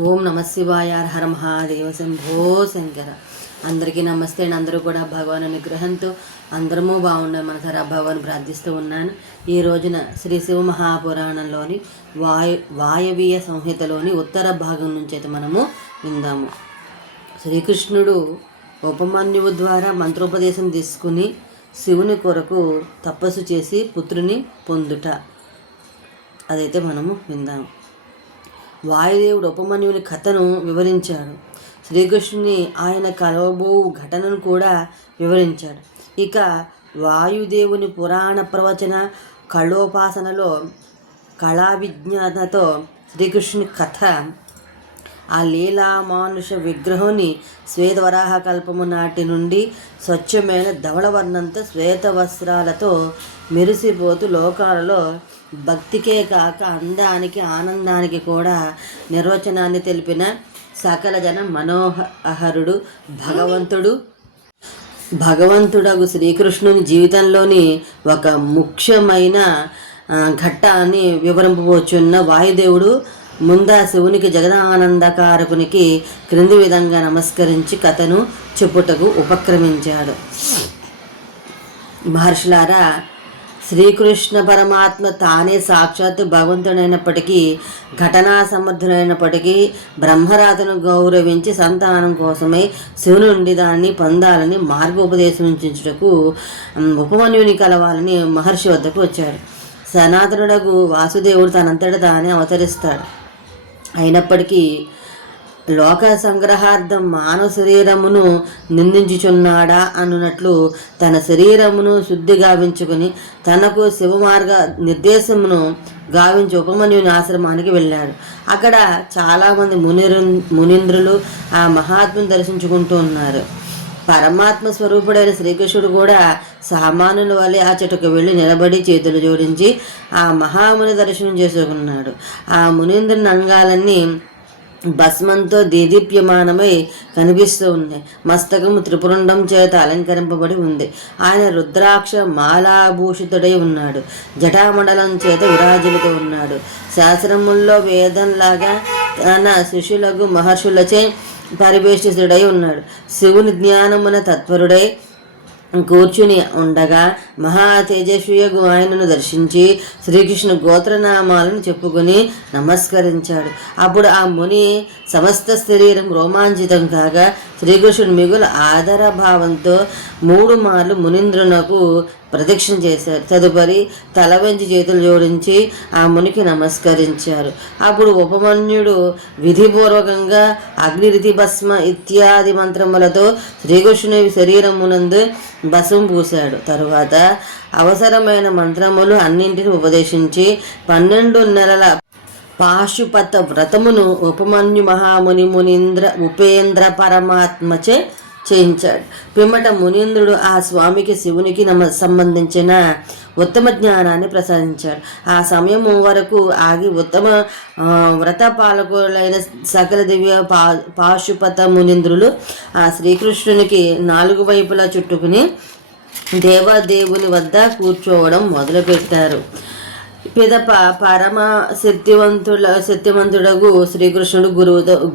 ఓం నమ శివాయ. హర మహాదేవ శంభో శంకర. అందరికీ నమస్తే అండి. అందరూ కూడా భగవాన్ అనుగ్రహంతో అందరము బాగుండాలి మనసారా భగవాన్ ప్రార్థిస్తూ ఉన్నాను. ఈ రోజున శ్రీ శివ మహాపురాణంలోని వాయవీయ సంహితలోని ఉత్తర భాగం నుంచి అయితే మనము విందాము. శ్రీకృష్ణుడు ఉపమన్యువు ద్వారా మంత్రోపదేశం తీసుకుని శివుని కొరకు తపస్సు చేసి పుత్రుని పొందుట అదైతే మనము విందాము. వాయుదేవుడు ఉపమన్యుని కథను వివరించాడు. శ్రీకృష్ణుని ఆయన కలవబో ఘటనను కూడా వివరించాడు. ఇక వాయుదేవుని పురాణ ప్రవచన కళోపాసనలో కళా విజ్ఞానతో శ్రీకృష్ణుని కథ, ఆ లీలా మానుష విగ్రహాన్ని శ్వేతవరాహ కల్పము నాటి నుండి స్వచ్ఛమైన ధవళవర్ణంతో శ్వేత వస్త్రాలతో మెరిసిపోతూ లోకాలలో భక్తికే కాక అందానికి ఆనందానికి కూడా నిర్వచనాన్ని తెలిపిన సకల జన మనోహరుడు భగవంతుడగు శ్రీకృష్ణుని జీవితంలోని ఒక ముఖ్యమైన ఘట్టాన్ని వివరింపబోచున్న వాయుదేవుడు ముందా శివునికి జగదానందకారకునికి క్రింది విధంగా నమస్కరించి కథను చెప్పుటకు ఉపక్రమించాడు. మహర్షులారా, శ్రీకృష్ణ పరమాత్మ తానే సాక్షాత్ భగవంతుడైనప్పటికీ, ఘటనా సమర్థుడైనప్పటికీ బ్రహ్మరాతను గౌరవించి సంతానం కోసమై శివుని నుండి దాన్ని పొందాలని మార్గోపదేశించుటకు ఉపమన్యుని కలవాలని మహర్షి వద్దకు వచ్చాడు. సనాతనుడకు వాసుదేవుడు తనంతట తానే అవతరిస్తాడు. అయినప్పటికీ లోక సంగ్రహార్థం మానవ శరీరమును నిందించుచున్నాడా అన్నట్లు తన శరీరమును శుద్ధి గావించుకుని తనకు శివమార్గ నిర్దేశమును గావించి ఉపమన్యుని ఆశ్రమానికి వెళ్ళాడు. అక్కడ చాలామంది మునీంద్రులు ఆ మహాత్ముని దర్శించుకుంటూ ఉన్నారు. పరమాత్మ స్వరూపుడైన శ్రీకృష్ణుడు కూడా సామాన్యుల వలె ఆ చెట్టుకు వెళ్ళి నిలబడి చేతులు జోడించి ఆ మహాముని దర్శనం చేసుకున్నాడు. ఆ మునీంద్రుని అంగాలన్నీ భస్మంతో దేదీప్యమానమై కనిపిస్తూ ఉన్నాయి. మస్తకము త్రిపురండం చేత అలంకరింపబడి ఉంది. ఆయన రుద్రాక్ష మాలాభూషితుడై ఉన్నాడు. జటామండలం చేత విరాజులతో ఉన్నాడు. శాస్త్రముల్లో వేదంలాగా తన శిష్యులకు మహర్షులచే పరివేష్టితుడై ఉన్నాడు. శివుని జ్ఞానమున తత్పరుడై కూర్చుని ఉండగా మహా తేజస్వియగు ఆయనను దర్శించి శ్రీకృష్ణ గోత్రనామాలను చెప్పుకుని నమస్కరించాడు. అప్పుడు ఆ ముని సమస్త శరీరం రోమాంచితం కాగా శ్రీకృష్ణుడు మిగులు ఆదరభావంతో 3 మార్లు మునీంద్రునకు ప్రదక్షిణ చేశారు. తదుపరి తల వంచి చేతులు జోడించి ఆ మునికి నమస్కరించారు. అప్పుడు ఉపమన్యుడు విధిపూర్వకంగా అగ్నిరితి భస్మ ఇత్యాది మంత్రములతో శ్రీకృష్ణుని శరీరమునందు భస్మం పూశాడు. తరువాత అవసరమైన మంత్రములు అన్నింటిని ఉపదేశించి 12 నెలల పాశుపత వ్రతమును ఉపమన్యు మహాముని ఉపేంద్ర పరమాత్మచే చేయించాడు. పిమ్మట మునీంద్రుడు ఆ స్వామికి శివునికి సంబంధించిన ఉత్తమ జ్ఞానాన్ని ప్రసాదించాడు. ఆ సమయం వరకు ఆగి ఉత్తమ వ్రత పాలకులైన సకల దివ్య పాశుపత మునీంద్రులు ఆ శ్రీకృష్ణునికి 4 వైపులా చుట్టుకుని దేవదేవుని వద్ద కూర్చోవడం మొదలుపెట్టారు. పిదప పరమ శక్తివంతుడగు శ్రీకృష్ణుడు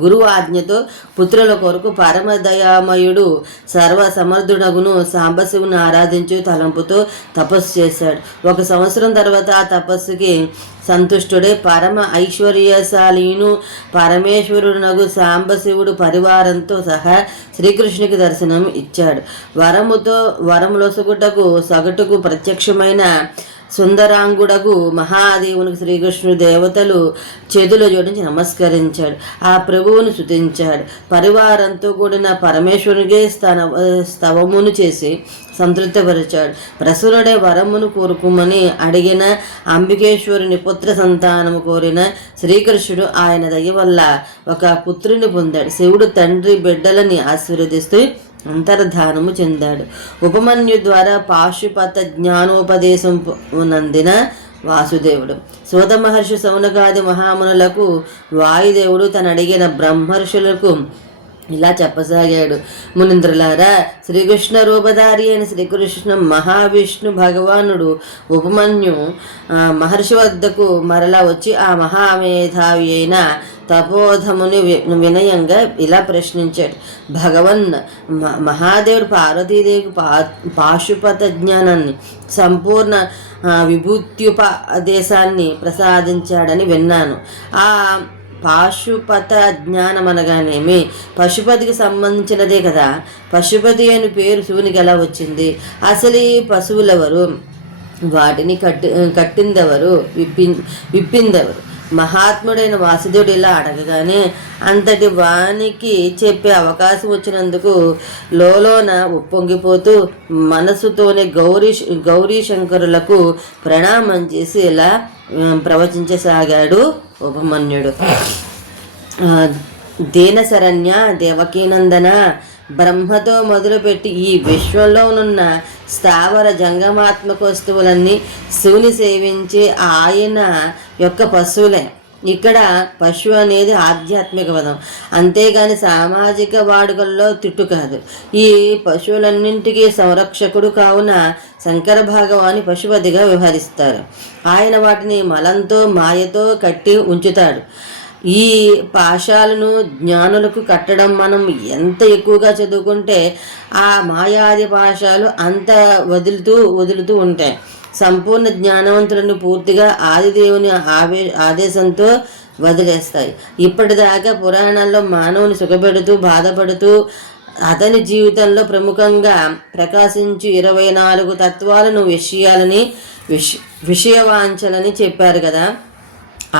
గురువు ఆజ్ఞతో పుత్రుల కొరకు పరమ దయామయుడు సర్వసమర్థుడగును సాంబశివుని ఆరాధించు తలంపుతో తపస్సు చేశాడు. 1 సంవత్సరం తర్వాత ఆ తపస్సుకి సంతుష్టుడే పరమ ఐశ్వర్యశాలీను పరమేశ్వరునగు సాంబశివుడు పరివారంతో సహా శ్రీకృష్ణునికి దర్శనం ఇచ్చాడు. వరములొసగుటకు సగటుకు ప్రత్యక్షమైన సుందరాంగుడకు మహాదేవునికి శ్రీకృష్ణుడు దేవతలు చేతులు జోడించి నమస్కరించాడు. ఆ ప్రభువును స్తుతించాడు. పరివారంతో కూడిన పరమేశ్వరునికే స్తవమును చేసి సంతృప్తిపరిచాడు. ప్రసురుడే వరమును కోరుకుమని అడిగిన అంబికేశ్వరుని పుత్ర సంతానము కోరిన శ్రీకృష్ణుడు ఆయన దయ వల్ల ఒక పుత్రుని పొందాడు. శివుడు తండ్రి బిడ్డలని ఆశీర్వదిస్తూ అంతర్ధానము చెందాడు. ఉపమన్యు ద్వారా పాశుపత జ్ఞానోపదేశం నందిన వాసుదేవుడు సూత మహర్షి సౌనకాది మహామునులకు వాయుదేవుడు తన అడిగిన బ్రహ్మర్షులకు ఇలా చెప్పసాగాడు. మునింద్రులారా, శ్రీకృష్ణ రూపధారి అయిన శ్రీకృష్ణ మహావిష్ణు భగవానుడు ఉపమన్యు మహర్షి వద్దకు మరలా వచ్చి ఆ మహామేధావి అయిన తపోధముని వినయంగా ఇలా ప్రశ్నించాడు. భగవన్ మహాదేవుడు పార్వతీదేవికి పాశుపత జ్ఞానాన్ని, సంపూర్ణ విభూత్యుపదేశాన్ని ప్రసాదించాడని విన్నాను. ఆ పాశుపత జ్ఞానం అనగానేమి? పశుపతికి సంబంధించినదే కదా. పశుపతి అని పేరు శివునికి ఎలా వచ్చింది? అసలు ఈ పశువులెవరు? వాటిని కట్టిందెవరు? విప్పిందెవరు? మహాత్ముడైన వాసుదేవుడు ఇలా అడగగానే అంతటి వానికి చెప్పే అవకాశం వచ్చినందుకు లోలోన ఉప్పొంగిపోతూ మనసుతోనే గౌరీ శంకరులకు ప్రణామం చేసి ఇలా ప్రవచించసాగాడు ఉపమన్యుడు. దీనశరణ్య దేవకీనందన, బ్రహ్మతో మొదలుపెట్టి ఈ విశ్వంలోనున్న స్థావర జంగమాత్మక వస్తువులన్నీ శివుని సేవించే ఆయన యొక్క పశువులే. ఇక్కడ పశువు అనేది ఆధ్యాత్మిక పదం, అంతేగాని సామాజిక వాడుకల్లో తిట్టు కాదు. ఈ పశువులన్నింటికీ సంరక్షకుడు కావున శంకర భగవాని పశుపతిగా వ్యవహరిస్తారు. ఆయన వాటిని మలంతో మాయతో కట్టి ఉంచుతాడు. ఈ పాశాలను జ్ఞానులకు కట్టడం మనం ఎంత ఎక్కువగా చదువుకుంటే ఆ మాయాది పాశాలు అంత వదులుతూ ఉంటాయి. సంపూర్ణ జ్ఞానవంతులను పూర్తిగా ఆదిదేవుని ఆదేశంతో వదిలేస్తాయి. ఇప్పటిదాకా పురాణాల్లో మానవుని సుఖపెడుతూ బాధపడుతూ అతని జీవితంలో ప్రముఖంగా ప్రకాశించు 24 తత్వాలను విషయవాంఛలని చెప్పారు కదా.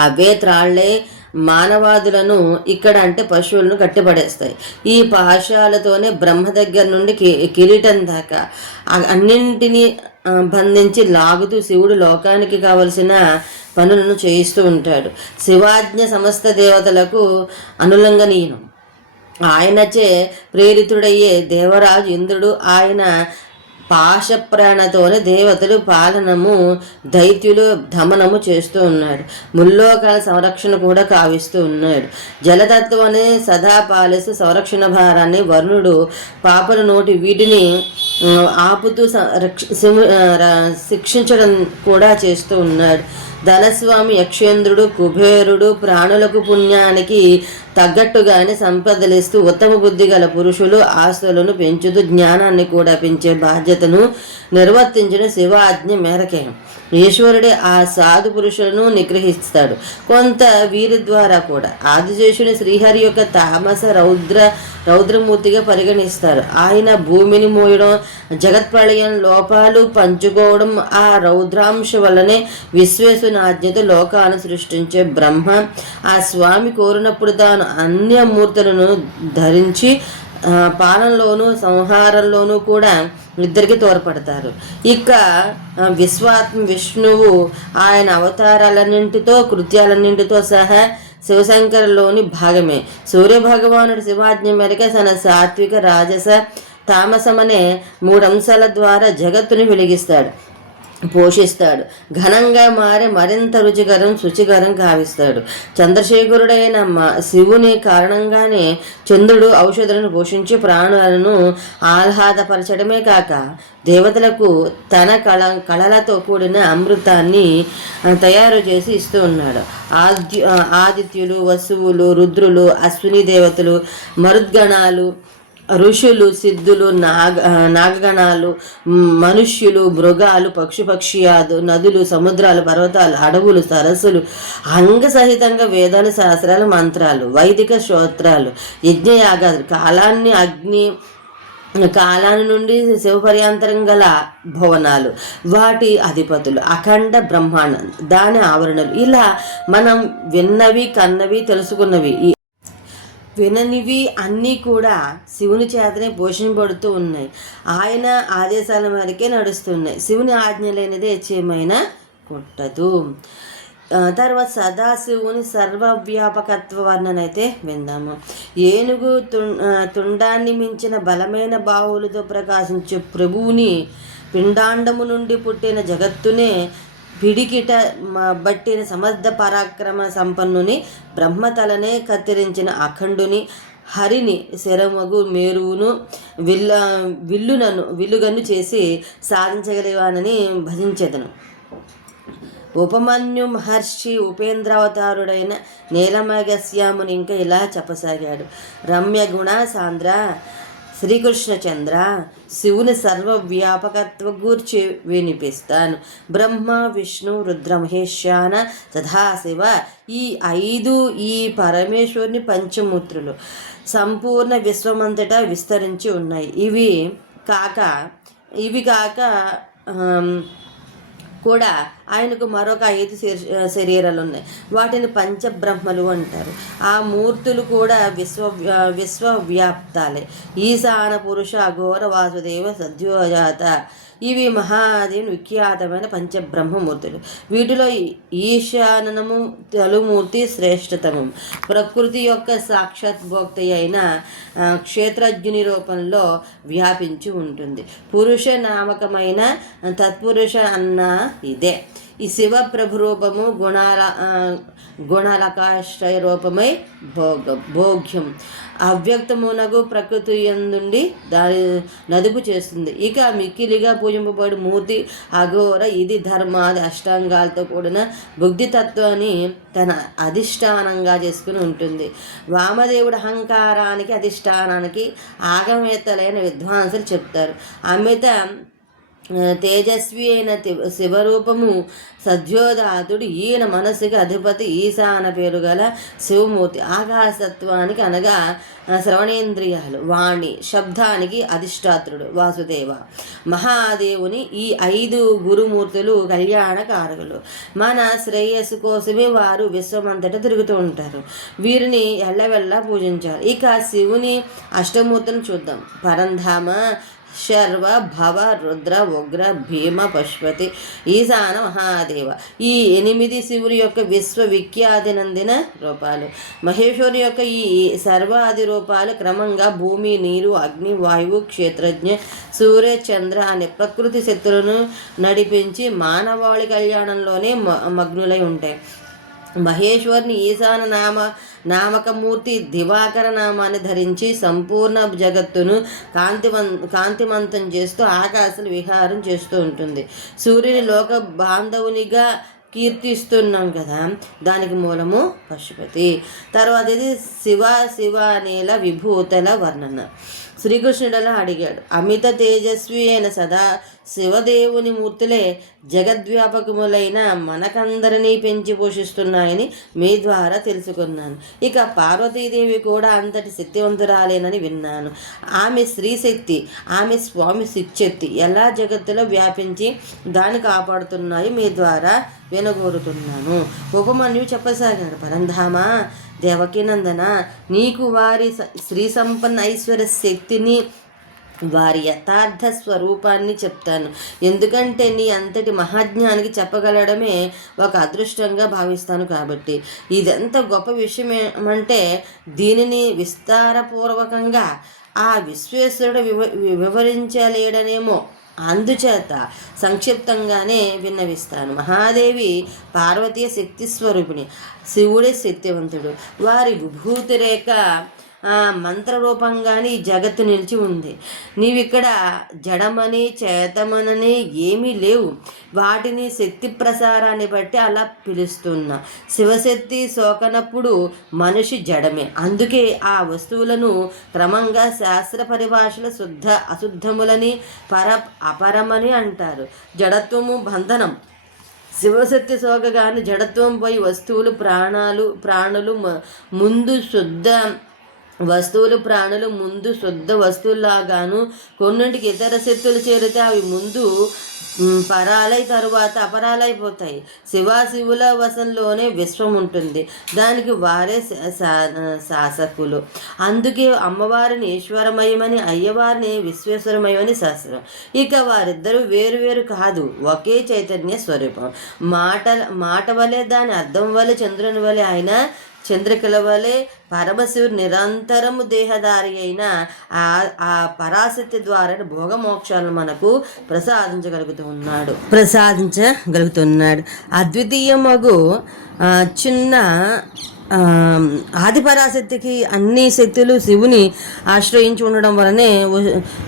అవే త్రాళ్లే మానవాదులను ఇక్కడ అంటే పశువులను కట్టిపడేస్తాయి. ఈ పాశాలతోనే బ్రహ్మ దగ్గర నుండి కిరీటం దాకా అన్నింటినీ బంధించి లాగుతూ శివుడు లోకానికి కావలసిన పనులను చేయిస్తూ ఉంటాడు. శివాజ్ఞ సమస్త దేవతలకు అనులంఘనీయం. ఆయనచే ప్రేరితుడయ్యే దేవరాజు ఇంద్రుడు ఆయన పాశప్రాణతోనే దేవతలు పాలనము, దైత్యులు దమనము చేస్తూ ఉన్నాడు. ముల్లోకాల సంరక్షణ కూడా కావిస్తూ ఉన్నాడు. జలతత్వాన్ని సదా పాలిస్తూ సంరక్షణ భారాన్ని వరుణుడు పాపల నోటి వీటిని ఆపుతూ శిక్షించడం కూడా చేస్తూ ఉన్నాడు. ధనస్వామి యక్షేంద్రుడు కుబేరుడు ప్రాణులకు పుణ్యానికి తగ్గట్టుగానే సంపదలిస్తూ ఉత్తమ బుద్ధి గల పురుషులు ఆస్తులను పెంచుతూ జ్ఞానాన్ని కూడా పెంచే బాధ్యతను నిర్వర్తించిన శివ ఆజ్ఞ మేరకే ఈశ్వరుడే ఆ సాధు పురుషులను నిగ్రహిస్తాడు. కొంత వీరి ద్వారా కూడా ఆదిశేషుని శ్రీహరి యొక్క తామస రౌద్రమూర్తిగా పరిగణిస్తారు. ఆయన భూమిని మోయడం, జగత్ప్రళయం లోపాలు పంచుకోవడం, ఆ రౌద్రాంశ వల్లనే విశ్వేశ్వరుని ఆజ్ఞతో లోకాలను సృష్టించే బ్రహ్మ ఆ స్వామి కోరినప్పుడు తాను అన్య మూర్తులను ధరించి పాలనలోనూ సంహారంలోనూ కూడా ఇద్దరికి తోడ్పడతారు. ఇక విష్ణువు ఆయన అవతారాలన్నింటితో కృత్యాలన్నింటితో సహా శివశంకరులోని భాగమే. సూర్యభగవానుడు శివాజ్ఞ మేరకు తన సాత్విక రాజస తామసమనే 3 అంశాల ద్వారా జగత్తుని వెలిగిస్తాడు, పోషిస్తాడు. ఘనంగా మారి మరింత శుచికరం కావిస్తాడు. చంద్రశేఖరుడైన శివుని కారణంగానే చంద్రుడు ఔషధులను పోషించి ప్రాణులను ఆహ్లాదపరచడమే కాక దేవతలకు తన కళలతో కూడిన అమృతాన్ని తయారు చేసి ఇస్తూ ఉన్నాడు. ఆదిత్యులు, వసువులు, రుద్రులు, అశ్విని దేవతలు, మరుద్గణాలు, ఋషులు, సిద్ధులు, నాగగణాలు, మనుష్యులు, మృగాలు, పక్షియాదు, నదులు, సముద్రాలు, పర్వతాలు, అడవులు, సరస్సులు, అంగసహితంగా వేదాలు, శాస్త్రాలు, మంత్రాలు, వైదిక స్తోత్రాలు, యజ్ఞయాగాలు, కాలాన్ని నుండి శివపర్యాంతరం గల భవనాలు, వాటి అధిపతులు, అఖండ బ్రహ్మాండం, దాని ఆవరణలు, ఇలా మనం విన్నవి, కన్నవి, తెలుసుకున్నవి విననివి అన్నీ కూడా శివుని చేతనే పోషింపబడుతూ ఉన్నాయి. ఆయన ఆదేశాల మేరకే నడుస్తున్నాయి. శివుని ఆజ్ఞ లేనిదే ఏమైనా కుట్టదు. తర్వాత సదాశివుని సర్వవ్యాపకత్వ వర్ణన అయితే విందాము. ఏనుగు తుండాన్ని మించిన బలమైన బాహువులతో ప్రకాశించే ప్రభువుని, పిండాండము నుండి పుట్టిన జగత్తునే పిడికిట బట్టిన సమర్థ పరాక్రమ సంపన్నుని, బ్రహ్మతలనే కత్తిరించిన అఖండుని, హరిని శరమగు మేరువును విల్లుగన్ను చేసి సాధించగలిగానని భజించెదను. ఉపమన్యు మహర్షి ఉపేంద్రావతారుడైన నీలమేఘశ్యాముని ఇంకా ఇలా చెప్పసాగాడు. రమ్య గుణ సాంద్ర శ్రీకృష్ణచంద్ర, శివుని సర్వవ్యాపకత్వ గూర్చి వినిపిస్తాను. బ్రహ్మ విష్ణు రుద్రమహేశాన సదాశివ, ఈ 5 ఈ పరమేశ్వరుని పంచమూర్తులు సంపూర్ణ విశ్వమంతటా విస్తరించి ఉన్నాయి. ఇవి కాక కూడా ఆయనకు మరొక 5 శరీరాలు ఉన్నాయి. వాటిని పంచబ్రహ్మలు అంటారు. ఆ మూర్తులు కూడా విశ్వవ్యాప్తాలే. ఈశాన పురుష అఘోర వాసుదేవ సద్యోజాత, ఇవి మహాదేవుని విఖ్యాతమైన పంచబ్రహ్మమూర్తులు. వీటిలో ఈశాననము తలుమూర్తి శ్రేష్టతము. ప్రకృతి యొక్క సాక్షాత్భోక్త అయిన క్షేత్రజ్ఞుని రూపంలో వ్యాపించి ఉంటుంది. పురుష నామకమైన తత్పురుష అన్న ఇదే. ఈ శివ ప్రభు రూపము గుణాలకాశ్రయ రూపమై భోగ్యం అవ్యక్తమునకు ప్రకృతి యందుండి దాని నదుపు చేస్తుంది. ఇక మిక్కిలిగా పూజింపబడి మూర్తి అఘోర, ఇది ధర్మాది అష్టాంగాలతో కూడిన బుద్ధితత్వాన్ని తన అధిష్టానంగా చేసుకుని ఉంటుంది. వామదేవుడు అహంకారానికి అధిష్టానానికి ఆగమేత్తలైన విద్వాంసులు చెప్తారు. అమిత తేజస్వి అయిన శివరూపము సద్యోదాతుడు. ఈయన మనస్సుకి అధిపతి. ఈశాన పేరు గల శివమూర్తి. ఆకాశత్వానికి అనగా శ్రవణేంద్రియాలు, వాణి శబ్దానికి అధిష్టాత్రుడు వాసుదేవ. మహాదేవుని ఈ 5 గురుమూర్తులు కళ్యాణకారకులు. మన శ్రేయస్సు కోసమే వారు విశ్వమంతటా తిరుగుతూ ఉంటారు. వీరిని ఎల్లవెల్లా పూజించాలి. ఇక శివుని అష్టమూర్తులను చూద్దాం. పరంధామ, శర్వ, భవ, రుద్ర, ఉగ్ర, భీమ, పశుపతి, ఈశాన, మహాదేవ. ఈ 8 శివుని యొక్క విశ్వవిఖ్యాతి నందిన రూపాలు. మహేశ్వరుని యొక్క ఈ సర్వాది రూపాలు క్రమంగా భూమి, నీరు, అగ్ని, వాయువు, క్షేత్రజ్ఞ, సూర్య, చంద్ర అనే ప్రకృతి శక్తులను నడిపించి మానవాళి కళ్యాణంలోనే మగ్నులై ఉంటాయి. మహేశ్వరుని ఈశాన నామకమూర్తి దివాకర నామాన్ని ధరించి సంపూర్ణ జగత్తును కాంతిమంతం చేస్తూ ఆకాశంలో విహారం చేస్తూ ఉంటుంది. సూర్యుని లోక బాంధవునిగా కీర్తిస్తున్నాం కదా, దానికి మూలము పశుపతి. తర్వాత ఇది శివానీల విభూతల వర్ణన. శ్రీకృష్ణుడలా అడిగాడు. అమిత తేజస్వి అయిన సదా శివదేవుని మూర్తులే జగద్వ్యాపకములైన మనకందరినీ పెంచి పోషిస్తున్నాయని మీ ద్వారా తెలుసుకున్నాను. ఇక పార్వతీదేవి కూడా అంతటి శక్తివంతురాలేనని విన్నాను. ఆమె స్త్రీశక్తి, ఆమె స్వామి శిక్షక్తి ఎలా జగత్తులో వ్యాపించి దాన్ని కాపాడుతున్నాయి మీ ద్వారా వినగోరుతున్నాను. ఉపమన్యువు చెప్పసాగాడు. పరంధామ, దేవకీనందన, నీకు వారి శ్రీ సంపన్న ఐశ్వర్య శక్తిని, వారి యథార్థ స్వరూపాన్ని చెప్తాను. ఎందుకంటే నీ అంతటి మహాజ్ఞానికి చెప్పగలడమే ఒక అదృష్టంగా భావిస్తాను. కాబట్టి ఇదెంత గొప్ప విషయం ఏమంటే దీనిని విస్తారపూర్వకంగా ఆ విశ్వేశ్వరుడు వివరించలేడనేమో. అందుచేత సంక్షిప్తంగానే విన్నవిస్తాను. మహాదేవి పార్వతీయ శక్తి స్వరూపిణి, శివుడే శక్తివంతుడు. వారి విభూతి రేఖ మంత్రరూపంగానే ఈ జగత్తు నిలిచి ఉంది. నీవిక్కడ జడమని చేతమనని ఏమీ లేవు. వాటిని శక్తి ప్రసారాన్ని బట్టి అలా పిలుస్తున్నా. శివశక్తి సోకనప్పుడు మనిషి జడమే. అందుకే ఆ వస్తువులను క్రమంగా శాస్త్ర పరిభాషలో శుద్ధ అశుద్ధములని అపరమని అంటారు. జడత్వము బంధనం. శివశక్తి సోకగాని జడత్వం పోయి వస్తువులు ప్రాణులు ముందు శుద్ధ వస్తువుల్లాగాను, కొన్నింటికి ఇతర శక్తులు చేరితే అవి ముందు పరాలై తరువాత అపరాలైపోతాయి. శివుల వశంలోనే విశ్వం ఉంటుంది. దానికి వారే శాసకులు. అందుకే అమ్మవారిని ఈశ్వరమయమని, అయ్యవారిని విశ్వేశ్వరమయమని శాస్త్రం. ఇక వారిద్దరూ వేరు కాదు, ఒకే చైతన్య స్వరూపం. మాట వలె, దాని అర్థం వలె, చంద్రుని వలె ఆయన చంద్రికల వలె పరమశివుడు నిరంతరము దేహధారి అయిన ఆ పరాశక్తి ద్వారా భోగమోక్షాలను మనకు ప్రసాదించగలుగుతున్నాడు. అద్వితీయమగు చిన్న ఆదిపరాశక్తికి అన్ని శక్తులు శివుని ఆశ్రయించి ఉండడం వలనే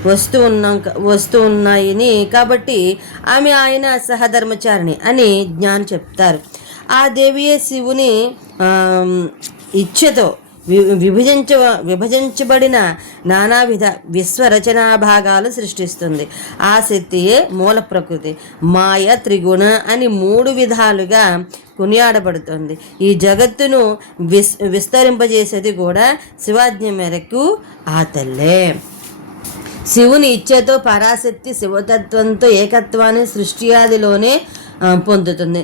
వస్తూ ఉన్నాయని, కాబట్టి ఆమె ఆయన సహధర్మచారిణి అని జ్ఞాని చెప్తారు. ఆ దేవియే శివుని ఇచ్ఛతో విభజించబడిన నానావిధ విశ్వరచనా భాగాలు సృష్టిస్తుంది. ఆ శక్తియే మూల ప్రకృతి, మాయ, త్రిగుణ అని 3 విధాలుగా కొనియాడబడుతుంది. ఈ జగత్తును విస్తరింపజేసేది కూడా శివాజ్ఞ మేరకు ఆ తల్లే. శివుని ఇచ్ఛతో పరాశక్తి శివతత్వంతో ఏకత్వాన్ని సృష్టియాదిలోనే పొందుతుంది.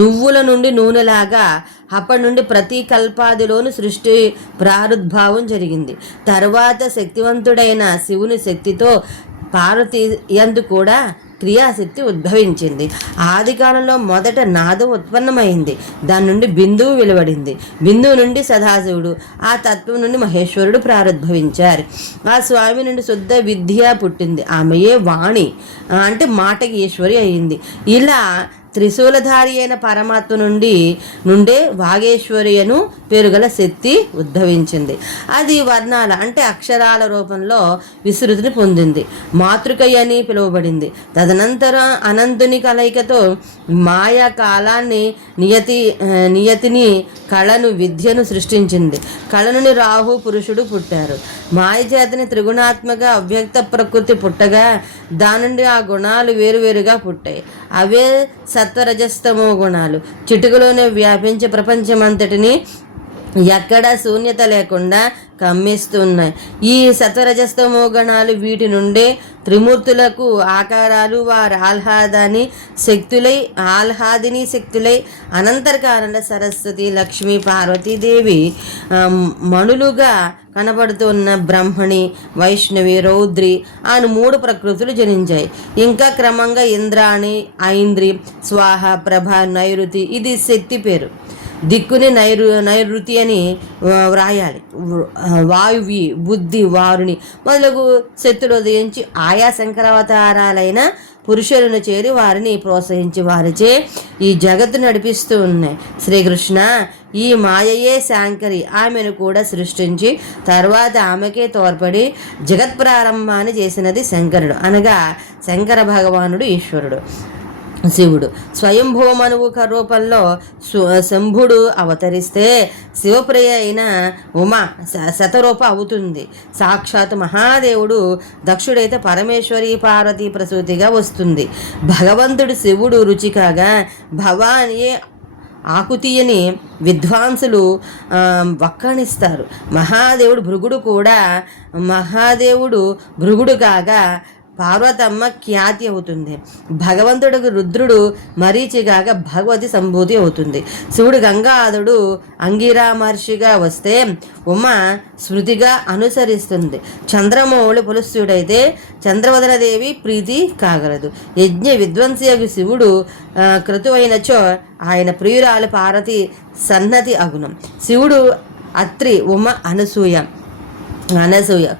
నువ్వుల నుండి నూనెలాగా అప్పటి నుండి ప్రతి కల్పాదిలోని సృష్టి ప్రారుద్భావం జరిగింది. తర్వాత శక్తివంతుడైన శివుని శక్తితో పార్వతీ యందు కూడా క్రియాశక్తి ఉద్భవించింది. ఆది కాలంలో మొదట నాదం ఉత్పన్నమైంది. దాని నుండి బిందువు వెలువడింది. బిందువు నుండి సదాశివుడు, ఆ తత్వం నుండి మహేశ్వరుడు ప్రారంభించారు. ఆ స్వామి నుండి శుద్ధ విద్య పుట్టింది. ఆమెయే వాణి, అంటే మాటకి ఈశ్వరి అయింది. ఇలా త్రిశూలధారి అయిన పరమాత్మ నుండే వాగేశ్వరియను పేరుగల శక్తి ఉద్భవించింది. అది వర్ణాల అంటే అక్షరాల రూపంలో విస్తృతిని పొందింది. మాతృకయ్య అని పిలువబడింది. తదనంతరం అనంతుని కలయికతో మాయా కాలాన్ని, నియతిని, కళను, విద్యను సృష్టించింది. కళ నుండి రాహు పురుషుడు పుట్టారు. మాయ చేతని త్రిగుణాత్మక అవ్యక్త ప్రకృతి పుట్టగా దాని నుండి ఆ గుణాలు వేరువేరుగా పుట్టాయి. అవే సత్వరజస్తమో గుణాలు చిటుకులోనే వ్యాపించి ప్రపంచమంతటిని ఎక్కడా శూన్యత లేకుండా కమ్మిస్తున్నాయి. ఈ సత్వరజస్తమో గణాలు వీటి నుండే త్రిమూర్తులకు ఆకారాలు, వారి ఆహ్లాదిని శక్తులై అనంతరకాలంలో సరస్వతి, లక్ష్మి, పార్వతీదేవి మణులుగా కనబడుతున్న బ్రహ్మణి, వైష్ణవి, రౌద్రి అని 3 ప్రకృతులు జనించాయి. ఇంకా క్రమంగా ఇంద్రాణి, ఐంద్రి, స్వాహ, ప్రభ, నైరుతి ఇది శక్తి పేరు. దిక్కుని నైరుతి అని వ్రాయాలి. వాయువి, బుద్ధి, వారుని మొదలగు శక్తులు ఉదయించి ఆయా శంకరావతారాలైన పురుషులను చేరి వారిని ప్రోత్సహించి వారిచే ఈ జగత్తు నడిపిస్తూ ఉన్నాయి. శ్రీకృష్ణ, ఈ మాయయే శాంకరి. ఆమెను కూడా సృష్టించి తర్వాత ఆమెకే తోడ్పడి జగత్ ప్రారంభాన్ని చేసినది శంకరుడు, అనగా శంకర భగవానుడు, ఈశ్వరుడు. శివుడు స్వయంభూమనువు రూపంలో శంభుడు అవతరిస్తే శివప్రియ అయిన ఉమా శతరూప అవుతుంది. సాక్షాత్ మహాదేవుడు దక్షుడైతే పరమేశ్వరి పార్వతీ ప్రసూతిగా వస్తుంది. భగవంతుడు శివుడు రుచి కాగా భవాని ఆకుతీయని విద్వాంసులు వక్కాణిస్తారు. మహాదేవుడు భృగుడు కాగా పార్వతమ్మ ఖ్యాతి అవుతుంది. భగవంతుడికి రుద్రుడు మరీచిగాగా భగవతి సంభూతి అవుతుంది. శివుడు గంగాధరుడు అంగిరా మహర్షిగా వస్తే ఉమ స్మృతిగా అనుసరిస్తుంది. చంద్రమౌళి పులుస్యుడైతే చంద్రవదనదేవి ప్రీతి కాగలదు. యజ్ఞ విధ్వంసియగు శివుడు క్రతువైనచో ఆయన ప్రియురాలు పార్వతి సన్నతి అగుణం. శివుడు అత్రి, ఉమ అనసూయ.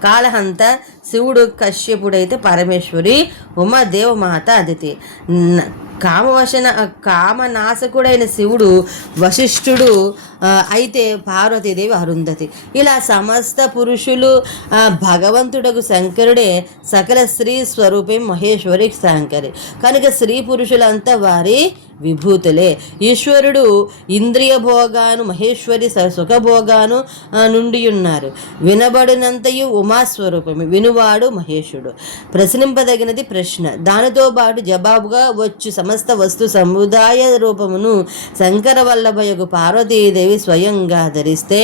కాళహంత శివుడు కశ్యపుడైతే పరమేశ్వరి, ఉమ దేవమాత అదితి. కామనాశకుడైన శివుడు వశిష్ఠుడు అయితే పార్వతీదేవి అరుంధతి. ఇలా సమస్త పురుషులు భగవంతుడకు శంకరుడే సకల స్త్రీ స్వరూపం మహేశ్వరి శంకరి. కనుక స్త్రీ పురుషులంతా వారి విభూతులే. ఈశ్వరుడు ఇంద్రియ భోగాను, మహేశ్వరి సుఖభోగాను నుండి ఉన్నారు. వినబడినంతయు ఉమాస్వరూపమే, వినువాడు మహేశుడు. ప్రశ్నింపదగినది ప్రశ్న, దానితో పాటు జవాబుగా వచ్చు సమస్త వస్తు సముదాయ రూపమును శంకర వల్లభయగు పార్వతీదేవి స్వయంగా ధరిస్తే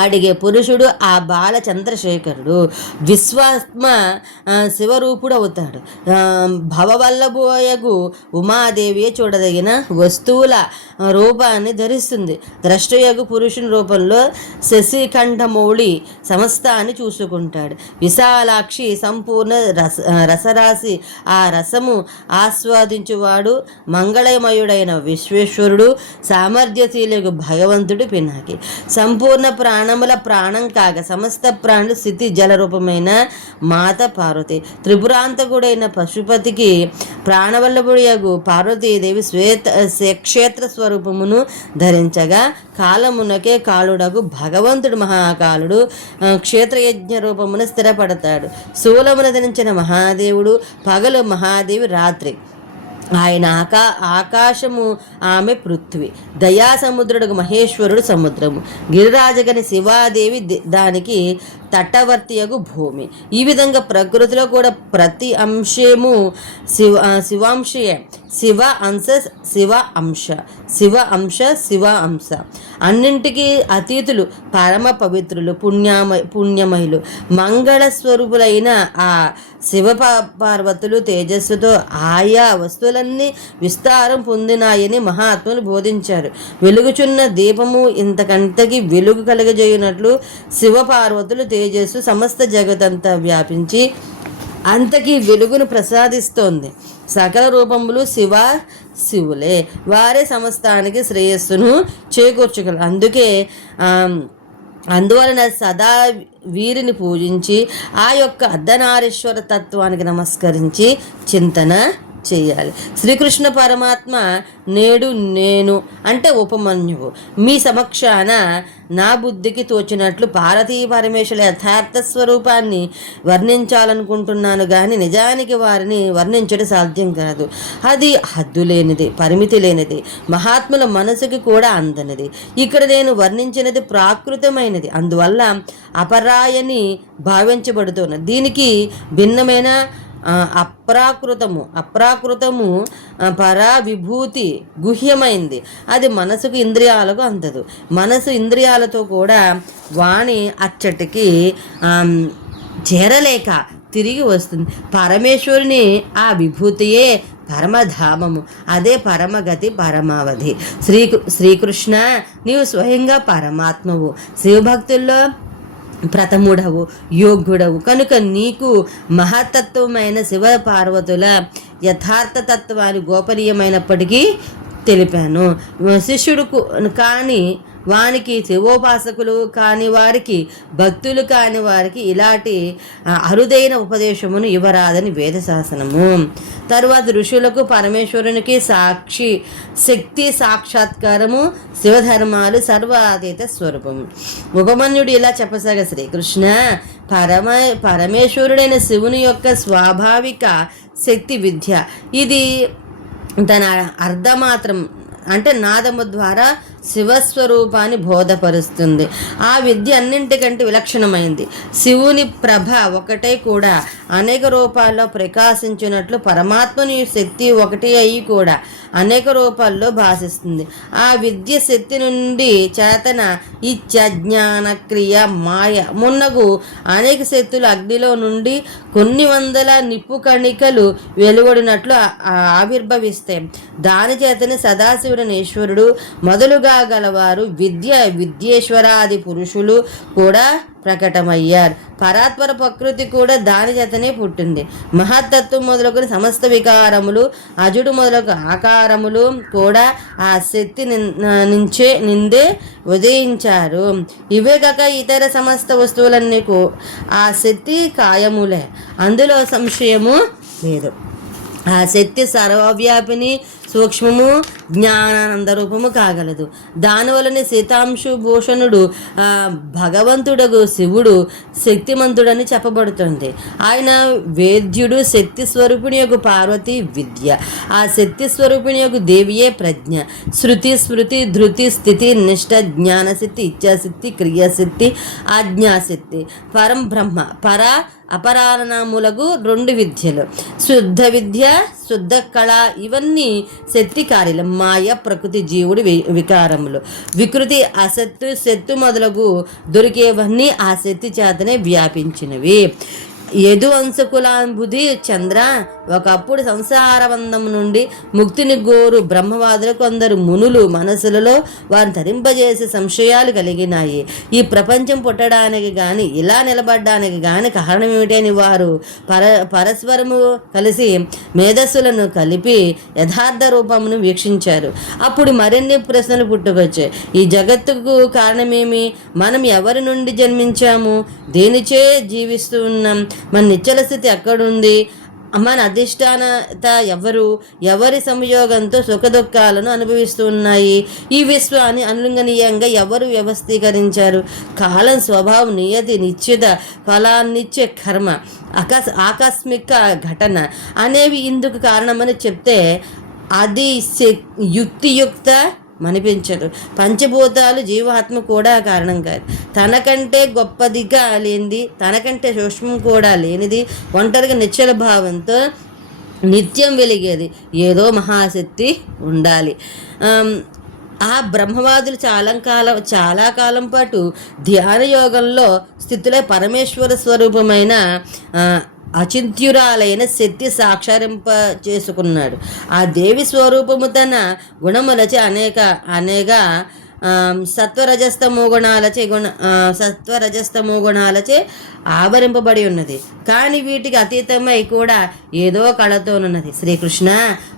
అడిగే పురుషుడు ఆ బాల చంద్రశేఖరుడు. విశ్వాత్మ శివరూపుడు అవుతాడు. భవవల్లభోయగు ఉమాదేవియే చూడదగిన వస్తువుల రూపాన్ని ధరిస్తుంది. ద్రష్టయగు పురుషుని రూపంలో శశికంఠమౌళి సమస్తాన్ని చూసుకుంటాడు. విశాలాక్షి సంపూర్ణ రసరాశి, ఆ రసము ఆస్వాదించువాడు మంగళమయుడైన విశ్వేశ్వరుడు. సామర్థ్యశీలకు భగవంతుడు పినాకి. సంపూర్ణ ప్రాణముల ప్రాణం కాగా సమస్త ప్రాణులు స్థితి జల రూపమైన మాత పార్వతి. త్రిపురాంతకుడైన పశుపతికి ప్రాణవల్లభుడియగు పార్వతీదేవి క్షేత్ర స్వరూపమును ధరించగా కాలమునకే కాలుడగు భగవంతుడు మహాకాలుడు క్షేత్రయజ్ఞ రూపమును స్థిరపడతాడు. శూలమును ధరించిన మహాదేవుడు పగలు, మహాదేవి రాత్రి. ఆయన ఆకాశము, ఆమె పృథ్వీ. దయాసముద్రుడు మహేశ్వరుడు సముద్రము. గిరిరాజగని శివాదేవి దానికి తటవర్తియగు భూమి. ఈ విధంగా ప్రకృతిలో కూడా ప్రతి అంశము శివాంశయే. శివ అంశ శివ అంశ, శివ అంశ శివ అంశ. అన్నింటికీ అతీతులు, పరమ పవిత్రులు, పుణ్యమయులు, మంగళ స్వరూపులైన ఆ శివ పార్వతులు తేజస్సుతో ఆయా వస్తువులన్నీ విస్తారం పొందినాయని మహాత్ములు బోధించారు. వెలుగుచున్న దీపము ఇంతకంతకి వెలుగు కలగజేయునట్లు శివ పార్వతులు తేజస్సు సమస్త జగతంతా వ్యాపించి అంతకీ వెలుగును ప్రసాదిస్తోంది. సకల రూపములు శివులే. వారే సమస్తానికి శ్రేయస్సును చేకూర్చగలరు. అందువలన సదా వీరిని పూజించి ఆ యొక్క అర్ధనారీశ్వర తత్వానికి నమస్కరించి చింతన చేయాలి. శ్రీకృష్ణ పరమాత్మ నేడు నేను అంటే ఉపమన్యువు మీ సమక్షాన నా బుద్ధికి తోచినట్లు పార్వతీ పరమేశ్వరుల యథార్థ స్వరూపాన్ని వర్ణించాలనుకుంటున్నాను కానీ నిజానికి వారిని వర్ణించడం సాధ్యం కాదు. అది హద్దు లేనిది, పరిమితి లేనిది, మహాత్ముల మనసుకి కూడా అందనిది. ఇక్కడ నేను వర్ణించినది ప్రాకృతమైనది, అందువల్ల అపరాయని భావించబడుతున్నది. దీనికి భిన్నమైన అప్రాకృతము పరా విభూతి గుహ్యమైంది. అది మనసుకు ఇంద్రియాలకు అందదు. మనసు ఇంద్రియాలతో కూడా వాణి అచ్చటికి చేరలేక తిరిగి వస్తుంది. పరమేశ్వరుని ఆ విభూతియే పరమధామము, అదే పరమగతి, పరమావధి. శ్రీకృష్ణ నీవు స్వయంగా పరమాత్మవు, శివభక్తుల్లో ప్రథముడవు, యోగ్యుడవు కనుక నీకు మహత్తత్వమైన శివ పార్వతుల యథార్థతత్వాన్ని గోపనీయమైనప్పటికీ తెలిపాను. శిష్యుడు కాని వానికి శివోపాసకులు కాని వారికి, భక్తులు కాని వారికి ఇలాంటి అరుదైన ఉపదేశమును ఇవ్వరాదని వేదశాసనము. తరువాత ఋషులకు పరమేశ్వరునికి శక్తి సాక్షాత్కారము, శివధర్మాలు సర్వాతీత స్వరూపము. ఉపమన్యుడు ఇలా చెప్పసాగ, శ్రీకృష్ణ పరమేశ్వరుడైన శివుని యొక్క స్వాభావిక శక్తి విద్య. ఇది తన అర్ధమాత్రం అంటే నాదము ద్వారా శివస్వరూపాన్ని బోధపరుస్తుంది. ఆ విద్య అన్నింటికంటే విలక్షణమైంది. శివుని ప్రభ ఒకటే కూడా అనేక రూపాల్లో ప్రకాశించినట్లు పరమాత్మని శక్తి ఒకటి అయి కూడా అనేక రూపాల్లో భాషిస్తుంది. ఆ విద్య శక్తి నుండి చేతన, ఇచ్చ, జ్ఞాన, క్రియ, మాయ మున్నగు అనేక శక్తులు అగ్నిలో నుండి కొన్ని వందల నిప్పు కణికలు వెలువడినట్లు ఆవిర్భవిస్తాయి. దాని చేతనే సదాశివుడైన ఈశ్వరుడు మొదలుగా గలవారు విద్యేశ్వరాది పురుషులు కూడా ప్రకటమయ్యారు. పరాత్పర ప్రకృతి కూడా దాని చేతనే పుట్టింది. మహత్తత్వం మొదలుకొని సమస్త వికారములు, అజుడు మొదలగు ఆకారములు కూడా ఆ శక్తి నిందే ఉదయించారు. ఇవే కాక ఇతర సమస్త వస్తువులన్నీ ఆ శక్తి కాయములే, అందులో సంశయము లేదు. ఆ శక్తి సర్వవ్యాపిని, సూక్ష్మము, జ్ఞానానంద రూపము కాగలదు. దానివలనే సీతాంశు భూషణుడు భగవంతుడగు శివుడు శక్తిమంతుడని చెప్పబడుతుంది. ఆయన వేద్యుడు, శక్తి స్వరూపిణి యొక్క పార్వతి విద్య. ఆ శక్తి స్వరూపిణి యొక్క దేవియే ప్రజ్ఞ. శృతి, స్మృతి, ధృతి, స్థితి, నిష్ట, జ్ఞానశక్తి, ఇచ్ఛాశక్తి, క్రియాశక్తి, ఆజ్ఞాశక్తి. పరం బ్రహ్మ, అపరాణములకు 2 విద్యలు, శుద్ధ విద్య, శుద్ధ కళ. ఇవన్నీ శక్తి కార్యాలు. మాయ, ప్రకృతి, జీవుడు వికారములు, వికృతి, అసత్తు, శత్తు మొదలగు దొరికేవన్నీ ఆ శక్తి చేతనే వ్యాపించినవి. యదు అంశకులాంబుధి చంద్ర ఒకప్పుడు సంసారబంధం నుండి ముక్తిని గోరు బ్రహ్మవాదులు కొందరు మునులు మనసులలో వారిని తరింపజేసే సంశయాలు కలిగినాయి. ఈ ప్రపంచం పుట్టడానికి గాని ఇలా నిలబడ్డానికి గాని కారణం ఏమిటని వారు పరస్పరము కలిసి మేధస్సులను కలిపి యథార్థ రూపమును వీక్షించారు. అప్పుడు మరిన్ని ప్రశ్నలు పుట్టుకొచ్చాయి. ఈ జగత్తుకు కారణమేమి? మనం ఎవరి నుండి జన్మించాము? దేనిచే జీవిస్తూ ఉన్నాం? మన నిశ్చల స్థితి ఎక్కడుంది? మన అధిష్టానత ఎవరి సంయోగంతో సుఖదుఖాలను అనుభవిస్తూ ఉన్నాయి? ఈ విశ్వాన్ని అనులింగనీయంగా ఎవరు వ్యవస్థీకరించారు? కాలం, స్వభావం, నియతి, నిశ్చిత ఫలాన్నిచ్చే కర్మ, ఆకస్మిక ఘటన అనేవి ఇందుకు కారణమని చెప్తే అది యుక్తియుక్త మనిపించదు. పంచభూతాలు జీవాత్మ కూడా కారణం కాదు. తనకంటే గొప్పదిగా లేనిది, తనకంటే సూక్ష్మం కూడా లేనిది, ఒంటరిగా నిశ్చల భావంతో నిత్యం వెలిగేది ఏదో మహాశక్తి ఉండాలి. ఆ బ్రహ్మవాదులు చాలా కాలం పాటు ధ్యాన యోగంలో స్థితిలో పరమేశ్వర స్వరూపమైన అచింత్యురాలైన శక్తి సాక్షారింప చేసుకున్నాడు. ఆ దేవి స్వరూపము తన గుణములచే అనేక సత్వరజస్తమో గుణాలచే ఆవరింపబడి ఉన్నది. కానీ వీటికి అతీతమై కూడా ఏదో కళతోనున్నది. శ్రీకృష్ణ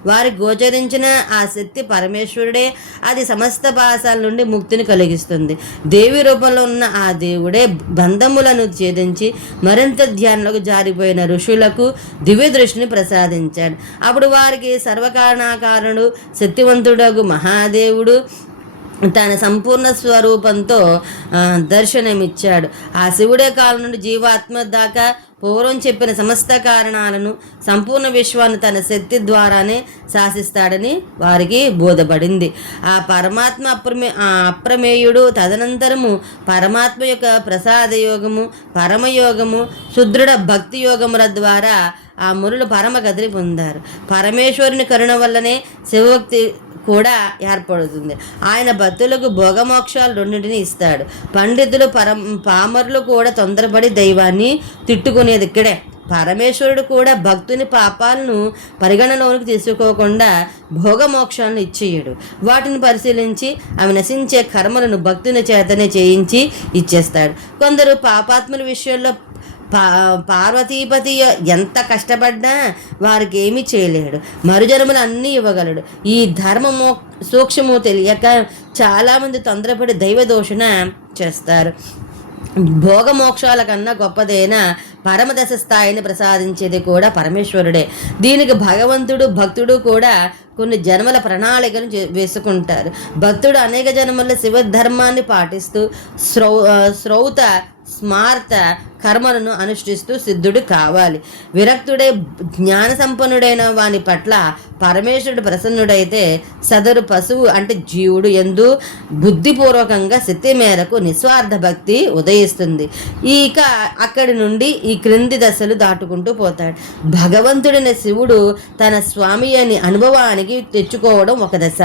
వారికి గోచరించిన ఆ శక్తి పరమేశ్వరుడే. అది సమస్త పాశాల నుండి ముక్తిని కలిగిస్తుంది. దేవి రూపంలో ఉన్న ఆ దేవుడే బంధములను ఛేదించి మరింత ధ్యానంలోకి జారిపోయిన ఋషులకు దివ్య దృష్టిని ప్రసాదించాడు. అప్పుడు వారికి సర్వకారణాకారుడు శక్తివంతుడగు మహాదేవుడు తన సంపూర్ణ స్వరూపంతో దర్శనమిచ్చాడు. ఆ శివుడే కాలం నుండి జీవాత్మ దాకా పూర్వం చెప్పిన సమస్త కారణాలను, సంపూర్ణ విశ్వాన్ని తన శక్తి ద్వారానే శాసిస్తాడని వారికి బోధపడింది. ఆ పరమాత్మ అప్రమేయుడు. తదనంతరము పరమాత్మ యొక్క ప్రసాదయోగము, పరమయోగము, సుదృఢ భక్తి యోగముల ద్వారా ఆ మునులు పరమగతిని పొందారు. పరమేశ్వరుని కరుణ వల్లనే శివభక్తి కూడా ఏర్పడుతుంది. ఆయన భక్తులకు భోగమోక్షాలు రెండింటిని ఇస్తాడు. పండితులు పామరులు కూడా తొందరపడి దైవాన్ని తిట్టుకునేది ఇక్కడే. పరమేశ్వరుడు కూడా భక్తుని పాపాలను పరిగణలోనికి తీసుకోకుండా భోగమోక్షాలను ఇచ్చేయడు. వాటిని పరిశీలించి అవి నశించే కర్మలను భక్తుని చేతనే చేయించి ఇచ్చేస్తాడు. కొందరు పాపాత్ముల విషయంలో పార్వతీపతి ఎంత కష్టపడ్డా వారికి ఏమీ చేయలేడు. మరుజన్మలు అన్నీ ఇవ్వగలడు. ఈ ధర్మము సూక్ష్మము తెలియక చాలామంది తొందరపడి దైవదోషణ చేస్తారు. భోగమోక్షాల కన్నా గొప్పదైన పరమదశ స్థాయిని ప్రసాదించేది కూడా పరమేశ్వరుడే. దీనికి భక్తుడు కూడా కొన్ని జన్మల ప్రణాళికను వేసుకుంటారు. భక్తుడు అనేక జన్మల శివధర్మాన్ని పాటిస్తూ శ్రౌత స్మార్త కర్మలను అనుష్ఠిస్తూ సిద్ధుడు కావాలి. విరక్తుడే జ్ఞాన సంపన్నుడైన వాని పట్ల పరమేశ్వరుడు ప్రసన్నుడైతే సదరు పశువు అంటే జీవుడు యందు బుద్ధిపూర్వకంగా శక్తి మేరకు నిస్వార్థ భక్తి ఉదయిస్తుంది. ఇక అక్కడి నుండి ఈ క్రింది దశలు దాటుకుంటూ పోతాడు. భగవంతుడైన శివుడు తన స్వామి అని అనుభవానికి తెచ్చుకోవడం ఒక దశ.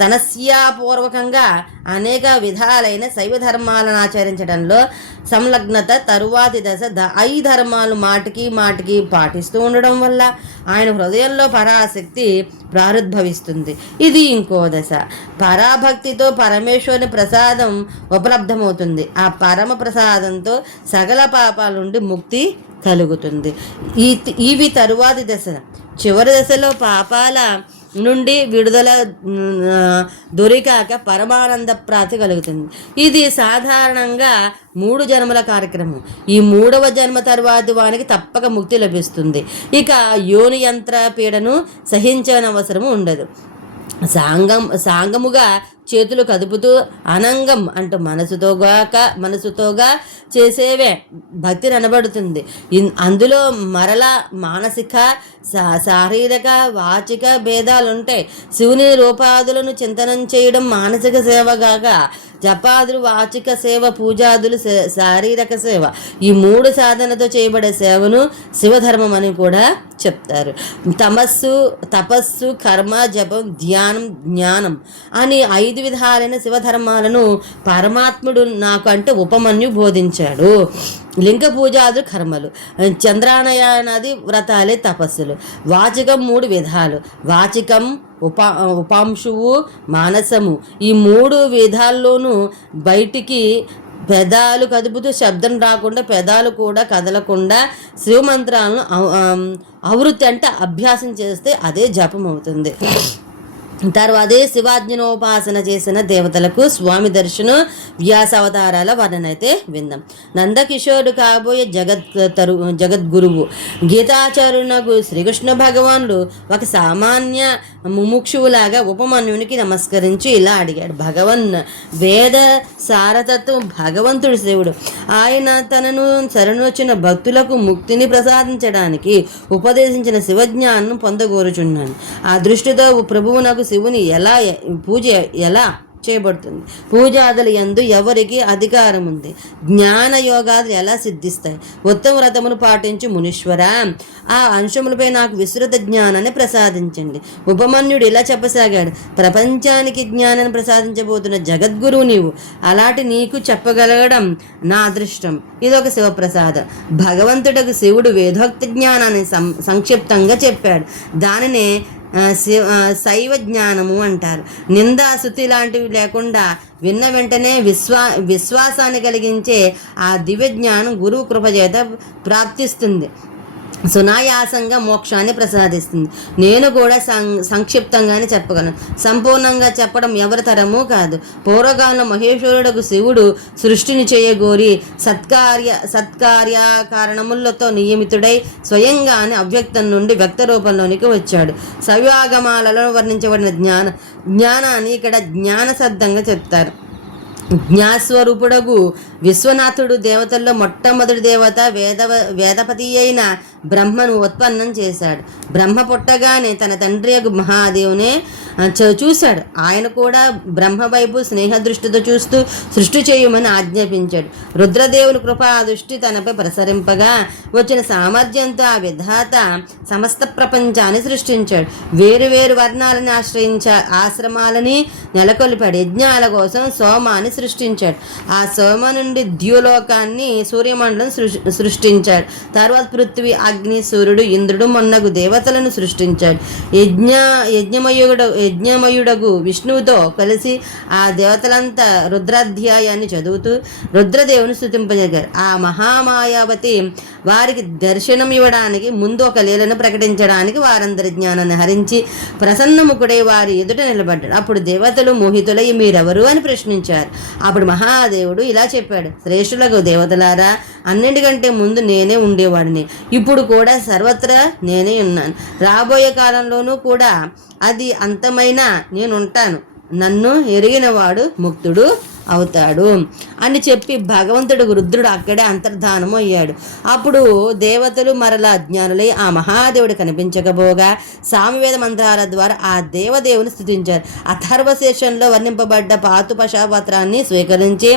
తనస్యాపూర్వకంగా అనేక విధాలైన శైవ ధర్మాలను ఆచరించడంలో సంలగ్నత. తరువాతి దశ 5 ధర్మాలు మాటికి పాటిస్తూ ఉండడం వల్ల ఆయన హృదయంలో పరాశక్తి ప్రారుద్భవిస్తుంది. ఇది ఇంకో దశ. పరాభక్తితో పరమేశ్వరుని ప్రసాదం ఉపలబ్ధమవుతుంది. ఆ పరమ ప్రసాదంతో సకల పాపాల నుండి ముక్తి కలుగుతుంది. ఇవి తరువాతి దశ. చివరి దశలో పాపాల నుండి విడుదల దొరికాక పరమానంద ప్రాప్తి కలుగుతుంది. ఇది సాధారణంగా 3 జన్మల కార్యక్రమం. ఈ 3వ జన్మ తర్వాత వానికి తప్పక ముక్తి లభిస్తుంది. ఇక యోని యంత్ర పీడను సహించనవసరము ఉండదు. సాంగముగా చేతులు కదుపుతూ అనంగం అంటూ మనసుతోగా చేసేవే భక్తిని అనబడుతుంది. అందులో మరలా మానసిక, శారీరక, వాచిక భేదాలు ఉంటాయి. శివుని రూపాదులను చింతనం చేయడం మానసిక సేవగాగా, జపాదులు వాచిక సేవ, పూజాదులు శారీరక సేవ. ఈ 3 సాధనతో చేయబడే సేవను శివధర్మం అని కూడా చెప్తారు. తపస్సు, కర్మ, జపం, ధ్యానం, జ్ఞానం అని 5 విధాలైన శివధర్మాలను పరమాత్ముడు నాకు అంటే ఉపమన్యు బోధించాడు. లింగ పూజాదులు కర్మలు, చంద్రానయనాది వ్రతాలే తపస్సులు. వాచికం 3 విధాలు. వాచికం, ఉపాంశువు, మానసము. ఈ 3 విధాల్లోనూ బయటికి పెదాలు కదుపుతూ శబ్దం రాకుండా, పెదాలు కూడా కదలకుండా శివమంత్రాలను ఆవృత్తి అంటే అభ్యాసం చేస్తే అదే జపం అవుతుంది. తర్వాతే శివాజ్ఞనోపాసన చేసిన దేవతలకు స్వామి దర్శనం, వ్యాసావతారాల వర్ణన అయితే విందాం. నందకిషోరుడు కాబోయే జగద్గురువు గీతాచార్యునకు శ్రీకృష్ణ భగవానుడు ఒక సామాన్య ముముక్షువులాగా ఉపమన్యునికి నమస్కరించి ఇలా అడిగాడు. వేద సారతత్వం భగవంతుడు శివుడు. ఆయన తనను శరణొచ్చిన భక్తులకు ముక్తిని ప్రసాదించడానికి ఉపదేశించిన శివజ్ఞానం పొందగోరుచున్నాను. ఆ దృష్టితో ప్రభువునకు శివుని పూజ ఎలా చేయబడుతుంది, పూజాదులు యందు ఎవరికి అధికారం ఉంది, జ్ఞాన యోగాదులు ఎలా సిద్ధిస్తాయి, ఉత్తమ వ్రతమును పాటించి మునీశ్వర ఆ అంశములపై నాకు విస్తృత జ్ఞానాన్ని ప్రసాదించండి. ఉపమన్యుడు ఇలా చెప్పసాగాడు. ప్రపంచానికి జ్ఞానాన్ని ప్రసాదించబోతున్న జగద్గురువు నీవు. అలాంటి నీకు చెప్పగలగడం నా అదృష్టం. ఇదొక శివప్రసాదం. భగవంతుడికి శివుడు వేదోక్త జ్ఞానాన్ని సంక్షిప్తంగా చెప్పాడు. దానినే శైవ జ్ఞానము అంటారు. నిందాశుతి లాంటివి లేకుండా విన్న వెంటనే విశ్వాసాన్ని కలిగించే ఆ దివ్య జ్ఞానం గురువు కృపచేత ప్రాప్తిస్తుంది. సునాయాసంగా మోక్షాన్ని ప్రసాదిస్తుంది. నేను కూడా సంక్షిప్తంగానే చెప్పగలను. సంపూర్ణంగా చెప్పడం ఎవరి తరమూ కాదు. పూర్వకాలంలో మహేశ్వరుడుకు శివుడు సృష్టిని చేయగోరి సత్కార్య కారణములతో నియమితుడై స్వయంగానే అవ్యక్తం నుండి వ్యక్త రూపంలోనికి వచ్చాడు. శైవాగమాలలో వర్ణించబడిన జ్ఞానాన్ని ఇక్కడ జ్ఞానశబ్దంగా చెప్తారు. జ్ఞాస్వరూపుడగు విశ్వనాథుడు దేవతల్లో మొట్టమొదటి దేవత వేదపతి అయిన బ్రహ్మను ఉత్పన్నం చేశాడు. బ్రహ్మ పుట్టగానే తన తండ్రి మహాదేవునే చూశాడు. ఆయన కూడా బ్రహ్మ వైపు స్నేహ దృష్టితో చూస్తూ సృష్టి చేయమని ఆజ్ఞాపించాడు. రుద్రదేవుని కృపా దృష్టి తనపై ప్రసరింపగా వచ్చిన సామర్థ్యంతో ఆ విధాత సమస్త ప్రపంచాన్ని సృష్టించాడు. వేరు వర్ణాలని ఆశ్రమాలని నెలకొల్పాడు. యజ్ఞాల కోసం సోమాన్ని సృష్టించాడు. ఆ సోమ నుండి ద్యులోకాన్ని సూర్యమండలం సృష్టించాడు. తర్వాత పృథ్వీ, అగ్ని, సూర్యుడు, ఇంద్రుడు మొన్నగు దేవతలను సృష్టించాడు. యజ్ఞమయుడగు విష్ణువుతో కలిసి ఆ దేవతలంతా రుద్రాధ్యాయాన్ని చదువుతూ రుద్రదేవుని స్తుతింపజేశారు. ఆ మహామాయావతి వారికి దర్శనం ఇవ్వడానికి ముందు ఒక లీలను ప్రకటించడానికి వారందరి జ్ఞానాన్ని హరించి ప్రసన్నముఖుడై వారి ఎదుట నిలబడ్డాడు. అప్పుడు దేవతలు మోహితులై మీరెవరు అని ప్రశ్నించారు. అప్పుడు మహాదేవుడు ఇలా చెప్పాడు. శ్రేష్ఠులకు దేవతలారా, అన్నింటికంటే ముందు నేనే ఉండేవాడిని. ఇప్పుడు కూడా సర్వత్రా నేనే ఉన్నాను. రాబోయే కాలంలోనూ కూడా అది అంతమైన నేనుంటాను. నన్ను ఎరిగినవాడు ముక్తుడు అవుతాడు అని చెప్పి భగవంతుడు రుద్రుడు అక్కడే అంతర్ధానము అయ్యాడు. అప్పుడు దేవతలు మరలా అజ్ఞానులై ఆ మహాదేవుడు కనిపించకపోగా సామవేద మంత్రాల ద్వారా ఆ దేవదేవుని స్తుతించారు. అథర్వశేషంలో వర్ణింపబడ్డ పాతుపశాపత్రాన్ని స్వీకరించి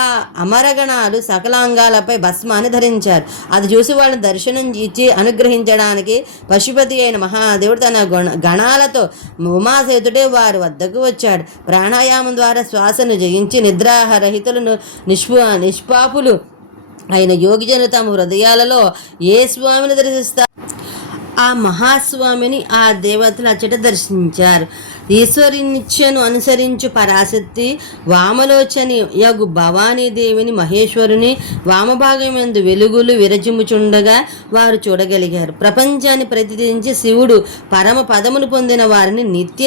ఆ అమరగణాలు సకలాంగాలపై భస్మాన్ని ధరించారు. అది చూసి వాళ్ళని దర్శనం ఇచ్చి అనుగ్రహించడానికి పశుపతి అయిన మహాదేవుడు తన గణాలతో ఉమాసేతుడే వారి వద్దకు వచ్చాడు. ప్రాణాయామం ద్వారా శ్వాసను జయించి నిద్రారహితులను నిష్పాపులు అయిన యోగిజనులు తమ హృదయాలలో ఏ స్వామిని దర్శిస్తారు ఆ మహాస్వామిని ఆ దేవతలు అచ్చట దర్శించారు. ఈశ్వరునిచ్ఛను అనుసరించు పరాశక్తి వామలోచని యగు భవానీదేవిని మహేశ్వరుని వామభాగమందు వెలుగులు విరజిమ్ముచుండగా వారు చూడగలిగారు. ప్రపంచాన్ని ప్రతిదించి శివుడు పరమ పదమును పొందిన వారిని నిత్య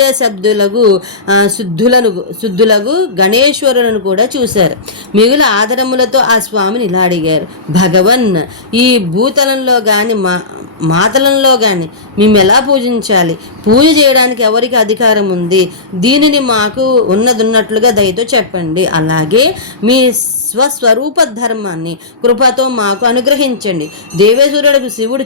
శుద్ధులకు గణేశ్వరులను కూడా చూశారు. మిగుల ఆదరములతో ఆ స్వామిని ఇలా అడిగారు. భగవన్, ఈ భూతలంలో గాని మాతలంలో కానీ మేము ఎలా పూజించాలి? పూజ చేయడానికి ఎవరికి అధికారం ఉంది? దీనిని మాకు ఉన్నట్లుగా దయతో చెప్పండి. అలాగే మీ స్వస్వరూప ధర్మాన్ని కృపతో మాకు అనుగ్రహించండి. దేవేశ్వరుడు శివుడు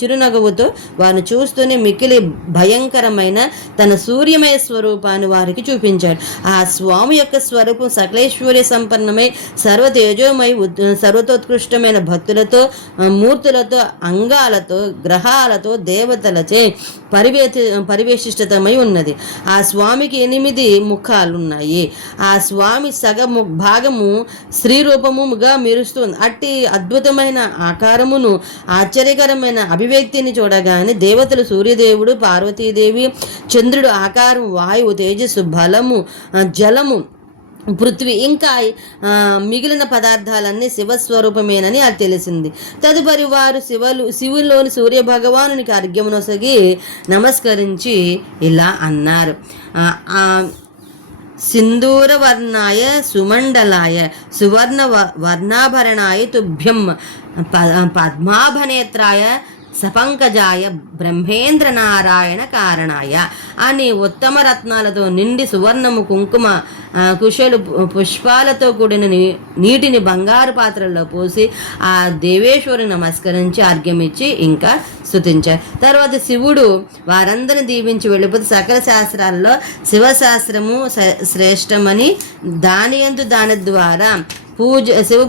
చిరునగవుతో వారిని చూస్తూనే మిక్కిలి భయంకరమైన తన సూర్యమయ స్వరూపాన్ని వారికి చూపించాడు. ఆ స్వామి యొక్క స్వరూపం సకలేశ్వర్య సంపన్నమై సర్వతేజోమై సర్వతోత్కృష్టమైన భక్తులతో, మూర్తులతో, అంగాలతో, గ్రహాలతో, దేవతలచే పరివేషిష్టమై ఉన్నది. ఆ స్వామికి 8 ముఖాలున్నాయి. ఆ స్వామి భాగము స్త్రీ రూపముగా మెరుస్తుంది. అట్టి అద్భుతమైన ఆకారమును, ఆశ్చర్యకరమైన అభివ్యక్తిని చూడగానే దేవతలు, సూర్యదేవుడు, పార్వతీదేవి, చంద్రుడు ఆకారం, వాయువు, తేజస్సు, బలము, జలము, పృథ్వీ ఇంకా మిగిలిన పదార్థాలన్నీ శివస్వరూపమేనని అది తెలిసింది. తదుపరి వారు శివులోని సూర్య భగవానునికి అర్ఘ్యమునొసగి నమస్కరించి ఇలా అన్నారు: సింధూరవర్ణాయ సుమండలాయ సువర్ణ వర్ణాభరణాయ తుభ్యం పద్మాభనేత్రాయ సపంకజాయ బ్రహ్మేంద్ర నారాయణ కారణాయ అని ఉత్తమ రత్నాలతో నిండి సువర్ణము, కుంకుమ, కుశలు, పుష్పాలతో కూడిన నీటిని బంగారు పాత్రల్లో పోసి ఆ దేవేశ్వరుని నమస్కరించి అర్ఘ్యమిచ్చి ఇంకా స్తుతించారు. తర్వాత శివుడు వారందరిని దీవించి వెళ్ళిపోతే సకల శాస్త్రాల్లో శివశాస్త్రము శ్రేష్టమని, దాని ద్వారా శివ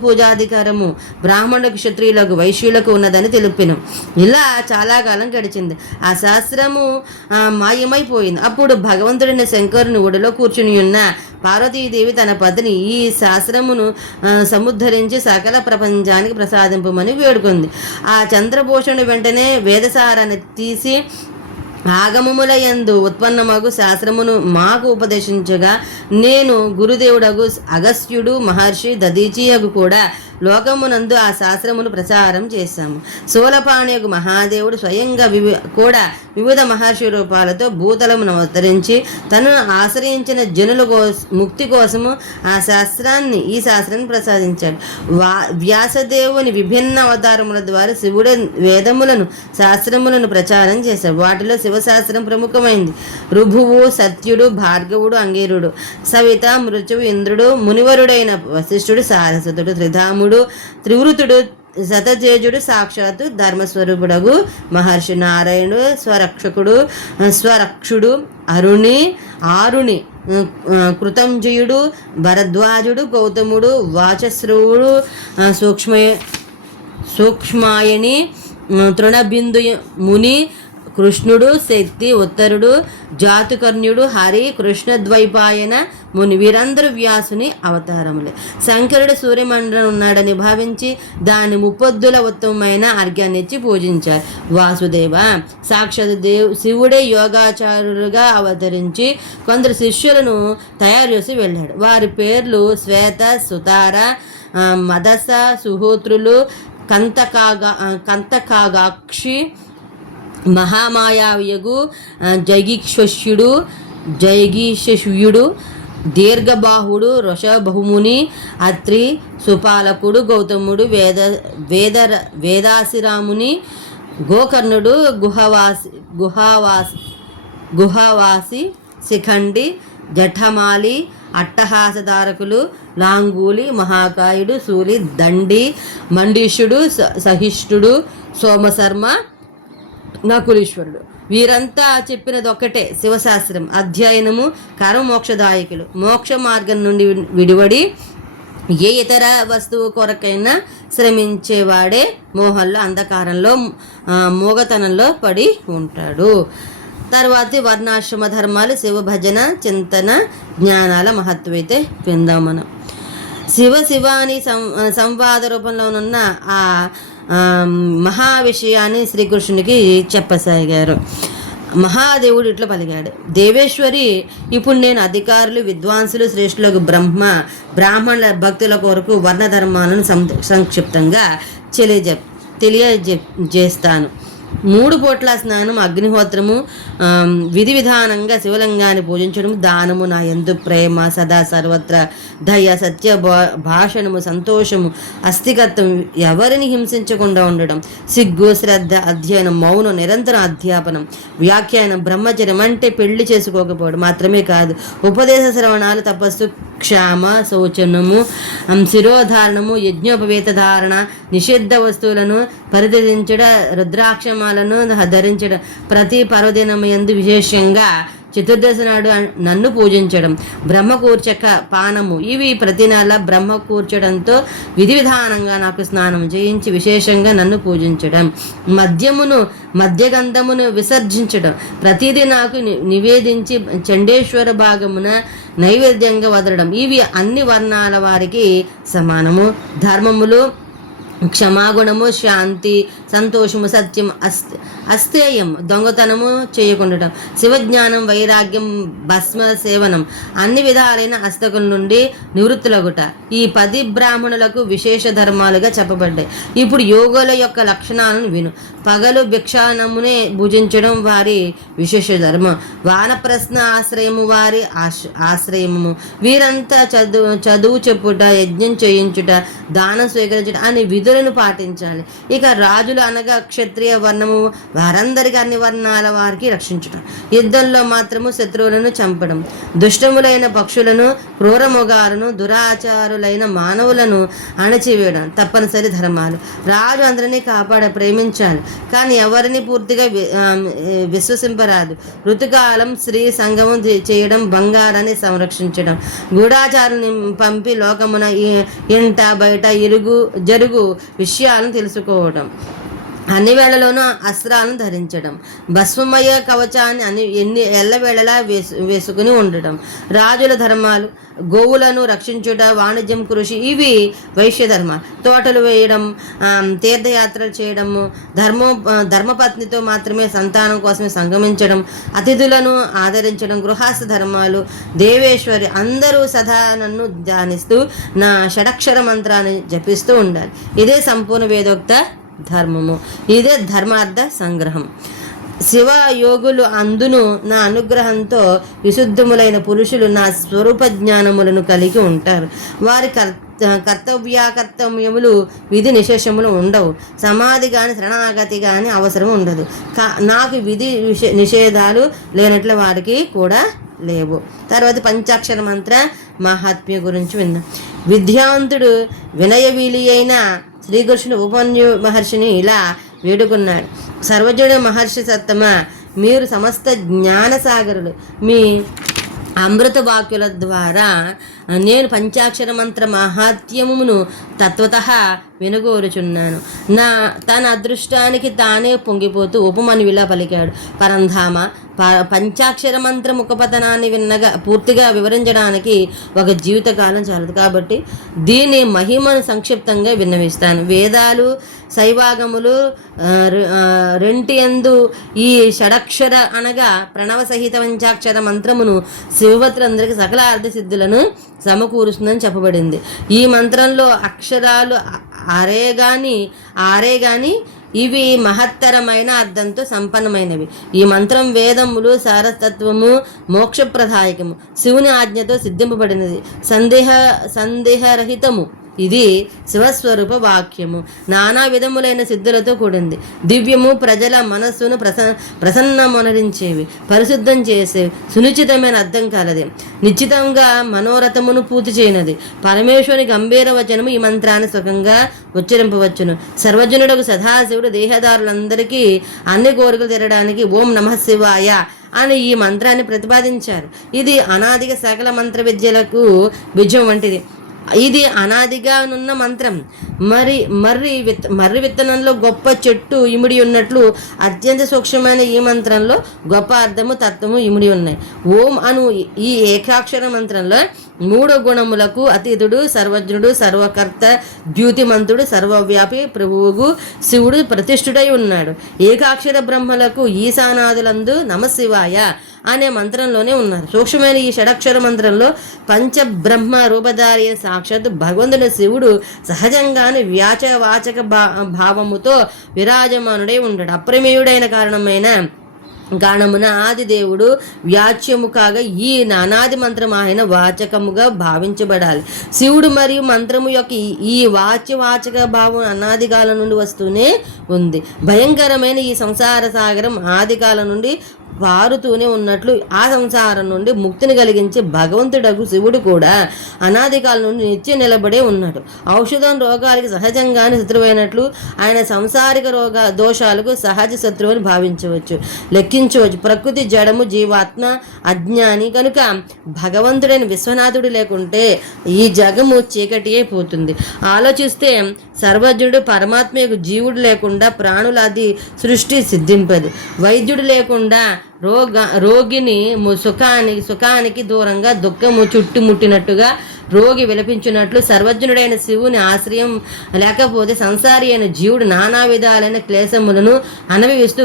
పూజాధికారము బ్రాహ్మణులకు, క్షత్రియులకు, వైశ్యులకు ఉన్నదని తెలిపిన. ఇలా చాలా కాలం గడిచింది. ఆ శాస్త్రము మాయమైపోయింది. అప్పుడు భగవంతుడిని శంకరుని ఒడిలో కూర్చుని ఉన్న పార్వతీదేవి తన పతిని ఈ శాస్త్రమును సముద్ధరించి సకల ప్రపంచానికి ప్రసాదింపమని వేడుకుంది. ఆ చంద్రభూషణుడు వెంటనే వేదసారాన్ని తీసి ఆగమములయందు ఉత్పన్నమగు శాస్త్రమును మాకు ఉపదేశించగా, నేను గురుదేవుడగు అగస్త్యుడు, మహర్షి దదీచియగు కూడా లోకమునందు ఆ శాస్త్రమును ప్రచారం చేశాము. శూలపాణియగు మహాదేవుడు స్వయంగా కూడా వివిధ మహర్షి రూపాలతో భూతలమును అవతరించి తనను ఆశ్రయించిన జనుల ముక్తి కోసము ఈ శాస్త్రాన్ని ప్రసాదించాడు. వ్యాసదేవుని విభిన్న అవతారముల ద్వారా శివుడు వేదములను, శాస్త్రములను ప్రచారం చేశాడు. వాటిలో శివశాస్త్రం ప్రముఖమైంది. ఋభువు, సత్యుడు, భార్గవుడు, అంగీరుడు, సవిత, మృత్యువు, ఇంద్రుడు, మునివరుడైన వశిష్ఠుడు, సారస్వతుడు, త్రిధాముడు, త్రివృతుడు, శతజేజుడు, సాక్షాత్తు ధర్మస్వరూపుడగు మహర్షి నారాయణుడు, స్వరక్షుడు, ఆరుణి, కృతంజయుడు, భరద్వాజుడు, గౌతముడు, వాచశ్రవుడు, సూక్ష్మాయణి, తృణబిందు ముని, కృష్ణుడు, శక్తి, ఉత్తరుడు, జాతుకర్ణ్యుడు, హరి, కృష్ణద్వైపాయన ముని వీరందరూ వ్యాసుని అవతారములే. శంకరుడు సూర్యమండలం ఉన్నాడని భావించి దాని ముప్పొద్దుల ఉత్తమమైన అర్ఘ్యాన్నిచ్చి పూజించారు. వాసుదేవ సాక్షాత్ శివుడే యోగాచారులుగా అవతరించి కొందరు శిష్యులను తయారు చేసి వెళ్ళాడు. వారి పేర్లు శ్వేత, సుతార, మదస, సుహోత్రులు, కంతకాగాక్షి, మహామాయావ్యగు, జైగీషుయుడు, దీర్ఘబాహుడు, వృషభముని, అత్రి, సుపాలకుడు, గౌతముడు, వేదాసిరాముని, గోకర్ణుడు, గుహవాసి, శిఖండి, జఠమాలి, అట్టహాసధారకులు, లాంగూలి, మహాకాయుడు, శూలి, దండి, మండీషుడు, సహిష్ఠుడు, సోమశర్మ, నకులీశ్వరుడు. వీరంతా చెప్పినది ఒక్కటే, శివశాస్త్రం అధ్యయనము కర్మమోక్షదాయకులు. మోక్ష మార్గం నుండి విడివడి ఏ ఇతర వస్తువు కొరకైనా శ్రమించేవాడే మోహంలో, అంధకారంలో, మోగతనంలో పడి ఉంటాడు. తర్వాతి వర్ణాశ్రమ ధర్మాలు, శివ భజన, చింతన, జ్ఞానాల మహత్వైతే విందాం మనం. శివాని సంవాద రూపంలోనున్న ఆ మహా విషయాన్ని శ్రీకృష్ణునికి చెప్పసాగారు. మహాదేవుడు ఇట్లా పలికాడు: దేవేశ్వరి, ఇప్పుడు నేను అధికారులు, విద్వాంసులు, శ్రేష్ఠులకు బ్రాహ్మణుల భక్తుల కొరకు వర్ణధర్మాలను సంక్షిప్తంగా తెలియజేస్తాను. 3 పూట్ల స్నానం, అగ్నిహోత్రము, విధి విధానంగా శివలింగాన్ని పూజించడం, దానము, నా యందు ప్రేమ, సదా సర్వత్ర దయ, సత్య భాషణము, సంతోషము, అస్థికత్వం, ఎవరిని హింసించకుండా ఉండడం, సిగ్గు, శ్రద్ధ, అధ్యయనం, మౌనం, నిరంతర అధ్యాపనం, వ్యాఖ్యానం, బ్రహ్మచర్యం అంటే పెళ్లి చేసుకోకపోవడం మాత్రమే కాదు, ఉపదేశ శ్రవణాలు, తపస్సు, క్షామ, శౌచనము, శిరోధారణము, యజ్ఞోపవేత ధారణ, నిషిద్ధ వస్తువులను పరిత్యజించడ, రుద్రాక్షమాలను ధరించడం, ప్రతి పర్వదినమందు విశేషంగా చతుర్దశి నాడు నన్ను పూజించడం, బ్రహ్మ కూర్చక పానము, ఇవి ప్రతి నెల బ్రహ్మ కూర్చడంతో విధి విధానంగా నాకు స్నానం చేయించి విశేషంగా నన్ను పూజించడం, మద్యగంధమును విసర్జించడం, ప్రతిదీ నాకు నివేదించి చండేశ్వర భాగమున నైవేద్యంగా వదలడం, ఇవి అన్ని వర్ణాల వారికి సమానము. ధర్మములు క్షమాగుణము, శాంతి, సంతోషము, సత్యం, అస్థేయం, దొంగతనము చేయకుండటం, శివజ్ఞానం, వైరాగ్యం, భస్మ సేవనం, అన్ని విధాలైన అస్తకుల నుండి నివృత్తులగుట, ఈ 10 బ్రాహ్మణులకు విశేష ధర్మాలుగా చెప్పబడ్డాయి. ఇప్పుడు యోగుల యొక్క లక్షణాలను విను. పగలు భిక్షానమునే భుజించడం వారి విశేష ధర్మం, వానప్రస్థ ఆశ్రయము వారి ఆశ్రయము, వీరంతా చదువు చెప్పుట, యజ్ఞం చేయించుట, దానం స్వీకరించుట అనే విధులను పాటించాలి. ఇక రాజులు అనగా క్షత్రియ వర్ణము వారందరికీ అన్ని వర్ణాల వారికి రక్షించడం, యుద్ధంలో మాత్రము శత్రువులను చంపడం, దుష్టములైన పక్షులను, క్రూరమొగాలను, దురాచారులైన మానవులను అణచివేయడం తప్పనిసరి ధర్మాలు. రాజు అందరినీ ప్రేమించాలి, కానీ ఎవరిని పూర్తిగా విశ్వసింపరాదు. ఋతుకాలం స్త్రీ సంగమం చేయడం, బంగారాన్ని సంరక్షించడం, గూఢాచారుని పంపి లోకమున ఇంట బయట జరుగు విషయాలను తెలుసుకోవడం, అన్ని వేళలోనూ అస్త్రాలను ధరించడం, భస్మమయ కవచాన్ని ఎల్లవేళలా వేసుకుని ఉండడం, రాజుల ధర్మాలు, గోవులను రక్షించుట, వాణిజ్యం, కృషి, ఇవి వైశ్య ధర్మాలు. తోటలు వేయడం, తీర్థయాత్రలు చేయడము, ధర్మపత్నితో మాత్రమే సంతానం కోసమే సంగమించడం, అతిథులను ఆదరించడం, గృహస్థ ధర్మాలు. దేవేశ్వరి, అందరూ సదా నన్ను ధ్యానిస్తూ నా షడక్షర మంత్రాన్ని జపిస్తూ ఉండాలి. ఇదే సంపూర్ణ వేదోక్త ధర్మము, ఇదే ధర్మార్థ సంగ్రహం. శివ యోగులు అందును నా అనుగ్రహంతో విశుద్ధములైన పురుషులు నా స్వరూప జ్ఞానములను కలిగి ఉంటారు. వారి కర్తవ్యములు విధి నిశేషములు ఉండవు. సమాధి కానీ శరణాగతి కానీ అవసరం ఉండదు. నాకు విధి నిషేధాలు లేనట్లు వారికి కూడా లేవు. తర్వాత పంచాక్షర మంత్ర మహాత్మ్య గురించి విందాం. విద్యావంతుడు వినయవీలి అయిన శ్రీకృష్ణుడు ఉపన్యు మహర్షిని ఇలా వేడుకున్నాడు. సర్వజనుడు మహర్షి సత్తమ, మీరు సమస్త జ్ఞానసాగరులు. మీ అమృత వాక్యుల ద్వారా నేను పంచాక్షర మంత్ర మహాత్మ్యమును తత్వత వినగోరుచున్నాను. తన అదృష్టానికి తానే పొంగిపోతూ ఉపమన్యులా పలికాడు. పరంధామ, పంచాక్షర మంత్ర ముఖపతనాన్ని పూర్తిగా వివరించడానికి ఒక జీవితకాలం చాలదు. కాబట్టి దీని మహిమను సంక్షిప్తంగా విన్నవిస్తాను. వేదాలు, శైవాగములు రెంటియందు ఈ షడక్షర అనగా ప్రణవ సహిత పంచాక్షర మంత్రమును శివభద్రందరికి సకల అర్థ సిద్ధులను సమకూరుస్తుందని చెప్పబడింది. ఈ మంత్రంలో అక్షరాలు ఆరే గాని ఇవి మహత్తరమైన అర్థంతో సంపన్నమైనవి. ఈ మంత్రం వేదములు, సారతత్వము, మోక్షప్రదాయకము, శివుని ఆజ్ఞతో సిద్ధింపబడినది, సందేహరహితము. ఇది శివస్వరూప వాక్యము. నానా విధములైన సిద్ధులతో కూడింది. దివ్యము, ప్రజల మనస్సును ప్రసన్నమొనరించేవి, పరిశుద్ధం చేసేవి, సునిశ్చితమైన అర్థం కలది, నిశ్చితంగా మనోరథమును పూర్తి చేయనది. పరమేశ్వరుని గంభీర వచనము ఈ మంత్రాన్ని సుఖంగా ఉచ్చరింపవచ్చును. సర్వజనుడకు సదాశివుడు దేహదారులందరికీ అన్ని కోరికలు తీరడానికి ఓం నమః శివాయ అని ఈ మంత్రాన్ని ప్రతిపాదించారు. ఇది అనాదిగా సకల మంత్ర విద్యలకు బీజం వంటిది. ఇది అనాదిగా ఉన్న మంత్రం. మర్రి విత్తనంలో గొప్ప చెట్టు ఇమిడి ఉన్నట్లు అత్యంత సూక్ష్మమైన ఈ మంత్రంలో గొప్ప అర్థము, తత్వము ఇమిడి ఉన్నాయి. ఓం అను ఈ ఏకాక్షర మంత్రంలో మూడు గుణములకు అతీతుడు, సర్వజ్ఞుడు, సర్వకర్త, ద్యూతిమంతుడు, సర్వవ్యాపి ప్రభువుగు శివుడు ప్రతిష్ఠుడై ఉన్నాడు. ఏకాక్షర బ్రహ్మలకు ఈశానాదులందు నమశివాయ అనే మంత్రంలోనే ఉన్నారు. సూక్ష్మమైన ఈ షడక్షర మంత్రంలో పంచబ్రహ్మ రూపధారి సాక్షాత్ భగవంతుని శివుడు సహజంగానే వాచక భావముతో విరాజమానుడై ఉంటాడు. అప్రమేయుడైన కారణమున ఆదిదేవుడు వ్యాచ్యము కాగా ఈ అనాది మంత్రం ఆయన వాచకముగా భావించబడాలి. శివుడు మరియు మంత్రము యొక్క ఈ వాచక భావం అనాది కాలం నుండి వస్తూనే ఉంది. భయంకరమైన ఈ సంసార సాగరం ఆది కాలం నుండి పారుతూనే ఉన్నట్లు ఆ సంసారం నుండి ముక్తిని కలిగించే భగవంతుడకు శివుడు కూడా అనాది కాలం నుండి నిత్యం నిలబడే ఉన్నాడు. ఔషధం రోగాలకి సహజంగానే శత్రువైనట్లు ఆయన సంసారిక దోషాలకు సహజ శత్రువుని భావించవచ్చు, లెక్కించవచ్చు. ప్రకృతి జడము, జీవాత్మ అజ్ఞాని కనుక భగవంతుడైన విశ్వనాథుడు లేకుంటే ఈ జగము చీకటియే పోతుంది. ఆలోచిస్తే సర్వజ్ఞుడు పరమాత్మకు జీవుడు లేకుండా ప్రాణులాది సృష్టి సిద్ధింపదు. వైద్యుడు లేకుండా రోగిని సుఖానికి దూరంగా దుఃఖము చుట్టుముట్టినట్టుగా రోగి విలపించినట్లు సర్వజ్ఞుడైన శివుని ఆశ్రయం లేకపోతే సంసారి అయిన జీవుడు నానా విధాలైన క్లేశములను అనుభవిస్తూ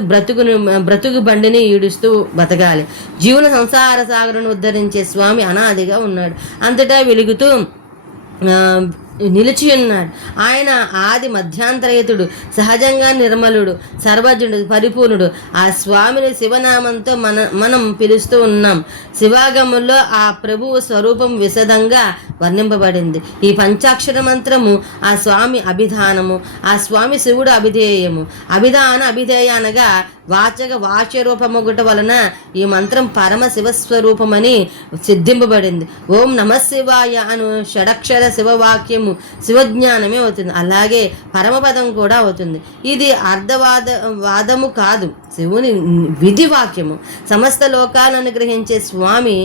బ్రతుకు బండిని ఈడుస్తూ బతకాలి. జీవుని సంసార సాగరును ఉద్ధరించే స్వామి అనాదిగా ఉన్నాడు, అంతటా వెలుగుతూ నిలిచి ఉన్నాడు. ఆయన ఆది మధ్యాంతరహితుడు, సహజంగా నిర్మలుడు, సర్వజ్ఞుడు, పరిపూర్ణుడు. ఆ స్వామిని శివనామంతో మనం పిలుస్తూ ఉన్నాం. శివాగముల్లో ఆ ప్రభువు స్వరూపం విశదంగా వర్ణింపబడింది. ఈ పంచాక్షర మంత్రము ఆ స్వామి అభిధానము, ఆ స్వామి శివుడు అభిధేయము. అభిధేయ అనగా వాచ్య రూపముగుట వలన ఈ మంత్రం పరమ శివస్వరూపమని సిద్ధింపబడింది. ఓం నమశివాయ అను షడక్షర శివవాక్యము శివజ్ఞానమే అవుతుంది. అలాగే పరమపదం కూడా అవుతుంది. ఇది వాదము కాదు, శివుని విధి వాక్యము. సమస్త లోకాలను అనుగ్రహించే స్వామి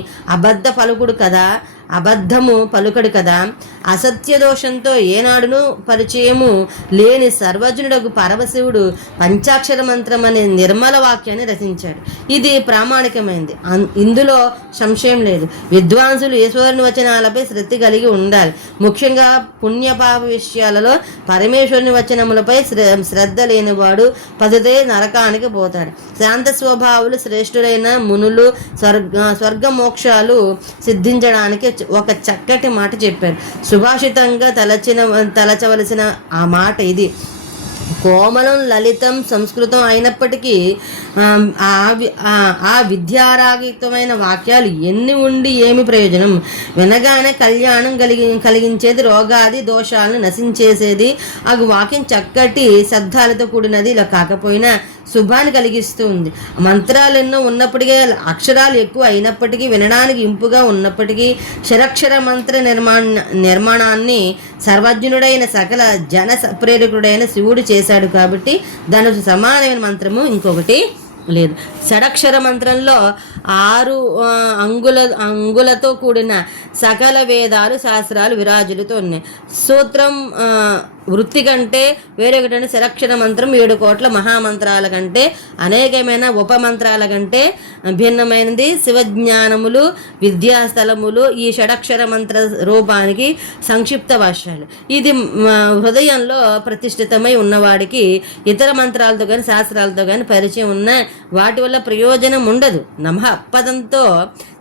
అబద్ధము పలుకడు కదా. అసత్య దోషంతో ఏనాడును పరిచయము లేని సర్వజ్ఞుడకు పరమశివుడు పంచాక్షర మంత్రం అనే నిర్మల వాక్యాన్ని రచించాడు. ఇది ప్రామాణికమైంది, ఇందులో సంశయం లేదు. విద్వాంసులు ఈశ్వరుని వచనాలపై శ్రద్ధ కలిగి ఉండాలి. ముఖ్యంగా పుణ్యపాప విషయాలలో పరమేశ్వరుని వచనములపై శ్రద్ధ లేనివాడు పదుదే నరకానికి పోతాడు. శాంత స్వభావులు శ్రేష్ఠులైన మునులు స్వర్గమోక్షాలు సిద్ధించడానికి ఒక చక్కటి మాట చెప్పారు. సుభాషితంగా తలచవలసిన ఆ మాట ఇది. కోమలం లలితం సంస్కృతం అయినప్పటికీ ఆ విద్యారాగితమైన వాక్యాలు ఎన్ని ఉండి ఏమి ప్రయోజనం? వినగానే కళ్యాణం కలిగించేది, రోగాది దోషాలను నశించేసేది అగు వాక్యం చక్కటి శబ్దాలతో కూడినది ఇలా కాకపోయినా శుభాన్ని కలిగిస్తూ ఉంది. మంత్రాలు ఎన్నో ఉన్నప్పటికీ, అక్షరాలు ఎక్కువ అయినప్పటికీ, వినడానికి ఇంపుగా ఉన్నప్పటికీ షరక్షర మంత్ర నిర్మాణాన్ని సర్వజ్ఞుడైన సకల జన ప్రేరకుడైన శివుడు చేశాడు. కాబట్టి దానికి సమానమైన మంత్రము ఇంకొకటి లేదు. షడక్షర మంత్రంలో 6 అంగులతో కూడిన సకల వేదాలు శాస్త్రాలు విరాజులతో ఉన్నాయి. సూత్రం వృత్తి కంటే వేరొకటైన షడక్షర మంత్రం 7 కోట్ల మహామంత్రాల కంటే అనేకమైన ఉపమంత్రాల కంటే భిన్నమైనది. శివజ్ఞానములు, విద్యాస్థలములు ఈ షడక్షర మంత్ర రూపానికి సంక్షిప్త భాష్యాలు. ఇది హృదయంలో ప్రతిష్ఠితమై ఉన్నవాడికి ఇతర మంత్రాలతో కానీ శాస్త్రాలతో కానీ పరిచయం ఉన్న వాటి వల్ల ప్రయోజనం ఉండదు. నమః పదంతో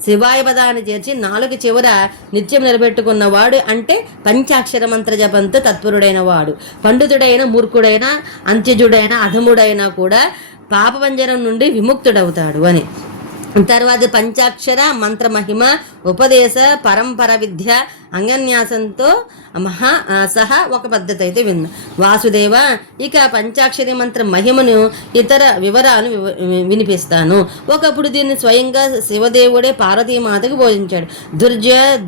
శివాయ పదాన్ని చేర్చి 4 చివర నిత్యం నిలబెట్టుకున్నవాడు అంటే పంచాక్షర మంత్ర జపంతో తత్పరుడైన వాడు. పండితుడైన, మూర్ఖుడైన, అంత్యజుడైన, అధముడైనా కూడా పాపపంజరం నుండి విముక్తుడవుతాడు అని. తర్వాత పంచాక్షర మంత్ర మహిమ, ఉపదేశ పరంపర విద్య అంగన్యాసంతో సహా ఒక పద్ధతి అయితే విందాం. వాసుదేవ, ఇక పంచాక్షరి మంత్ర మహిమను ఇతర వివరాలు వినిపిస్తాను. ఒకప్పుడు దీన్ని స్వయంగా శివదేవుడే పార్వతీమాతకు బోధించాడు.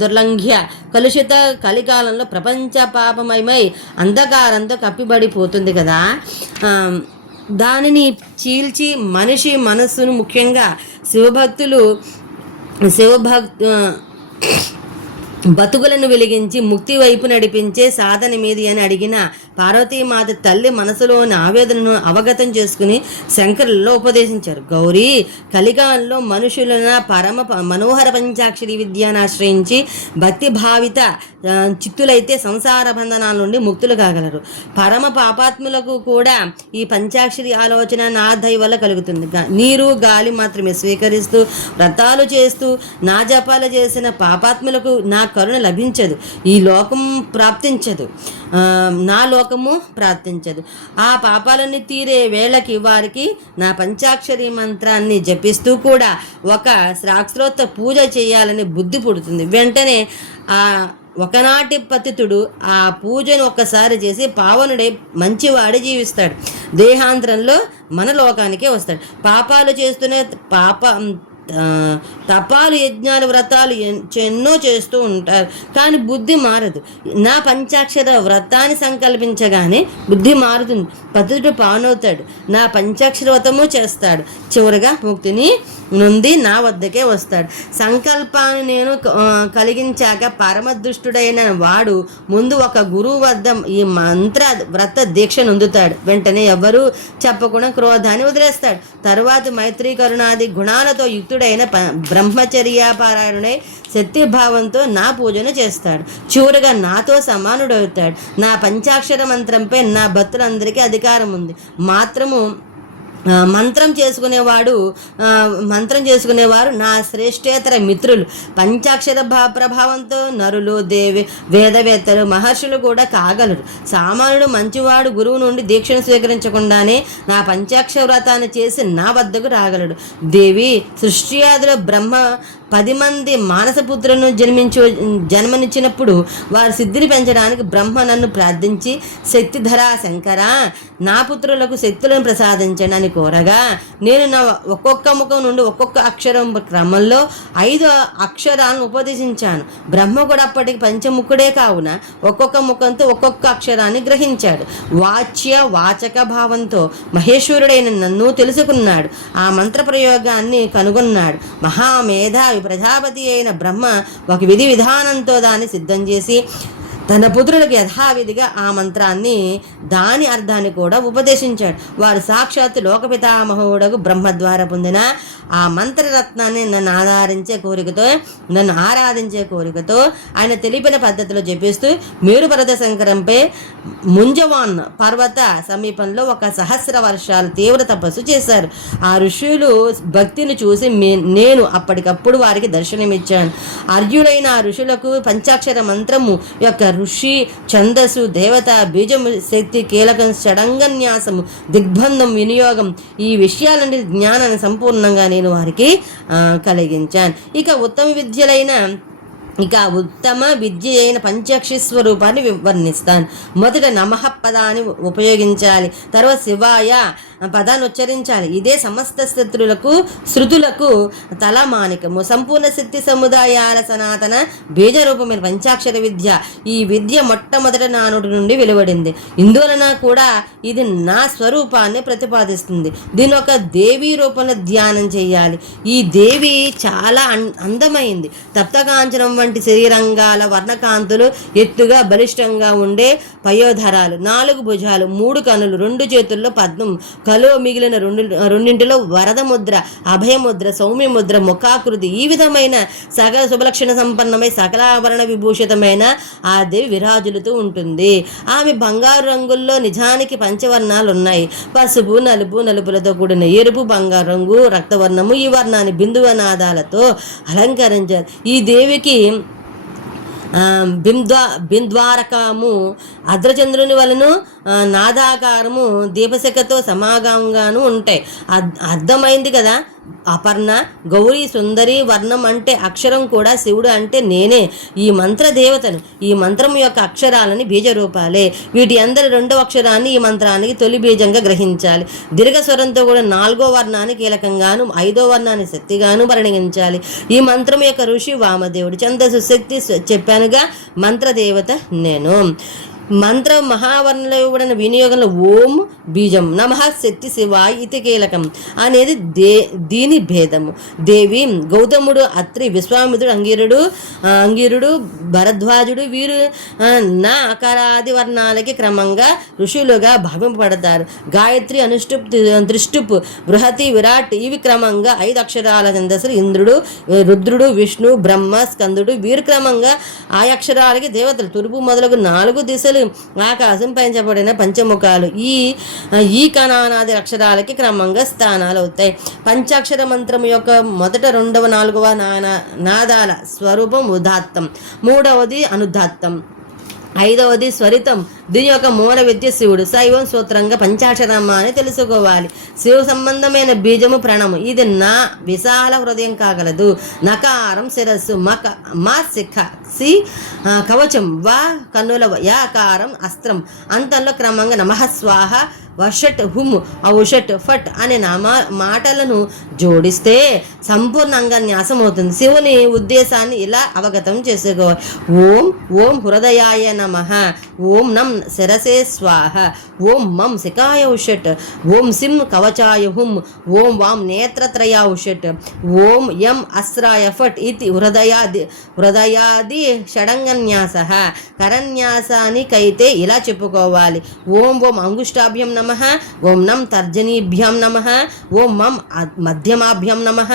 దుర్లంఘ్య కలుషిత కలికాలంలో ప్రపంచ పాపమయమై అంధకారంతో కప్పిబడిపోతుంది కదా, దానిని చీల్చి మనిషి మనస్సును బతుకులను వెలిగించి ముక్తి వైపు నడిపించే సాధన మీది అని అడిగిన పార్వతీమాత తల్లి మనసులోని ఆవేదనను అవగతం చేసుకుని శంకరుల్లో ఉపదేశించారు. గౌరీ, కలికాలంలో మనుషులన పరమ మనోహర పంచాక్షరి విద్యను ఆశ్రయించి భక్తి భావిత చిత్తులైతే సంసార బంధనాల నుండి ముక్తులు కాగలరు. పరమ పాపాత్ములకు కూడా ఈ పంచాక్షరి ఆలోచన నా దయ వల్ల కలుగుతుంది. నీరు గాలి మాత్రమే స్వీకరిస్తూ వ్రతాలు చేస్తూ నా జపాలు చేసిన పాపాత్ములకు నా కరుణ లభించదు, ఈ లోకం ప్రాప్తించదు, నా లోకము ప్రాప్తించదు. ఆ పాపాలన్నీ తీరే వేళకి వారికి నా పంచాక్షరి మంత్రాన్ని జపిస్తూ కూడా ఒక శాస్త్రోక్త పూజ చేయాలని బుద్ధి పుడుతుంది. వెంటనే ఆ ఒకనాటి పతితుడు ఆ పూజను ఒక్కసారి చేసి పావనుడై మంచివాడి జీవిస్తాడు. దేహాంతరంలో మన లోకానికే వస్తాడు. పాపాలు చేస్తూనే తపాలు యజ్ఞాలు వ్రతాలు ఎన్నో చేస్తూ ఉంటారు, కానీ బుద్ధి మారదు. నా పంచాక్షర వ్రతాన్ని సంకల్పించగానే బుద్ధి మారుతుంది, పతితుడు పావనవుతాడు, నా పంచాక్షర వ్రతము చేస్తాడు, చివరిగా ముక్తిని నుండి నా వద్దకే వస్తాడు. సంకల్పాన్ని నేను కలిగించాక పరమదుష్టుడైన వాడు ముందు ఒక గురువు వద్ద ఈ మంత్ర వ్రత దీక్ష నొందుతాడు. వెంటనే ఎవరు చెప్పకుండా క్రోధాన్ని వదిలేస్తాడు. తరువాత మైత్రి కరుణాది గుణాలతో యుక్తుడైన బ్రహ్మచర్యాపారాయణుడై శక్తిభావంతో నా పూజను చేస్తాడు. చివరిగా నాతో సమానుడవుతాడు. నా పంచాక్షర మంత్రంపై నా భక్తులందరికీ అధికారం ఉంది. మంత్రం చేసుకునేవారు నా శ్రేష్టేతర మిత్రులు. పంచాక్షర ప్రభావంతో నరులు, వేదవేత్తలు, మహర్షులు కూడా కాగలరు. సామాన్యుడు మంచివాడు గురువు నుండి దీక్షను స్వీకరించకుండానే నా పంచాక్షర వ్రతాన్ని చేసి నా వద్దకు రాగలడు. దేవి, సృష్టియాదుల బ్రహ్మ 10 మంది మానసపుత్రులను జన్మనిచ్చినప్పుడు వారి సిద్ధిని పెంచడానికి బ్రహ్మ నన్ను ప్రార్థించి శక్తిధరా శంకర, నా పుత్రులకు శక్తులను ప్రసాదించండి అని కోరగా నేను నా ఒక్కొక్క ముఖం నుండి ఒక్కొక్క అక్షరం క్రమంలో 5 అక్షరాలను ఉపదేశించాను. బ్రహ్మ కూడా అప్పటికి పంచముఖుడే కావున ఒక్కొక్క ముఖంతో ఒక్కొక్క అక్షరాన్ని గ్రహించాడు. వాచక భావంతో మహేశ్వరుడైన నన్ను తెలుసుకున్నాడు. ఆ మంత్ర ప్రయోగాన్ని కనుగొన్నాడు. మహామేధావి ప్రజాపతి అయిన బ్రహ్మ ఒక విధి విధానంతో దాన్ని సిద్ధం చేసి తన పుత్రులకు యథావిధిగా ఆ మంత్రాన్ని దాని అర్థాన్ని కూడా ఉపదేశించాడు. వారు సాక్షాత్ లోకపితామహుడకు బ్రహ్మ ద్వారా పొందిన ఆ మంత్రరత్నాన్ని నన్ను ఆరాధించే కోరికతో ఆయన తెలిపిన పద్ధతిలో చెప్పిస్తూ మేరుపర్వత శంకరంపై ముంజవాన్ పర్వత సమీపంలో 1 సహస్ర వర్షాలు తీవ్ర తపస్సు చేశారు. ఆ ఋషులు భక్తిని చూసి నేను అప్పటికప్పుడు వారికి దర్శనమిచ్చాను. అర్జునైన ఆ ఋషులకు పంచాక్షర మంత్రము యొక్క ఋషి, ఛందస్సు, దేవత, బీజము, శక్తి, కీలకం, షడంగన్యాసము, దిగ్బంధం, వినియోగం, ఈ విషయాలంటే జ్ఞానాన్ని సంపూర్ణంగా నేను వారికి కలిగించాను. ఇక ఉత్తమ విద్య అయిన పంచాక్షి స్వరూపాన్ని వర్ణిస్తాను. మొదట నమః పదాన్ని ఉపయోగించాలి, తర్వాత శివాయ పదాన్ని ఉచ్చరించాలి. ఇదే సమస్త శృతులకు తలమానికము. సంపూర్ణ శక్తి సముదాయాల సనాతన బీజరూపమైన పంచాక్షర విద్య. ఈ విద్య మొట్టమొదట నా నోటి నుండి వెలువడింది. ఇందువలన కూడా ఇది నా స్వరూపాన్ని ప్రతిపాదిస్తుంది. దీని ఒక దేవీ రూపంలో ధ్యానం చేయాలి. ఈ దేవి చాలా అందమైంది. తప్తకాంచనం వంటి శరీరంగాల వర్ణకాంతులు, ఎత్తుగా బలిష్టంగా ఉండే పయోధరాలు, 4 భుజాలు, 3 కనులు, 2 చేతుల్లో పద్మం, కలో మిగిలిన రెండింటిలో వరద ముద్ర, అభయముద్ర, సౌమ్య ముద్ర, ముఖాకృతి, ఈ విధమైన సకల శుభలక్షణ సంపన్నమై సకలాభరణ విభూషితమైన ఆ దేవి విరాజులుతూ ఉంటుంది. ఆమె బంగారు రంగుల్లో నిజానికి పంచవర్ణాలు ఉన్నాయి. పసుపు, నలుపులతో కూడిన ఎరుపు, బంగారు రంగు, రక్తవర్ణము, ఈ వర్ణాన్ని బిందువనాదాలతో అలంకరించారు. ఈ దేవికి బింద్వారకము అర్ధచంద్రుని వలను నాదాకారము దీపశిఖతో సమాగంగాను ఉంటాయి. అర్థమైంది కదా. అపర్ణ, గౌరీ, సుందరి, వర్ణం అంటే అక్షరం కూడా శివుడు అంటే నేనే. ఈ మంత్ర దేవతను. ఈ మంత్రం యొక్క అక్షరాలని బీజరూపాలే. వీటి అందరి 2వ అక్షరాన్ని ఈ మంత్రానికి తొలి బీజంగా గ్రహించాలి. దీర్ఘస్వరంతో కూడా 4వ వర్ణాన్ని కీలకంగాను 5వ వర్ణాన్ని శక్తిగాను పరిగణించాలి. ఈ మంత్రం యొక్క ఋషి వామదేవుడు. ఛందస్సు, శక్తి చెప్పానుగా. మంత్రదేవత నేను. మంత్ర మహావర్ణలో ఇవ్వబడిన వినియోగంలో ఓం బీజం, నమః శక్తి శివాయ ఇది కీలకం అనేది దీని భేదము. దేవి గౌతముడు, అత్రి, విశ్వామిత్రుడు, అంగీరుడు, భరద్వాజుడు వీరు నా అకారాది వర్ణాలకి క్రమంగా ఋషులుగా భావింపబడతారు. గాయత్రి, అనుష్టుప్, త్రిష్టుప్, బృహతి, విరాట్ ఇవి క్రమంగా 5 అక్షరాల ఛందస్సులు. ఇంద్రుడు, రుద్రుడు, విష్ణు, బ్రహ్మ, స్కందుడు వీరు క్రమంగా ఆ అక్షరాలకి దేవతలు. తూర్పు మొదలగు 4 దిశలు ఆకాశం పెంచబడిన పంచముఖాలు ఈ కణానాది అక్షరాలకి క్రమంగా స్థానాలు అవుతాయి. పంచాక్షర మంత్రం యొక్క మొదట 2వ 4వ నాదాల స్వరూపం ఉదాత్తం, 3వది అనుదాత్తం, 5వది స్వరితం. దీని యొక్క మూల విద్య శివుడు. శైవం సూత్రంగా పంచాక్షరమ్మ అని తెలుసుకోవాలి. శివ సంబంధమైన బీజము ప్రణము. ఇది నా విశాల హృదయం కాగలదు. నకారం శిరస్సు, మా శిఖ, సి కవచం, వా కన్నుల, యాకారం అస్త్రం. అంతంలో క్రమంగా నమః స్వాహ, వషట్ హుమ్, ఔషట్ ఫట్ అనే మాటలను జోడిస్తే సంపూర్ణంగా న్యాసం అవుతుంది. శివుని ఉద్దేశాన్ని ఇలా అవగతం చేసుకోవాలి. ఓం ఓం హృదయాయ నమః, ఓం నం శిరసే స్వాహ, ఓం మం శిఖాయ ఔషట్, ఓం సిం కవచాయ హుమ్, ఓం వాం నేత్రత్రయ ఔషట్, ఓం యం అస్రాయ ఫట్. ఇది హృదయాది షడంగన్యాస. కరన్యాసానికైతే ఇలా చెప్పుకోవాలి. ఓం ఓం అంగుష్టాభ్యం నమః, ఓం నం తర్జనీభ్యాం నమః, ఓం మం మధ్యమాభ్యం నమః,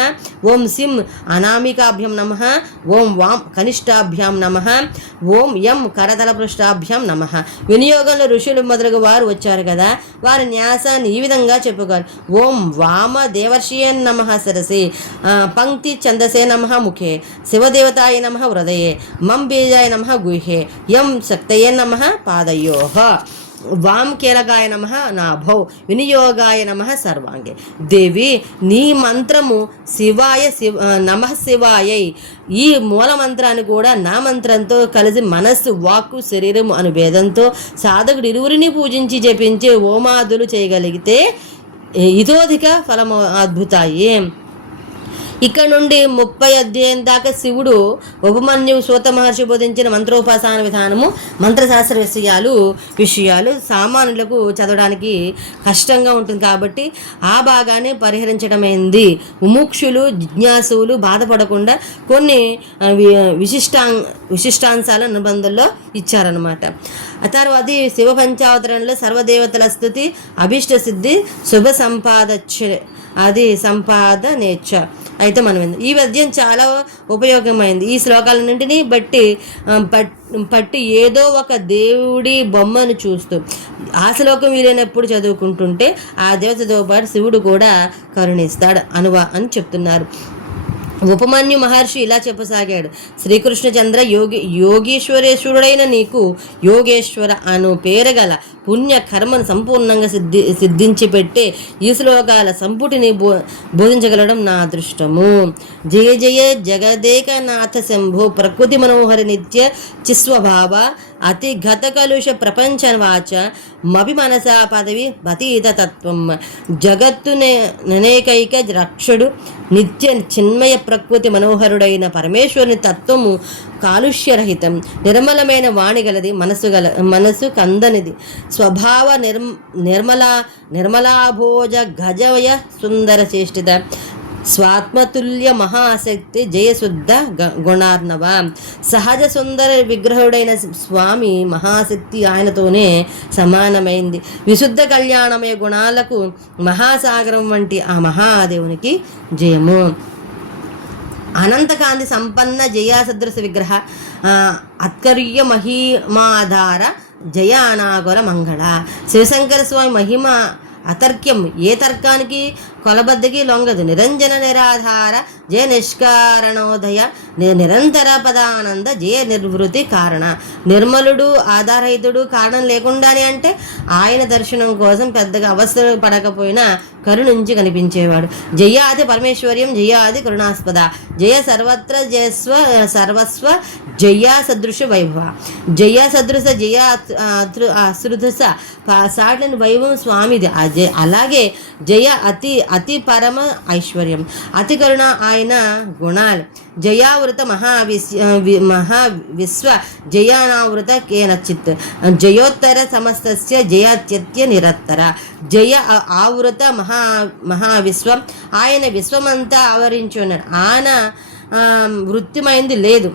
ఓం సిం అనామికాభ్యం నమః, ఓం వాం కనిష్టాభ్యాం నమః, ఓం యం కరతల పృష్టాభ్యాం నమః. వినియోగంలో ఋషులు మొదలగు వారు వచ్చారు కదా, వారి న్యాసాన్ని ఈ విధంగా చెప్పుకోవాలి. ఓం వామ దేవర్షియే నమః శిరసి, పంక్తి ఛందసే నమః ముఖే, శివదేవతాయ నమః హృదయే, మం బీజాయ నమః గుహ్యే, యం శక్తయే నమః పాదయోః, వాం కీలకాయ నమః నాభౌ, వినియోగాయ నమః సర్వాంగే. దేవి నీ మంత్రము శివాయ నమః శివాయై. ఈ మూల మంత్రాన్ని కూడా నా మంత్రంతో కలిసి మనస్సు, వాక్కు, శరీరము అను భేదంతో సాధకుడు ఇరువురిని పూజించి జపించి హోమాదులు చేయగలిగితే ఇతోధిక ఫలము అద్భుతాయి. ఇక్కడ నుండి 30 అధ్యాయం దాకా శివుడు ఉపమన్యు సూత మహర్షి బోధించిన మంత్రోపాసన విధానము, మంత్రశాస్త్ర విషయాలు సామాన్యులకు చదవడానికి కష్టంగా ఉంటుంది కాబట్టి ఆ భాగాన్ని పరిహరించడమైంది. ముముక్షులు, జిజ్ఞాసులు బాధపడకుండా కొన్ని విశిష్టాంశాల నిబంధనలో ఇచ్చారనమాట. తర్వాత శివ పంచావతరణలో సర్వదేవతల స్థుతి, అభిష్ట సిద్ధి, శుభ సంపాదనేచ్ఛ. అయితే మనం ఈ పద్యం చాలా ఉపయోగమైంది. ఈ శ్లోకాలన్నింటినీ పట్టి ఏదో ఒక దేవుడి బొమ్మను చూస్తూ ఆ శ్లోకం వీలైనప్పుడు చదువుకుంటుంటే ఆ దేవతతో పాటు శివుడు కూడా కరుణిస్తాడు అని చెప్తున్నారు. ఉపమన్యు మహర్షి ఇలా చెప్పసాగాడు. శ్రీకృష్ణచంద్ర యోగీశ్వరేశ్వరుడైన నీకు యోగేశ్వర అను పేరగల పుణ్య కర్మను సంపూర్ణంగా సిద్ధించి పెట్టే ఈ శ్లోకాల సంపుటిని బోధించగలడం నా అదృష్టము. జయ జయ జగదేకనాథ శంభో, ప్రకృతి మనోహరి నిత్య చిస్వభావ, అతి గత కలుష ప్రపంచ వాచ, మభి మనసా పదవి బతీత తత్వం. జగత్తు ననేకైక రక్షుడు, నిత్య చిన్మయ ప్రకృతి మనోహరుడైన పరమేశ్వరుని తత్వము కాలుష్యరహితం, నిర్మలమైన వాణి గలది, మనసు కందనిది, స్వభావ నిర్మలాభోజ గజవయ సుందర చేష్టిత, స్వాత్మతుల్య మహాశక్తి, జయశుద్ధ గుణార్ణవ. సహజ సుందర విగ్రహుడైన స్వామి మహాశక్తి ఆయనతోనే సమానమైంది. విశుద్ధ కళ్యాణమయ గుణాలకు మహాసాగరం వంటి ఆ మహాదేవునికి జయము. అనంతకాంతి సంపన్న జయాసదృశ విగ్రహ, అత్కర్య మహిమాధార, జయ అనాగోర మంగళ. శివశంకర స్వామి మహిమ అతర్క్యం, ఏ తర్కానికి కొలబద్దకి లొంగదు. నిరంజన నిరాధార, జయ నిష్కారణోదయ, నిరంతర పదానంద, జయ నిర్వృతి కారణ. నిర్మలుడు, ఆధారహితుడు, కారణం లేకుండానే అంటే ఆయన దర్శనం కోసం పెద్దగా అవసరం పడకపోయినా కరుణించి కనిపించేవాడు. జయాది పరమేశ్వర్యం, జయాది కరుణాస్పద, జయ సర్వత్ర జయస్వ సర్వస్వ, జయ సదృశ వైభవ. జయ సదృశ, జయ అసృదృశ సాటిని వైభవం స్వామిది. అలాగే జయ అతి అతి పరమ ఐశ్వర్యం. అతి కరుణ ఆయన గుణాలు. జయావృత మహావిశ్వ జయానావృత కేనచిత్ జయోత్తర సమస్తస్య జయాత్యత్య నిరత్తర. జయ ఆవృత మహావిశ్వం, ఆయన విశ్వమంతా ఆవరించి ఉన్నాడు. ఆయన వృత్తిమైంది లేదు,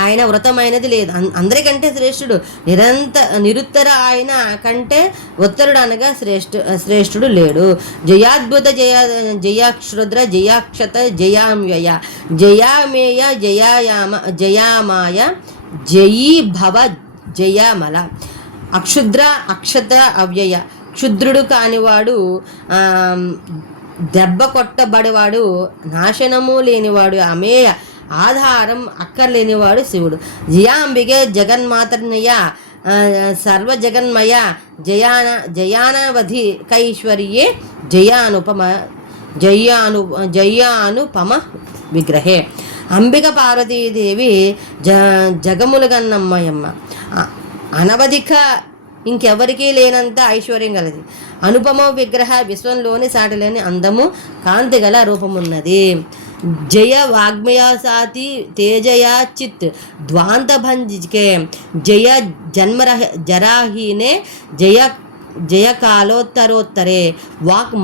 ఆయన వృతమైనది లేదు. అందరికంటే శ్రేష్ఠుడు. నిరుత్తర ఆయన కంటే ఉత్తరుడు అనగా శ్రేష్ఠుడు లేడు. జయాద్భుత జయాక్షుద్ర జయాక్షత జయామ్యయ జయామేయ జయామాయ జయీ భవ జయామల. అక్షుద్ర అక్షత అవ్యయ, క్షుద్రుడు కానివాడు, దెబ్బ కొట్టబడివాడు, నాశనము లేనివాడు, అమేయ ఆధారం అక్కర్లేనివాడు శివుడు. జయాంబిగే జగన్మాతర్నయ సర్వజగన్మయ జయానవధి కైశ్వర్యే జయానుపమ విగ్రహే. అంబిక పార్వతీదేవి జగములుగన్నమ్మయమ్మ. అనవధిక ఇంకెవరికీ లేనంత ఐశ్వర్యం గలది. అనుపమ విగ్రహ, విశ్వంలోని సాటిలేని అందము కాంతి గల రూపమున్నది. జయ వాగ్మయాసాతి తేజయాచిత్ ధ్వాంతభంజికే జయ జరాహీనే జయ కాలోత్తరోత్తరే. వాక్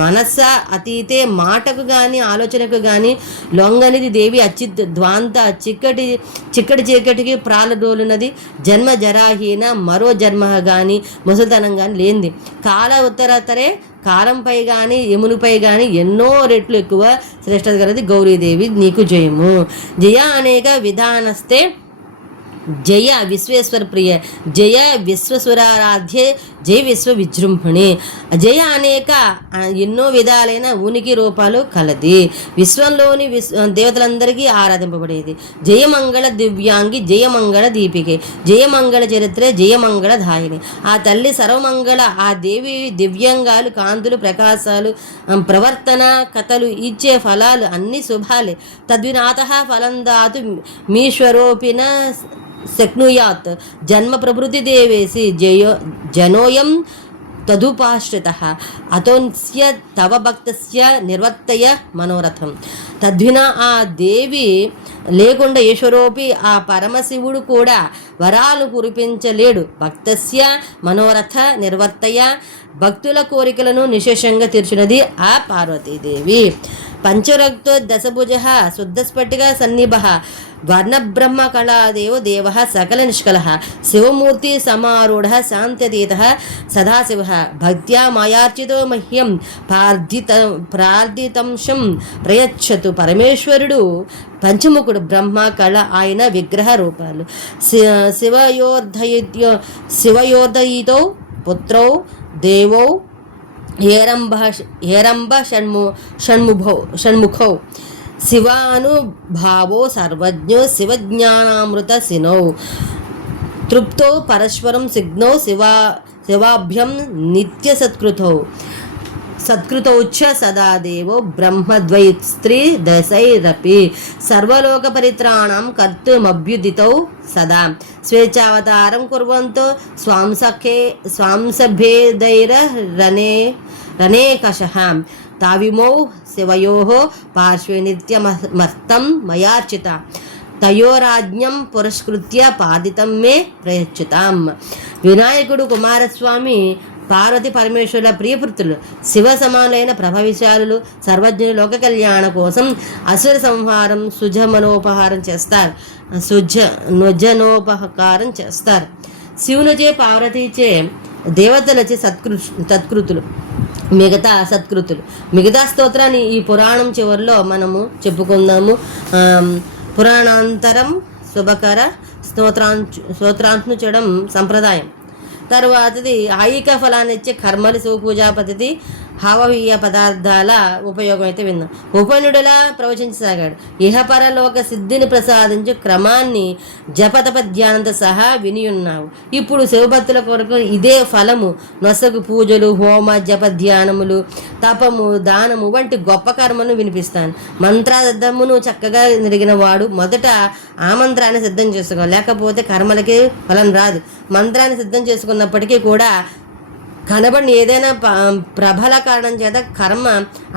మనస అతీతే, మాటకు కానీ ఆలోచనకు కానీ లొంగనిది దేవి అచిత్ ధ్వాంత, చిక్కటి చీకటికి ప్రాలడోలున్నది. జన్మ జరాహీన, మరో జన్మ కానీ ముసలితనం కానీ లేనిది. కాల ఉత్తరతరే, కాలంపై కానీ యమునిపై కానీ ఎన్నో రెట్లు ఎక్కువ శ్రేష్టత గలది గౌరీదేవి. నీకు జయము. జయ అనేక విధానస్తే జయ విశ్వేశ్వర ప్రియ జయ విశ్వసురారాధ్యే జయ విశ్వ విజృంభణి. జయ అనేక ఎన్నో విధాలైన ఉనికి రూపాలు కలది. విశ్వంలోని దేవతలందరికీ ఆరాధింపబడేది. జయమంగళ దివ్యాంగి, జయమంగళ దీపికే, జయమంగళ చరిత్ర, జయమంగళ ధాయిని. ఆ తల్లి సర్వమంగళ. ఆ దేవి దివ్యంగాలు, కాంతులు, ప్రకాశాలు, ప్రవర్తన, కథలు, ఇచ్చే ఫలాలు అన్ని శుభాలే. తద్వినాథ ఫలం దాతు మీశ్వరోపిన శక్నుయాత్. జన్మ ప్రభృతి దేవేసి జనోయం తదుపాశ్రితః అతోన్స్య తవ భక్తస్య నిర్వర్తయ మనోరథం. తద్వినా ఆ దేవి లేకుండా ఈశ్వరోపి ఆ పరమశివుడు కూడా వరాలు కురిపించలేడు. భక్తస్య మనోరథ నిర్వర్తయ, భక్తుల కోరికలను నిశేషంగా తీర్చినది ఆ పార్వతీదేవి. పంచరక్తో దశభుజ శుద్ధస్ఫటిక సన్నిభ వర్ణబ్రహ్మ కళాదేవ దేవ సకల నిష్కల శివమూర్తి సమారూఢ శాంత్యతీత సదాశివ. భక్త్యా మాయార్చితో మహ్యం ప్రార్థితంశం ప్రయచ్చతు. పరమేశ్వరుడు పంచముఖుడు, బ్రహ్మ కళ ఆయన విగ్రహ రూపాలు. శివయోర్ధయితో పుత్రౌ దేవౌ హేరంబ షణ్ముఖౌ. శివానుభావో సర్వజ్ఞో శివజ్ఞానామృత సినౌ. తృప్తో పరస్పరం సిగ్నౌ శివాభ్యం నిత్య సత్కృతౌ చ సదాదేవో బ్రహ్మద్వైస్త్రీ దశైరపి. సర్వలోక పరిత్రాణం కర్తుమభ్యుదితౌ సదా. స్వేచ్ఛావతారం కుర్వంతో స్వాంసభేదైరనేకషః. తావిమౌ శివయోః పార్శ్వే నిత్యమర్తం మయార్చిత. తయోరాజ్ఞం పురస్కృత్య పాదితం మే ప్రయచ్యుతాం. వినాయకుడు కుమారస్వామి పార్వతి పరమేశ్వరుల ప్రియపుత్రులు. శివ సమానులైన ప్రభవిశాలులు, సర్వజ్ఞులు. లోక కళ్యాణ కోసం అసుర సంహారం సుజనోపహారం చేస్తారు. శివునిచే పార్వతీచే దేవతలచే తత్కృతులు, మిగతా సత్కృతులు. మిగతా స్తోత్రాన్ని ఈ పురాణం చివరిలో మనము చెప్పుకుందాము. పురాణాంతరం శుభకర స్తోత్రాంచుచడం సంప్రదాయం. తర్వాతది ఆయిక ఫలాన్ని ఇచ్చే కర్మలు, శివపూజా పద్ధతి, హావహీయ పదార్థాల ఉపయోగం అయితే విన్నాం. ఉపనుడులా ప్రవచించసాగాడు. ఇహపరలోక సిద్ధిని ప్రసాదించు క్రమాన్ని జపతప ధ్యానంతో సహా వినియున్నావు. ఇప్పుడు శివభక్తుల కొరకు ఇదే ఫలము నొసగు పూజలు, హోమ, జప ధ్యానములు, తపము, దానము వంటి గొప్ప కర్మను వినిపిస్తాను. మంత్రార్థమును చక్కగా నెరిగిన వాడు మొదట ఆ మంత్రాన్ని సిద్ధం చేసుకోవాలి, లేకపోతే కర్మలకి ఫలం రాదు. మంత్రాన్ని సిద్ధం చేసుకున్నప్పటికీ కూడా కనబడిన ఏదైనా ప్రబల కారణం చేత కర్మ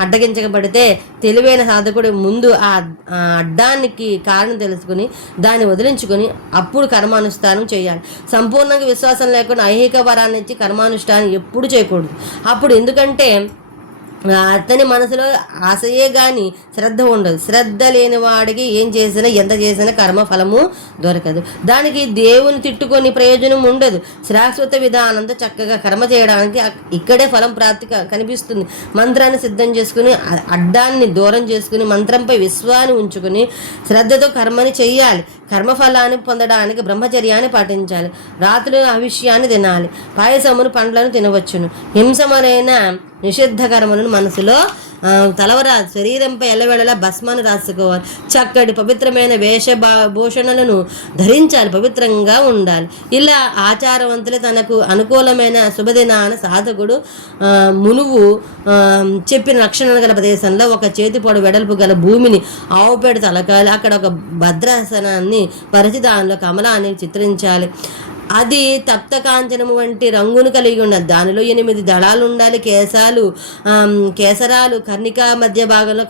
అడ్డగించబడితే తెలివైన సాధకుడు ముందు ఆ అడ్డానికి కారణం తెలుసుకుని దాన్ని వదిలించుకొని అప్పుడు కర్మానుష్ఠానం చేయాలి. సంపూర్ణంగా విశ్వాసం లేకుండా ఐహిక వరాన్ని ఇచ్చి కర్మానుష్ఠానం ఎప్పుడు చేయకూడదు. అప్పుడు ఎందుకంటే అతని మనసులో ఆశయే కానీ శ్రద్ధ ఉండదు. శ్రద్ధ లేని వాడికి ఏం చేసినా ఎంత చేసినా కర్మ ఫలము దొరకదు. దానికి దేవుని తిట్టుకొని ప్రయోజనం ఉండదు. శాశ్వత విధానంతో చక్కగా కర్మ చేయడానికి ఇక్కడే ఫలం ప్రాప్తి కనిపిస్తుంది. మంత్రాన్ని సిద్ధం చేసుకుని అడ్డాన్ని దూరం చేసుకుని మంత్రంపై విశ్వాన్ని ఉంచుకుని శ్రద్ధతో కర్మని చెయ్యాలి. కర్మఫలాన్ని పొందడానికి బ్రహ్మచర్యాన్ని పాటించాలి. రాత్రి అవిష్యాన్ని తినాలి. పాయసమును పండ్లను తినవచ్చును. హింసమరైన నిషిద్ధ కర్మలను మనసులో తలవరాదు. శరీరంపై ఎల్లవేళలా భస్మాన్ని రాసుకోవాలి. చక్కటి పవిత్రమైన భూషణలను ధరించాలి. పవిత్రంగా ఉండాలి. ఇలా ఆచారవంతులే తనకు అనుకూలమైన శుభదినాన సాధకుడు మునువు చెప్పిన లక్షణాలు గల ప్రదేశంలో ఒక చేతిపొడు వెడల్పు గల భూమిని ఆవుపేట తలకాలి. అక్కడ ఒక భద్రాసనాన్ని పరిచి దానిలో కమలాన్ని చిత్రించాలి. అది తప్త కాంచనము వంటి రంగును కలిగి ఉన్నది. దానిలో 8 దళాలు ఉండాలి. కేసరాలు కర్ణికా మధ్య భాగంలో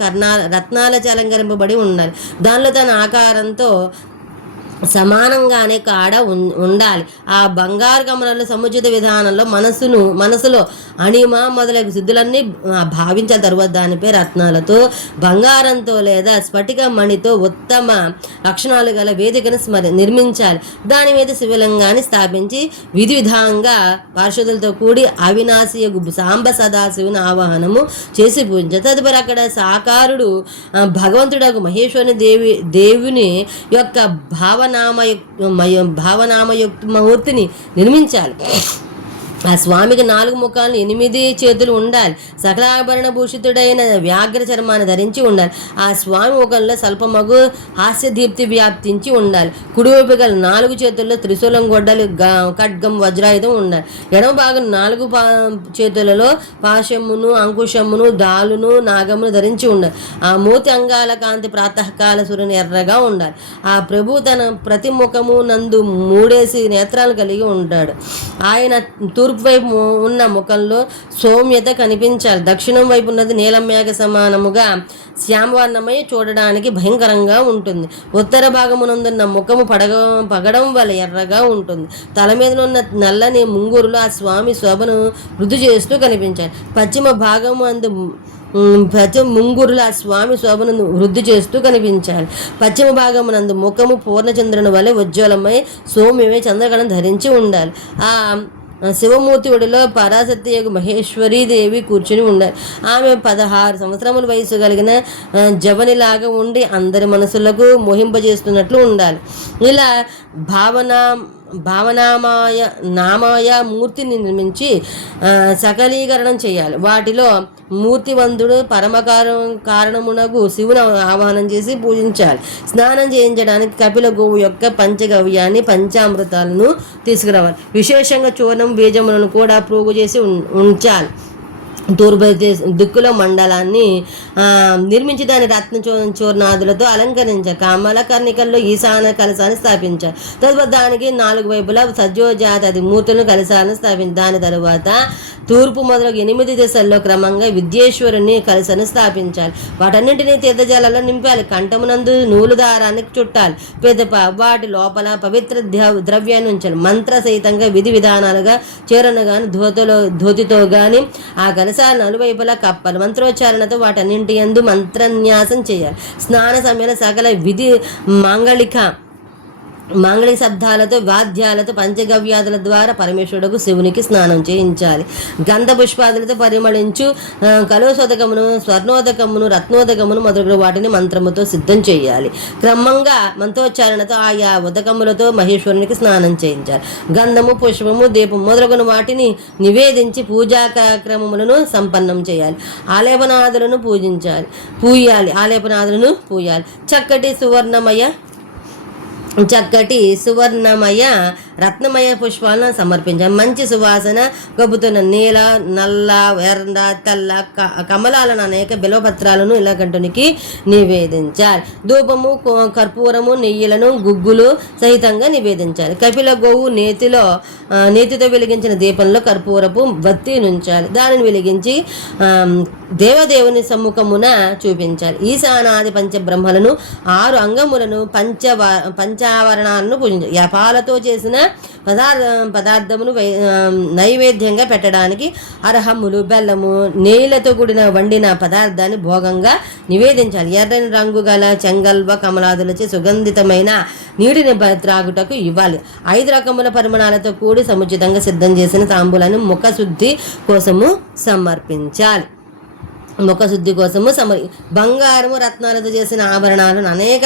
రత్నాల అలంకరింపబడి ఉండాలి. దానిలో తన ఆకారంతో సమానంగానే కాడ ఉండాలి. ఆ బంగారు కమలంలో సముచిత విధానంలో మనసులో అణిమ మొదలగు సిద్ధులన్నీ భావించిన తరువాత దానిపై రత్నాలతో బంగారంతో లేదా స్ఫటిక మణితో ఉత్తమ లక్షణాలు గల వేదికను నిర్మించాలి. దాని మీద శివలింగాన్ని స్థాపించి విధి విధానంగా పార్షదులతో కూడి అవినాశి సాంబ సదాశివుని ఆవాహనము చేసి పూజించాలి. తదుపరి అక్కడ సాకారుడు భగవంతుడకు మహేశ్వరుని దేవుని యొక్క భావనామయుక్త మూర్తిని నిర్మించాలి. ఆ స్వామికి 4 ముఖాలు 8 చేతులు ఉండాలి. సకలాభరణ భూషితుడైన వ్యాఘ్ర చర్మాన్ని ధరించి ఉండాలి. ఆ స్వామి ముఖంలో స్వల్పమగు హాస్యదీప్తి వ్యాప్తించి ఉండాలి. కుడివైపు గల 4 చేతుల్లో త్రిశూలం, గొడ్డలు, ఖడ్గం, వజ్రాయుధం ఉండాలి. ఎడమ భాగం 4 చేతులలో పాశమును, అంకుశమును, దాలును, నాగమును ధరించి ఉండాలి. ఆ మూర్తి అంగాల కాంతి ప్రాతకాల సూర్యుని ఎర్రగా ఉండాలి. ఆ ప్రభు తన ప్రతి ముఖము నందు 3 నేత్రాలు కలిగి ఉంటాడు. ఆయన తూర్పు వైపు ఉన్న ముఖంలో సౌమ్యత కనిపించాలి. దక్షిణం వైపు ఉన్నది నీలం మేఘ సమానముగా శ్యామవర్ణమై చూడడానికి భయంకరంగా ఉంటుంది. ఉత్తర భాగమునందున్న ముఖము పగడం వల్ల ఎర్రగా ఉంటుంది. తల మీద ఉన్న నల్లని ముంగురులు ఆ స్వామి శోభను వృద్ధి చేస్తూ కనిపించాలి. పశ్చిమ భాగము అందు ప్రతి ముంగురుల ఆ స్వామి శోభను వృద్ధి చేస్తూ కనిపించాలి. పశ్చిమ భాగమునందు ముఖము పూర్ణచంద్రుని వలె ఉజ్వలమై సౌమ్యమై చంద్రకళను ధరించి ఉండాలి. ఆ శివమూర్తి ఒడిలో పరాశక్తి యొక్క మహేశ్వరీదేవి కూర్చుని ఉండాలి. ఆమె 16 సంవత్సరముల వయసు కలిగిన జవనిలాగా ఉండి అందరి మనసులకు మోహింపజేస్తున్నట్లు ఉండాలి. ఇలా నామాయ మూర్తిని నిర్మించి సకలీకరణం చేయాలి. వాటిలో మూర్తివంతుడు కారణమునకు శివుని ఆవాహనం చేసి పూజించాలి. స్నానం చేయించడానికి కపిల గోవు యొక్క పంచగవ్యాన్ని, పంచామృతాలను తీసుకురావాలి. విశేషంగా చూర్ణం, బీజములను కూడా ప్రోగు చేసి ఉంచాలి. తూర్పు దిక్కులో మండలాన్ని నిర్మించి దాని రత్న చూర్ణాదులతో అలంకరించారు. కమల కర్ణికల్లో ఈశాన కలశాన్ని స్థాపించారు. తదుపరి దానికి 4 వైపులా సజ్జోజాతి మూర్తులను కలశాలను స్థాపించారు. దాని తరువాత తూర్పు మొదలగు 8 దిశల్లో క్రమంగా విద్యేశ్వరుని కలశాన్ని స్థాపించాలి. వాటన్నింటినీ తీర్థజాలలో నింపాలి. కంఠమునందు నూలు దారాన్ని చుట్టాలి. వాటి లోపల పవిత్ర ద్రవ్యాన్ని ఉంచాలి. మంత్ర సహితంగా విధి విధానాలుగా చీరను గాని ధోతితో గాని ఆ కలశాలు నలువైపులా కప్పాలి. మంత్రోచ్చారణతో వాటన్నింటి యందు మంత్రన్యాసం చేయాలి. స్నాన సమయంలో సకల విధి మాంగళిక శబ్దాలతో, వాద్యాలతో, పంచగవ్యాదుల ద్వారా పరమేశ్వరుడుకు శివునికి స్నానం చేయించాలి. గంధ పుష్పాదులతో పరిమళించు కలోశోదకమును, స్వర్ణోదకమును, రత్నోదకమును మొదలగు వాటిని మంత్రముతో సిద్ధం చేయాలి. క్రమంగా మంత్రోచ్చారణతో ఆయా ఉదకములతో మహేశ్వరునికి స్నానం చేయించాలి. గంధము, పుష్పము, దీపం మొదలగున వాటిని నివేదించి పూజా కార్యక్రమములను సంపన్నం చేయాలి. ఆలేపనాదులను పూయాలి. చక్కటి సువర్ణమయ చక్కటి సువర్ణమయ రత్నమయ పుష్పాలను సమర్పించాలి. మంచి సువాసన గొబ్బుతున్న నీల, నల్ల, ఎర్ర, తెల్ల కమలాలను అనేక బిల్వపత్రాలను ఇలాగంటునికి నివేదించాలి. ధూపము, కర్పూరము, నెయ్యిలను గుగ్గులు సహితంగా నివేదించాలి. కపిల గోవు నేతితో వెలిగించిన దీపంలో కర్పూరపు బత్తి నుంచాలి. దానిని వెలిగించి దేవదేవుని సమ్ముఖమున చూపించాలి. ఈశానాది పంచబ్రహ్మలను 6 అంగములను పంచావరణాలను పూజించాలి. యపాలతో చేసిన పదార్థమును నైవేద్యంగా పెట్టడానికి అర్హములు, బెల్లము, నెయ్యిలతో కూడిన వండిన పదార్థాన్ని భోగంగా నివేదించాలి. ఎర్రని రంగు గల చెంగల్వ కమలాదులచే సుగంధితమైన నీటిని త్రాగుటకు ఇవ్వాలి. 5 రకముల పరిమాణాలతో కూడి సముచితంగా సిద్ధం చేసిన తాంబూలాన్ని ముఖశుద్ధి కోసము సమర్పించాలి. ముఖశుద్ధి కోసము బంగారము, రత్నాలతో చేసిన ఆభరణాలను అనేక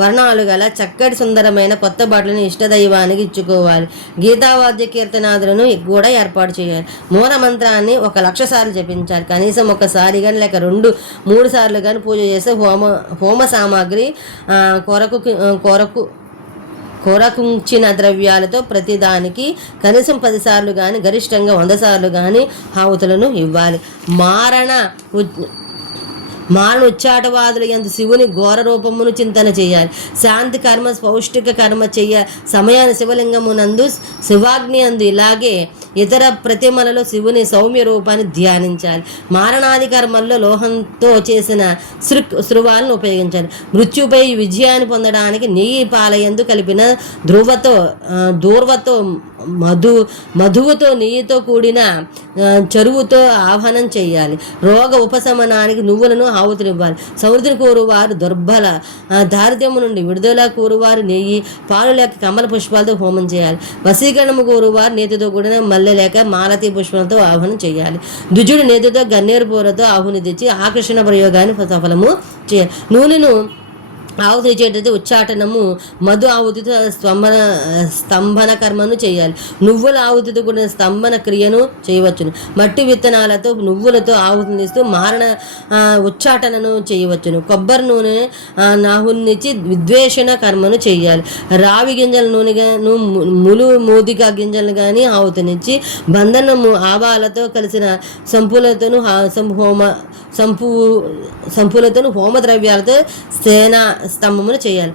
వర్ణాలు గల చక్కటి సుందరమైన కొత్త బట్టలను ఇష్టదైవానికి ఇచ్చుకోవాలి. గీతావాద్య కీర్తనాదులను కూడా ఏర్పాటు చేయాలి. మూల మంత్రాన్ని 1,00,000 సార్లు జపించాలి. కనీసం ఒకసారి కానీ లేక 2-3 సార్లు కానీ పూజ చేస్తే హోమ సామాగ్రి కొరకుంచిన ద్రవ్యాలతో ప్రతిదానికి కనీసం 10 సార్లు కానీ గరిష్టంగా 100 సార్లు కానీ హావుతులను ఇవ్వాలి. మారణ ఉచ్చాటవాదులు యందు శివుని ఘోర రూపమును చింతన చేయాలి. శాంతి కర్మ, పౌష్టిక కర్మ సమయాన్ని శివలింగమునందు శివాగ్ని అందు ఇలాగే ఇతర ప్రతిమలలో శివుని సౌమ్య రూపాన్ని ధ్యానించాలి. మారణాది కర్మల్లో లోహంతో చేసిన శృవాలను ఉపయోగించాలి. మృత్యుపై విజయాన్ని పొందడానికి నెయ్యి పాలయందు కలిపిన దూర్వతో మధువుతో నెయ్యితో కూడిన చెరువుతో ఆహ్వానం చేయాలి. రోగ ఉపశమనానికి నువ్వులను ఆవుతునివ్వాలి. సమృద్ధిని కోరువారు దుర్బల, దారిద్ర్యము నుండి విడుదల కోరువారు నెయ్యి, పాలు లేక కమల పుష్పాలతో హోమం చేయాలి. వశీకరణము కోరువారు నేతితో కూడిన మల్లె లేక మాలతీ పుష్పాలతో ఆహ్వానం చేయాలి. ద్విజుడు నేతితో గన్నేరు పూలతో ఆహుని తెచ్చి ఆకర్షణ ప్రయోగాన్ని సఫలము చేయాలి. నూనెను ఆవుతి చేటది ఉచ్చాటనము, మధు ఆవుతితో స్తంభన కర్మను చేయాలి. నువ్వుల ఆవుతితో కూడిన స్తంభన క్రియను చేయవచ్చును. మట్టి విత్తనాలతో నువ్వులతో ఆవుతిని ఇస్తూ మారణ ఉచ్చాటనను చేయవచ్చును. కొబ్బరి నూనె నాహునిచ్చి విద్వేషణ కర్మను చేయాలి. రావి గింజల నూనెను, మూదిక గింజలు కానీ ఆవుతినిచ్చి బంధనము ఆవాలతో కలిసిన సంపులతోను హోమద్రవ్యాలతో సేనా స్తంభమును చేయాలి.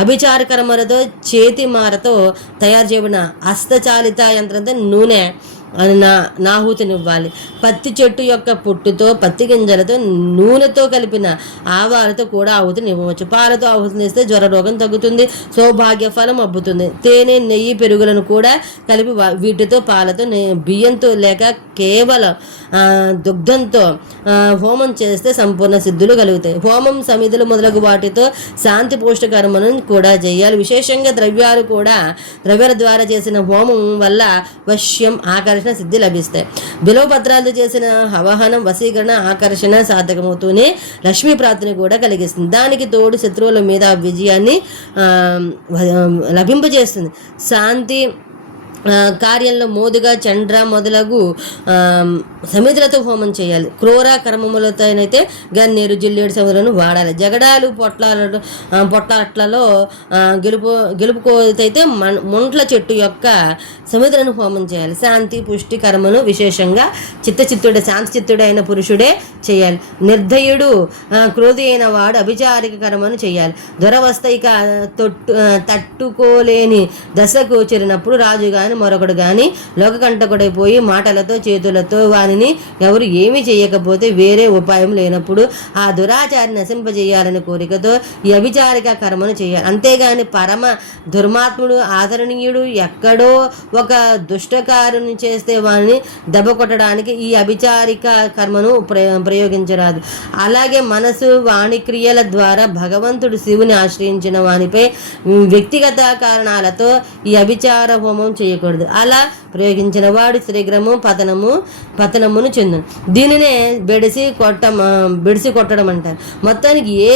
అభిచార కర్మలతో చేతి మారతో తయారు చేయబడిన హస్తచాలిత యంత్రంతో నూనె నాహూతినివ్వాలి. పత్తి చెట్టు యొక్క పొట్టుతో, పత్తి గింజలతో, నూనెతో కలిపిన ఆవాలతో కూడా ఆహుతిని ఇవ్వవచ్చు. పాలతో ఆహుతిని ఇస్తే జ్వర రోగం తగ్గుతుంది, సౌభాగ్య ఫలం అబ్బుతుంది. తేనె, నెయ్యి, పెరుగులను కూడా కలిపి వీటితో, పాలతో, బియ్యంతో లేక కేవలం దుగ్ధంతో హోమం చేస్తే సంపూర్ణ సిద్ధులు కలుగుతాయి. హోమం, సమిధులు మొదలగు వాటితో శాంతి పోషకర్మను కూడా చేయాలి. విశేషంగా ద్రవ్యాల ద్వారా చేసిన హోమం వల్ల వశ్యం, ఆకర్షణ సిద్ధి లభిస్తాయి. బిలవపత్రాలతో చేసిన అవహనం, వశీకరణ, ఆకర్షణ సాధకమవుతూనే లక్ష్మీ ప్రాప్తిని కూడా కలిగిస్తుంది. దానికి తోడు శత్రువుల మీద విజయాన్ని లభింపజేస్తుంది. శాంతి కార్యంలో మోదుగా, చండ్ర మొదలగు సమిధులతో హోమం చేయాలి. క్రూర కర్మములతోనైతే గన్నేరు, జిల్లేడు సముద్రాలను వాడాలి. జగడాలు, పొట్లాట్లలో గెలుపుకోతైతే ముంట్ల చెట్టు యొక్క సముద్రాన్ని హోమం చేయాలి. శాంతి, పుష్టి కర్మను విశేషంగా శాంతచిత్తుడైన పురుషుడే చేయాలి. నిర్దయుడు, క్రోధి అయిన వాడు అభిచారిక కర్మను చేయాలి. దురవస్థ ఇక తట్టుకోలేని దశకు చేరినప్పుడు రాజు గాని మరొకడు గాని లోకకంటకుడైపోయి మాటలతో, చేతులతో వానిని ఎవరు ఏమీ చేయకపోతే వేరే ఉపాయం లేనప్పుడు ఆ దురాచారి నశింపజేయాలని కోరికతో ఈ అభిచారిక కర్మను చేయాలి. అంతేగాని పరమ దుర్మాత్ముడు, ఆదరణీయుడు ఎక్కడో ఒక దుష్టకార్యం చేస్తే వారిని దెబ్బ కొట్టడానికి ఈ అభిచారిక కర్మను ప్రయోగించరాదు. అలాగే మనసు, వాణి క్రియల ద్వారా భగవంతుడు శివుని ఆశ్రయించిన వానిపై వ్యక్తిగత కారణాలతో ఈ అభిచార హోమం చేయకూడదు. అలా ప్రయోగించిన వాడు శీఘ్రము పతనమును చెందును. దీనినే బెడిసి కొట్టడం అంటారు. మొత్తానికి ఏ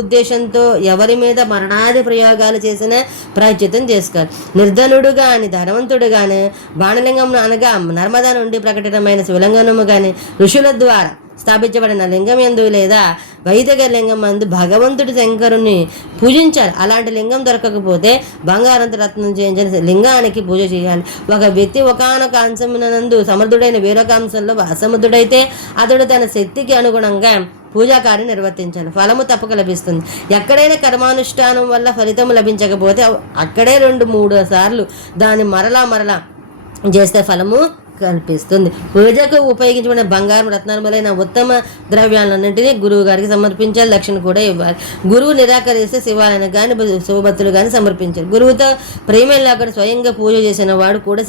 ఉద్దేశంతో ఎవరి మీద మరణాది ప్రయోగాలు చేసినా ప్రాయశ్చిత్తం చేసుకోవాలి. నిర్ధనుడు కానీ, ధనవంతుడు కానీ, బాణలింగం అనగా నర్మదా నుండి ప్రకటితమైన శివలింగము కానీ ఋషుల ద్వారా స్థాపించబడిన లింగం యందు లేదా వైదిక లింగం మందు భగవంతుడి శంకరుని పూజించాలి. అలాంటి లింగం దొరకకపోతే బంగారంతో రత్నం చేయించిన లింగానికి పూజ చేయాలి. ఒక వ్యక్తి ఒకానొక అంశమునందు సమర్థుడైన వేరొక అంశంలో అసమర్థుడైతే అతడు తన శక్తికి అనుగుణంగా పూజాకార్యం నిర్వర్తించాలి. ఫలము తప్పక లభిస్తుంది. ఎక్కడైనా కర్మానుష్ఠానం వల్ల ఫలితం లభించకపోతే అక్కడే 2-3 సార్లు దాన్ని మరలా చేస్తే ఫలము కల్పిస్తుంది. పూజకు ఉపయోగించబడిన బంగారం, రత్నాలు మొదలైన ఉత్తమ ద్రవ్యాలన్నింటినీ గురువు గారికి సమర్పించాలి. దక్షిణ కూడా ఇవ్వాలి. గురువు నిరాకరిస్తే శివాలయానికి కానీ శివభక్తులు కానీ సమర్పించాలి. గురువుతో ప్రేమ లేకుండా స్వయంగా పూజ చేసిన వాడు కూడా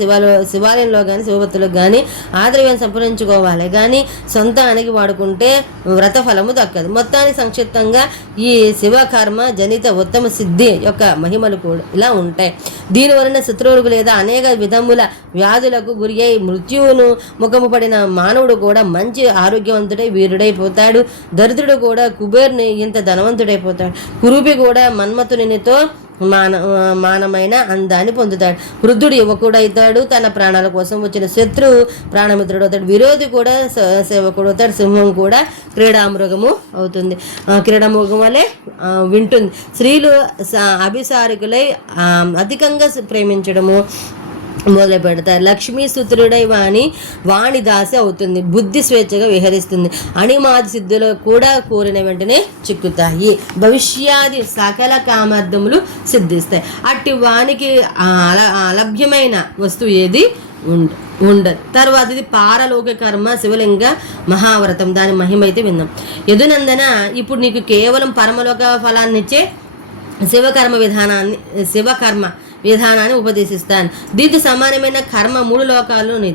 శివాలయంలో కానీ శివభక్తులకు కానీ ఆ ద్రవ్యాన్ని సంప్రదించుకోవాలి. కానీ సొంతానికి వాడుకుంటే వ్రత ఫలము దక్కదు. మొత్తానికి సంక్షిప్తంగా ఈ శివకర్మ జనిత ఉత్తమ సిద్ధి యొక్క మహిమలు కూడా ఇలా ఉంటాయి. దీనివలన శత్రువులకు లేదా అనేక విధముల వ్యాధులకు గురి అయి మృత్యువును ముఖము పడిన మానవుడు కూడా మంచి ఆరోగ్యవంతుడై వీరుడైపోతాడు. దరిద్రుడు కూడా కుబేరుని ఇంత ధనవంతుడైపోతాడు. కురూపి కూడా మన్మథునితో మానమైన అందాన్ని పొందుతాడు. వృద్ధుడు యువకుడైతాడు. తన ప్రాణాల కోసం వచ్చిన శత్రువు ప్రాణమిత్రుడు అవుతాడు. విరోధి కూడా సేవకుడు అవుతాడు. సింహం కూడా క్రీడామృగము అవుతుంది. క్రీడామృగం వలె వింటుంది. స్త్రీలు అభిసారికులై అధికంగా ప్రేమించడము మొదలు పెడతారు. లక్ష్మీ సుతుడై వాణి దాసి అవుతుంది. బుద్ధి స్వేచ్ఛగా విహరిస్తుంది. అణిమాది సిద్ధులు కూడా కోరిన వెంటనే చిక్కుతాయి. భవిష్యాది సకల కామార్థములు సిద్ధిస్తాయి. అట్టి వానికి అలభ్యమైన వస్తువు ఏది ఉండదు. తర్వాత ఇది పారలోక కర్మ శివలింగ మహావ్రతం. దాని మహిమ అయితే విందాం. యదునందన, ఇప్పుడు నీకు కేవలం పరమలోక ఫలాన్నిచ్చే శివకర్మ విధానాన్ని ఉపదేశిస్తాను. దీనికి సమానమైన కర్మ 3 లోకాల్లోని.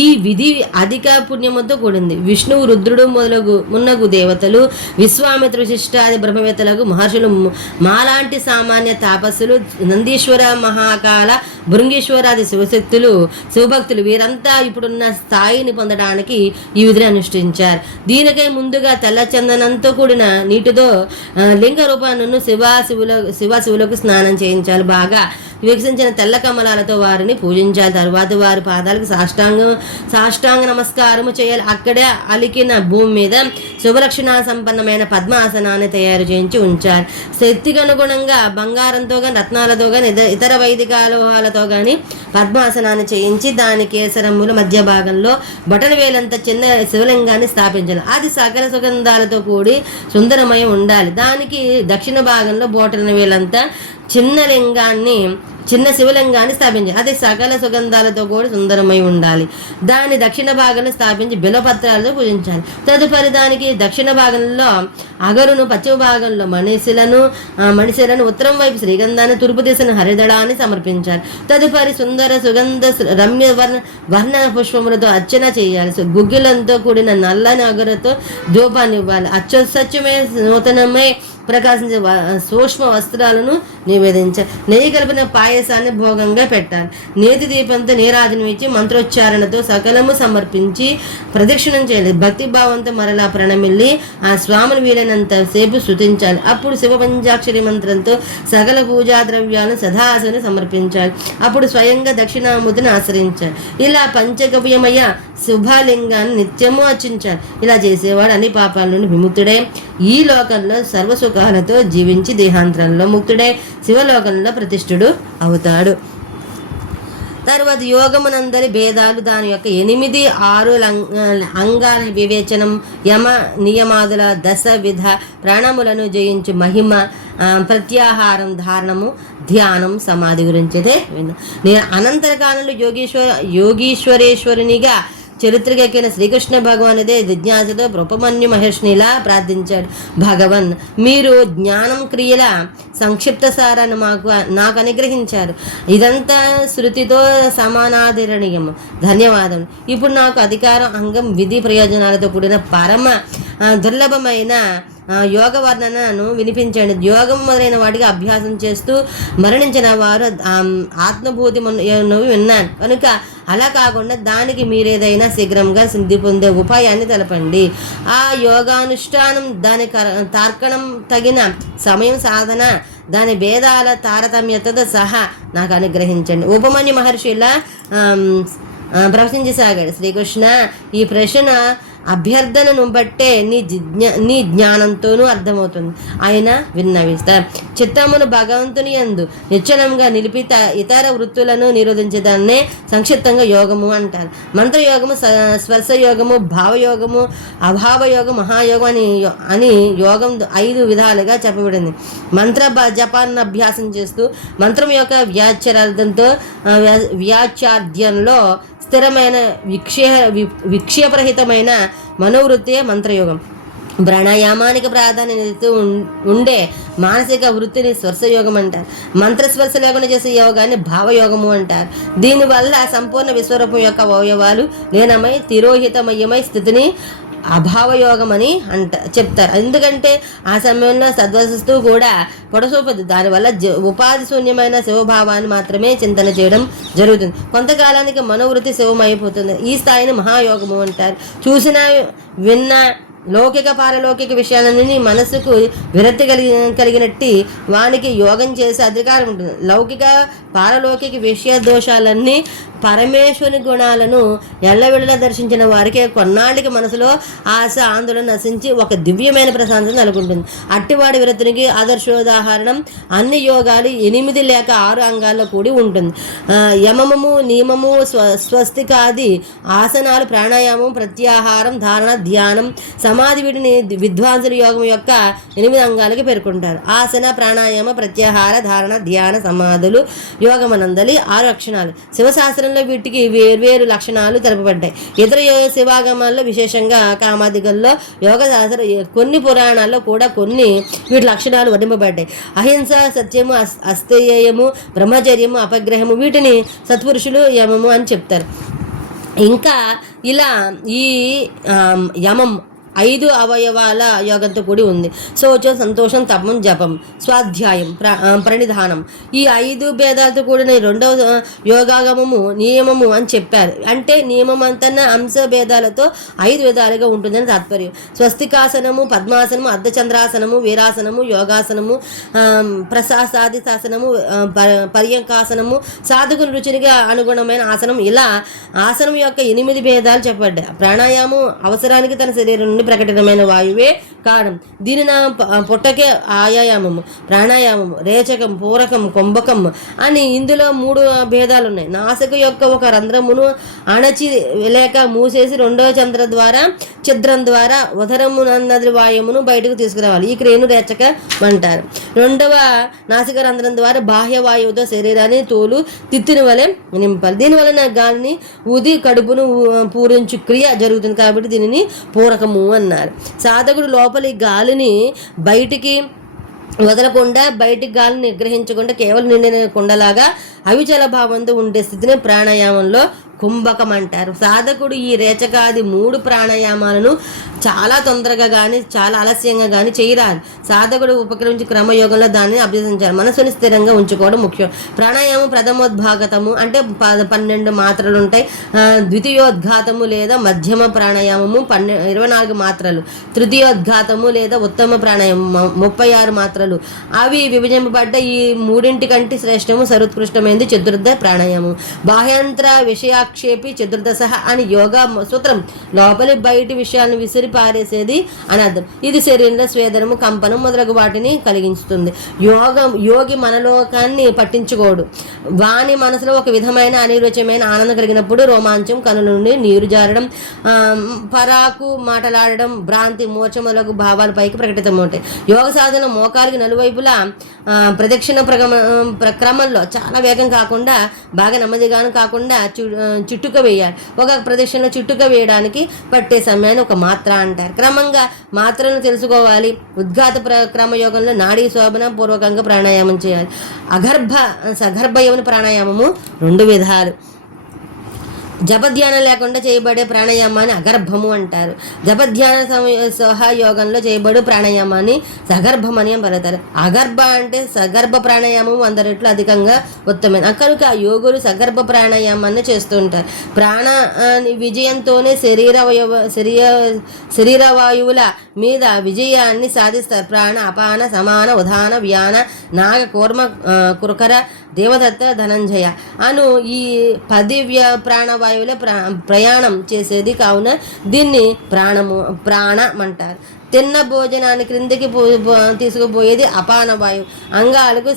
ఈ విధి అధిక పుణ్యముతో కూడింది. విష్ణువు, రుద్రుడు మున్నగు దేవతలు, విశ్వామిత్ర విశిష్టాది బ్రహ్మవేత్తలకు, మహర్షులు, మాలాంటి సామాన్య తాపస్సులు, నందీశ్వర, మహాకాల, భృంగీశ్వరాది శివశక్తులు, శివభక్తులు వీరంతా ఇప్పుడున్న స్థాయిని పొందడానికి ఈ విధిని అనుష్ఠించారు. దీనికై ముందుగా తెల్ల చందనంతో కూడిన నీటితో లింగ రూపాన్ని శివులకు స్నానం చేయించాలి. బాగా వికసించిన తెల్ల కమలాలతో వారిని పూజించాలి. తర్వాత వారి పాదాలకు సాష్టాంగ నమస్కారము చేయాలి. అక్కడే అలికిన భూమి మీద శుభలక్షణ సంపన్నమైన పద్మాసనాన్ని తయారు చేయించి ఉంచాలి. శక్తికి అనుగుణంగా బంగారంతో కానీ రత్నాలతో కానీ ఇతర వైదిక లోహాలతో కానీ పద్మాసనాన్ని చేయించి దాని కేసరముల మధ్య భాగంలో బటన్ వేలంత చిన్న శివలింగాన్ని స్థాపించాలి. అది సకల సుగంధాలతో కూడి సుందరమై ఉండాలి. దానికి దక్షిణ భాగంలో బోటన వేలంతా చిన్న శివలింగాన్ని స్థాపించాలి. అది సకల సుగంధాలతో కూడా సుందరమై ఉండాలి. దాని దక్షిణ భాగంలో స్థాపించి బిలపత్రాలతో పూజించాలి. తదుపరి దానికి దక్షిణ భాగంలో అగరును, పశ్చిమ భాగంలో మణిశిలను, ఉత్తరం వైపు శ్రీగంధాన్ని, తూర్పు దిశను హరిదళాన్ని సమర్పించాలి. తదుపరి సుందర సుగంధ రమ్య వర్ణ పుష్పములతో అర్చన చేయాలి. గుగ్గిలంతో కూడిన నల్లని అగరుతో ధూపాన్ని ఇవ్వాలి. అచ్చస్వచ్ఛమే నూతనమై ప్రకాశించే సూక్ష్మ వస్త్రాలను నివేదించాలి. నెయ్యి కలిపిన పాయసాన్ని భోగంగా పెట్టాలి. నేతి దీపంతో నీరాజనం ఇచ్చి మంత్రోచ్చారణతో సకలము సమర్పించి ప్రదక్షిణం చేయాలి. భక్తి భావంతో మరలా ప్రణమిల్లి ఆ స్వామిని వీలైనంత సేపు స్తుతించాలి. అప్పుడు శివ పంచాక్షరి మంత్రంతో సకల పూజా ద్రవ్యాలను సదాశని సమర్పించాలి. అప్పుడు స్వయంగా దక్షిణామూర్తిని ఆశ్రయించాలి. ఇలా పంచగవ్యమయ శుభలింగాన్ని నిత్యము అర్చించాలి. ఇలా చేసేవాడు అన్ని పాపాల నుండి విముక్తుడై ఈ లోకంలో సర్వసుఖాలతో జీవించి దేహాంతరంలో ముక్తుడై శివలోకంలో ప్రతిష్ఠుడు అవుతాడు. తర్వాత యోగమునందరి భేదాలు, దాని యొక్క 8-6 అంగాల వివేచనం, యమ నియమాదుల 10 విధ ప్రాణములను జయించు మహిమ, ప్రత్యాహారం, ధారణము, ధ్యానం, సమాధి గురించి అయితే నేను అనంతర కాలంలో యోగీశ్వరేశ్వరునిగా చరిత్రకెక్కిన శ్రీకృష్ణ భగవానుదే జిజ్ఞాసతో ఉపమన్యు మహర్షిని ఇలా ప్రార్థించాడు. భగవన్, మీరు జ్ఞానం క్రియల సంక్షిప్త సారాన్ని నాకు అనుగ్రహించారు. ఇదంతా శృతితో సమానాధిరణీయము. ధన్యవాదం. ఇప్పుడు నాకు అధికారం, అంగం, విధి, ప్రయోజనాలతో కూడిన పరమ దుర్లభమైన యోగ వర్ణనను వినిపించండి. యోగం మొదలైన వాటికి అభ్యాసం చేస్తూ మరణించిన వారు ఆత్మభూతి విన్నాను కనుక అలా కాకుండా దానికి మీరేదైనా శీఘ్రంగా సిద్ధి పొందే ఉపాయాన్ని తెలపండి. ఆ యోగానుష్ఠానం, దాని తార్కణం, తగిన సమయం, సాధన, దాని భేదాల తారతమ్యతతో సహా నాకు అనుగ్రహించండి. ఉపమన్యు మహర్షి ఇలా ప్రశ్నించసాగాడు. శ్రీకృష్ణ, ఈ ప్రశ్న అభ్యర్థనను బట్టే నీ జ్ఞానంతోనూ అర్థమవుతుంది. ఆయన విన్నవిస్తారు. చిత్తమును భగవంతుని యందు నిశ్చలంగా నిలిపి ఇతర వృత్తులను నిరోధించేదాన్నే సంక్షిప్తంగా యోగము అంటారు. మంత్రయోగము, స్పర్శయోగము, భావయోగము, అభావయోగం, మహాయోగం అని యోగం 5 విధాలుగా చెప్పబడింది. మంత్ర జపాన్ని అభ్యాసం చేస్తూ మంత్రం యొక్క వ్యాచార్యంలో స్థిరమైన విక్షేపరహితమైన మనోవృత్తే మంత్రయోగం. ప్రాణాయామానికి ప్రాధాన్యత ఉండే మానసిక వృత్తిని స్పర్శయోగం అంటారు. మంత్రస్పర్శ లేకుండా చేసే యోగాన్ని భావయోగము అంటారు. దీనివల్ల సంపూర్ణ విశ్వరూపం యొక్క అవయవాలు లీనమై తిరోహితమయమై స్థితిని అభావయోగం అని చెప్తారు. ఎందుకంటే ఆ సమయంలో సద్వస్తు కూడా పొడసూపదు. దానివల్ల ఉపాధి శూన్యమైన శివభావాన్ని మాత్రమే చింతన చేయడం జరుగుతుంది. కొంతకాలానికి మనోవృత్తి శివమైపోతుంది. ఈ స్థాయిని మహాయోగము అంటారు. చూసిన విన్న లౌకిక పారలౌకిక విషయాలన్నీ మనసుకు విరక్తి కలిగినట్టి వానికి యోగం చేసే అధికారం ఉంటుంది. లౌకిక పారలౌకిక విషయ దోషాలన్నీ పరమేశ్వరుని గుణాలను ఎల్లవెళ్ళ దర్శించిన వారికి కొన్నాళ్ళకి మనసులో ఆశ ఆందోళన నశించి ఒక దివ్యమైన ప్రశాంతత నెలకొంటుంది. అట్టివాడి విరక్తికి ఆదర్శోదాహరణం అన్ని యోగాలు 8 లేక 6 అంగాల్లో కూడి ఉంటుంది. యమము, నియమము, స్వస్తికాది ఆసనాలు, ప్రాణాయామం, ప్రత్యాహారం, ధారణ, ధ్యానం, సమాధి వీటిని విద్వాంసుల యోగం యొక్క 8 అంగాలకి పేర్కొంటారు. ఆసన, ప్రాణాయామ, ప్రత్యాహార, ధారణ, ధ్యాన, సమాధులు యోగమనందలి 6 లక్షణాలు. శివశాస్త్రంలో వీటికి వేర్వేరు లక్షణాలు తెలుపబడ్డాయి. ఇతర శివాగమాల్లో విశేషంగా కామాదిగల్లో యోగశాస్త్ర కొన్ని పురాణాల్లో కూడా కొన్ని వీటి లక్షణాలు వర్ణింపబడ్డాయి. అహింస, సత్యము, అస్థేయము, బ్రహ్మచర్యము, అపగ్రహము వీటిని సత్పురుషులు యమము అని చెప్తారు. ఇంకా ఇలా ఈ యమం 5 అవయవాల యోగంతో కూడి ఉంది. శోచం, సంతోషం, తపం, జపం, స్వాధ్యాయం, ప్రణిధానం ఈ 5 భేదాలతో కూడిన 2వ యోగాగమము నియమము అని చెప్పారు. అంటే నియమం అంతా అంశ భేదాలతో 5 విధాలుగా ఉంటుందని తాత్పర్యం. స్వస్తికాసనము, పద్మాసనము, అర్ధచంద్రాసనము, వీరాసనము, యోగాసనము, ప్రశాసాదిశాసనము, పర్యంకాసనము, సాధకుల రుచిగా అనుగుణమైన ఆసనం, ఇలా ఆసనం యొక్క 8 భేదాలు చెప్పబడ్డాయి. ప్రాణాయామం అవసరానికి తన శరీరం నుండి ప్రకటితమైన వాయువే కారణం. దీని నా పొట్టకే ఆయామము, ప్రాణాయామము, రేచకం, పూరకం, కుంభకం అని ఇందులో 3 భేదాలు ఉన్నాయి. నాసిక యొక్క ఒక రంధ్రమును అణచి లేక మూసేసి 2వ చంద్ర ద్వారా ఛిద్రం ద్వారా ఉదరమునందరి వాయువును బయటకు తీసుకురావాలి. ఈ క్రియను రేచక అంటారు. 2వ నాసిక రంధ్రం ద్వారా బాహ్య వాయువుతో శరీరాన్ని తోలు తిత్తిన వలె నింపాలి. దీనివలన గాలిని ఊది కడుపును పూరించు క్రియ జరుగుతుంది కాబట్టి దీనిని పూరకము అన్నారు. సాధకుడు లోపలి గాలిని బయటికి వదలకుండా బయటికి గాలిని నిగ్రహించకుండా కేవలం నిండిన కుండలాగా అవిచల భావంతో ఉండే స్థితిని ప్రాణాయామంలో కుంభకం అంటారు. సాధకుడు ఈ రేచకాది 3 ప్రాణాయామాలను చాలా తొందరగా కానీ చాలా ఆలస్యంగా కానీ చేయరాదు. సాధకుడు ఉపక్రమించి క్రమయోగంలో దాన్ని అభ్యసించాలి. మనసుని స్థిరంగా ఉంచుకోవడం ముఖ్యం. ప్రాణాయామం ప్రథమోద్భాగతము అంటే 12 మాత్రలు ఉంటాయి. ద్వితీయోద్ఘాతము లేదా మధ్యమ ప్రాణాయామము 24 మాత్రలు. తృతీయోద్ఘాతము లేదా ఉత్తమ ప్రాణాయామం 36 మాత్రలు. అవి విభజింపబడ్డ ఈ 3 కంటే శ్రేష్టము సరుత్కృష్టమైనది చతుర్థ ప్రాణాయామం. బాహ్యంతర విషయాక్షేపి చతుర్దశ అని యోగా సూత్రం. లోపలి బయటి విషయాలను విసిరి పారేసేది అని అర్థం. ఇది శరీరంలో స్వేదనము, కంపనం మొదలగు వాటిని కలిగించుతుంది. యోగి మనలోకాన్ని పట్టించుకోడు. వాని మనసులో ఒక విధమైన అనిరుచమైన ఆనందం కలిగినప్పుడు రోమాంచం, కనుల నుండి నీరు జారడం, పరాకు మాటలాడడం, భ్రాంతి, మోర్చ మొదలగు భావాలు పైకి ప్రకటితమవుతాయి. యోగ సాధన మోకాలికి నలువైపులా ప్రదక్షిణ ప్రక్రమంలో చాలా వేగం కాకుండా బాగా నెమ్మదిగాను కాకుండా చుట్టుక వేయాలి. ఒక ప్రదక్షిణ చుట్టుక వేయడానికి పట్టే సమయాన్ని ఒక మాత్ర అంటారు. క్రమంగా మాత్రను తెలుసుకోవాలి. ఉద్ఘాత క్రమయోగంలో నాడీ శోభన పూర్వకంగా ప్రాణాయామం చేయాలి. సగర్భయమున ప్రాణాయామము 2 విధాలు. జపధ్యానం లేకుండా చేయబడే ప్రాణాయామాన్ని అగర్భము అంటారు. జపధ్యాన సహయోగంలో చేయబడు ప్రాణాయామాన్ని సగర్భం అని పలుకుతారు. అగర్భ అంటే సగర్భ ప్రాణాయామం 100 రెట్లు అధికంగా ఉత్తమమైన. కనుక యోగులు సగర్భ ప్రాణాయామాన్ని చేస్తూ ఉంటారు. ప్రాణ విజయంతోనే శరీర వాయువుల మీద విజయాన్ని సాధిస్తారు. ప్రాణ, అపాన, సమాన, ఉదాన, వ్యాన, నాగ, కూర్మ, కురకర, దేవదత్త ధనంజయ అను ఈ 10 ప్రాణవాయువుల ప్రయాణం చేసేది. కావున దీన్ని ప్రాణమంటారు. తిన్న భోజనాన్ని క్రిందికి తీసుకుపోయేది అపానవాయువు. అంగాలకు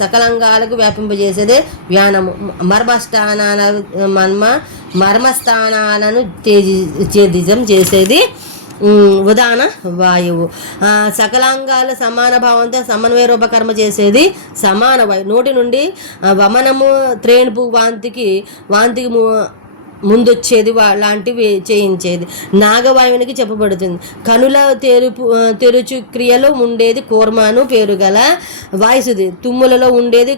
సకలంగాలకు వ్యాపింపజేసేదే వ్యానము. మర్మస్థానాలను తేజిజం చేసేది ఉదాన వాయువు. సకలాంగాల సమాన భావంతో సమన్వయ రూపకర్మ చేసేది సమాన వాయువు. నోటి నుండి వమనము, త్రేణుపు వాంతికి ముందొచ్చేది లాంటివి చేయించేది నాగవాయువునికి చెప్పబడుతుంది. కనుల తెరుచు క్రియలో ఉండేది కూర్మాను పేరు గల వాయుసుది. తుమ్ములలో ఉండేది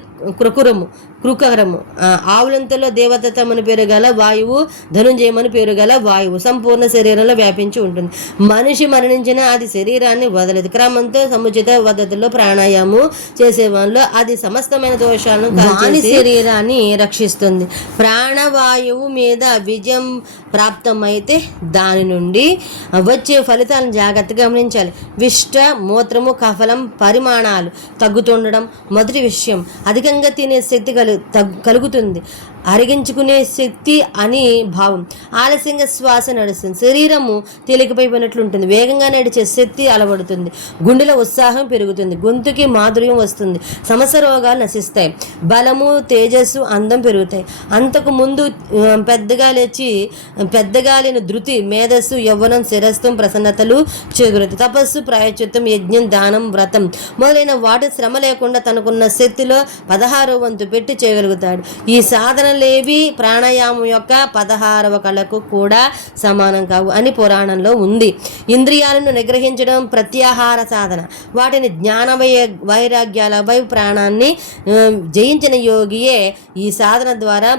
కృకరము. ఆవులంతలో దేవదత్తమని పేరు గల వాయువు, ధనుంజయమని పేరు గల వాయువు సంపూర్ణ శరీరంలో వ్యాపించి ఉంటుంది. మనిషి మరణించిన అది శరీరాన్ని వదలదు. క్రమంతో సముచిత పద్ధతిలో ప్రాణాయామం చేసేవాళ్ళు అది సమస్తమైన దోషాలను శరీరాన్ని రక్షిస్తుంది. ప్రాణవాయువు మీద విజయం ప్రాప్తమైతే దాని నుండి వచ్చే ఫలితాలను జాగ్రత్తగా గమనించాలి. విష్ట, మూత్రము, కఫలం పరిమాణాలు తగ్గుతుండడం మొదటి విషయం. అధికంగా తినే శక్తి కలుగుతుంది. అరిగించుకునే శక్తి అని భావం. ఆలస్యంగా శ్వాస నడుస్తుంది. శరీరము తేలికపైపోయినట్లుంటుంది. వేగంగా నడిచే శక్తి అలవడుతుంది. గుండెలో ఉత్సాహం పెరుగుతుంది. గొంతుకి మాధుర్యం వస్తుంది. సమస్య రోగాలు నశిస్తాయి. బలము, తేజస్సు, అందం పెరుగుతాయి. అంతకు ముందు పెద్దగాలిన ధృతి, మేధస్సు, యవ్వనం, శిరస్థం, ప్రసన్నతలు చేకూరుతాయి. తపస్సు, ప్రాయశ్చిత్తం, యజ్ఞం, దానం, వ్రతం మొదలైన వాటి శ్రమ లేకుండా తనకున్న శక్తిలో 16వ వంతు పెట్టి చేయగలుగుతాడు. ఈ సాధనలేవి ప్రాణాయామం యొక్క 16వ కళకు కూడా సమానం కావు అని పురాణంలో ఉంది. ఇంద్రియాలను నిగ్రహించడం ప్రత్యాహార సాధన. వాటిని జ్ఞాన వైరాగ్యాలపై ప్రాణాన్ని జయించిన యోగియే ఈ సాధన ద్వారా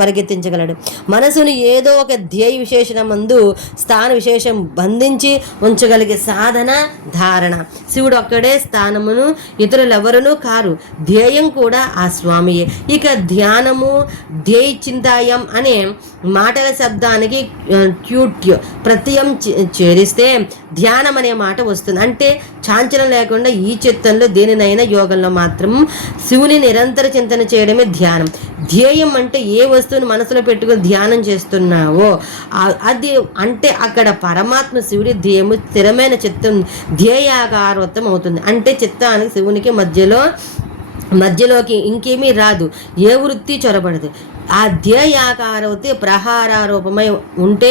పరిగెత్తించగలడు. మనసును ఏదో ఒక ధ్యేయ విశేషణమందు స్థాన విశేషం బంధించి ఉంచగలిగే సాధన ధారణ. శివుడు ఒక్కడే స్థానమును, ఇతరులెవరునూ కారు. ధ్యేయం కూడా ఆ స్వామియే. ఇక ధ్యానము, ధ్యేయ చింతాయం అనే మాటల శబ్దానికి క్యూట్యు ప్రత్యయం చేరిస్తే ధ్యానం అనే మాట వస్తుంది. అంటే చాంచలం లేకుండా ఈ చిత్తంలో దేనినైనా యోగంలో మాత్రం శివుని నిరంతర చింతన చేయడమే ధ్యానం. ధ్యేయం అంటే ఏ వస్తువుని మనసులో పెట్టుకుని ధ్యానం చేస్తున్నావో అది అంటే అక్కడ పరమాత్మ శివుడి ధ్యేయము స్థిరమైన చిత్తం ధ్యేయాకారవత్తం అవుతుంది. అంటే చిత్తానికి శివునికి మధ్యలోకి ఇంకేమీ రాదు. ఏ వృత్తి చొరబడదు. ఆ ధ్యేయాకారవతి ప్రహారారూపమై ఉంటే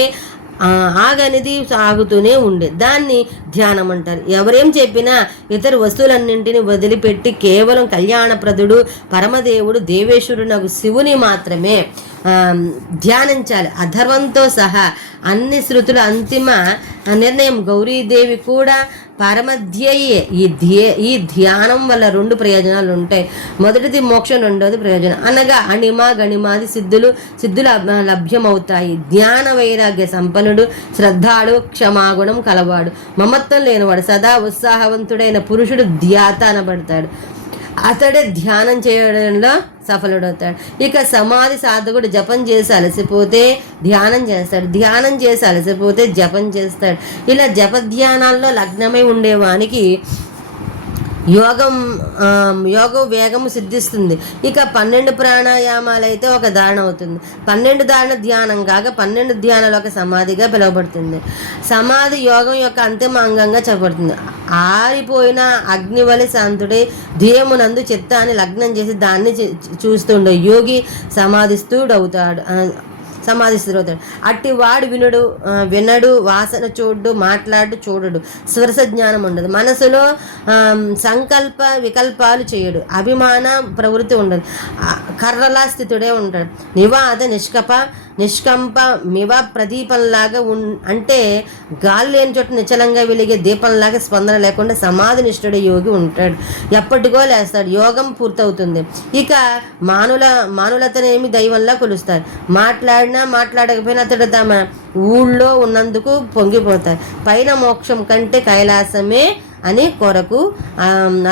ఆగనిది సాగుతూనే ఉండే దాన్ని ధ్యానం అంటారు. ఎవరేం చెప్పినా ఇతర వస్తువులన్నింటినీ వదిలిపెట్టి కేవలం కళ్యాణప్రదుడు, పరమదేవుడు, దేవేశ్వరుడు నాకు శివుని మాత్రమే ధ్యానించాలి. అధర్వంతో సహా అన్ని శృతుల అంతిమ నిర్ణయం. గౌరీదేవి కూడా పరమధ్యేయే. ఈ ధ్యానం వల్ల 2 ప్రయోజనాలు ఉంటాయి. మొదటిది మోక్షం, రెండవది ప్రయోజనం అనగా అణిమ గణిమాది సిద్ధులు లభ్యమవుతాయి. ధ్యాన వైరాగ్య సంపన్నుడు, శ్రద్ధాడు, క్షమాగుణం కలవాడు, మమత్వం లేనివాడు, సదా ఉత్సాహవంతుడైన పురుషుడు ధ్యాత అనబడతాడు. అతడే ధ్యానం చేయడంలో సఫలుడవుతాడు. ఇక సమాధి సాధకుడు జపం చేసి అలసిపోతే ధ్యానం చేస్తాడు. ధ్యానం చేసి అలసిపోతే జపం చేస్తాడు. ఇలా జపధ్యానాల్లో లగ్నమై ఉండేవానికి యోగ వేగము సిద్ధిస్తుంది. ఇక 12 ప్రాణాయామాలు అయితే ఒక ధారణ అవుతుంది. 12 ధారణ ధ్యానం కాక 12 ధ్యానాలు ఒక సమాధిగా పిలువబడుతుంది. సమాధి యోగం యొక్క అంతిమ అంగంగా చెప్పబడుతుంది. ఆరిపోయిన అగ్నివలి శాంతుడై ధ్యేయమునందు చిత్తాన్ని లగ్నం చేసి దాన్ని చూస్తుండే యోగి సమాధిస్థుడవుతాడు. అట్టి వాడు వినడు, వాసన చూడు, మాట్లాడు, చూడడు, స్వరస జ్ఞానం ఉండదు. మనసులో సంకల్ప వికల్పాలు చేయడు. అభిమాన ప్రవృత్తి ఉండదు. కర్రలా స్థితుడే ఉంటాడు. నివాద నిష్కంప మివ ప్రదీపంలాగా అంటే గాలి లేని చోట నిశ్చలంగా వెలిగే దీపంలాగా స్పందన లేకుండా సమాధి నిష్ఠుడే యోగి ఉంటాడు. ఎప్పటికో లేస్తాడు. యోగం పూర్తవుతుంది. ఇక మానులతనేమి దైవంలా కొలుస్తారు. మాట్లాడకపోయినా అతడు తమ ఊళ్ళో ఉన్నందుకు పొంగిపోతారు. పైన మోక్షం కంటే కైలాసమే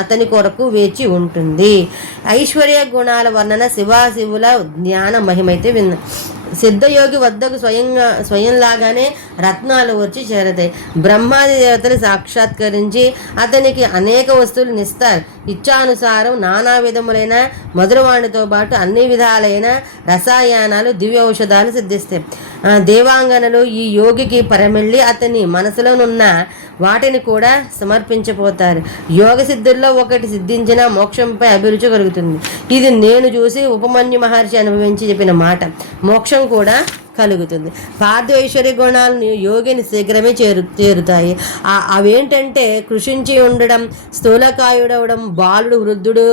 అతని కొరకు వేచి ఉంటుంది. ఐశ్వర్య గుణాల వర్ణన శివాశివుల జ్ఞాన మహిమైతే సిద్ధయోగి వద్దకు స్వయంలాగానే రత్నాలు వచ్చి చేరతాయి. బ్రహ్మాది దేవతలు సాక్షాత్కరించి అతనికి అనేక వస్తువులు ఇస్తారు. ఇచ్చానుసారం నానా విధములైన మధురవాణితో పాటు అన్ని విధాలైన రసాయనాలు, దివ్య ఔషధాలు సిద్ధిస్తాయి. దేవాంగనలు ఈ యోగికి పరమెళ్ళి అతని మనసులోనున్న వాటిని కూడా సమర్పించిపోతారు. యోగ సిద్ధుల్లో ఒకటి సిద్ధించిన మోక్షంపై అభిరుచి కలుగుతుంది. ఇది నేను చూసి ఉపమన్యు మహర్షి అనుభవించి చెప్పిన మాట. మోక్షం కూడా కలుగుతుంది. పార్థైశ్వర్య గుణాలను యోగిని శీఘ్రమే చేరుతాయి. అవేంటంటే కృషించి ఉండడం, స్థూలకాయుడవడం, బాలుడు వృద్ధుడు,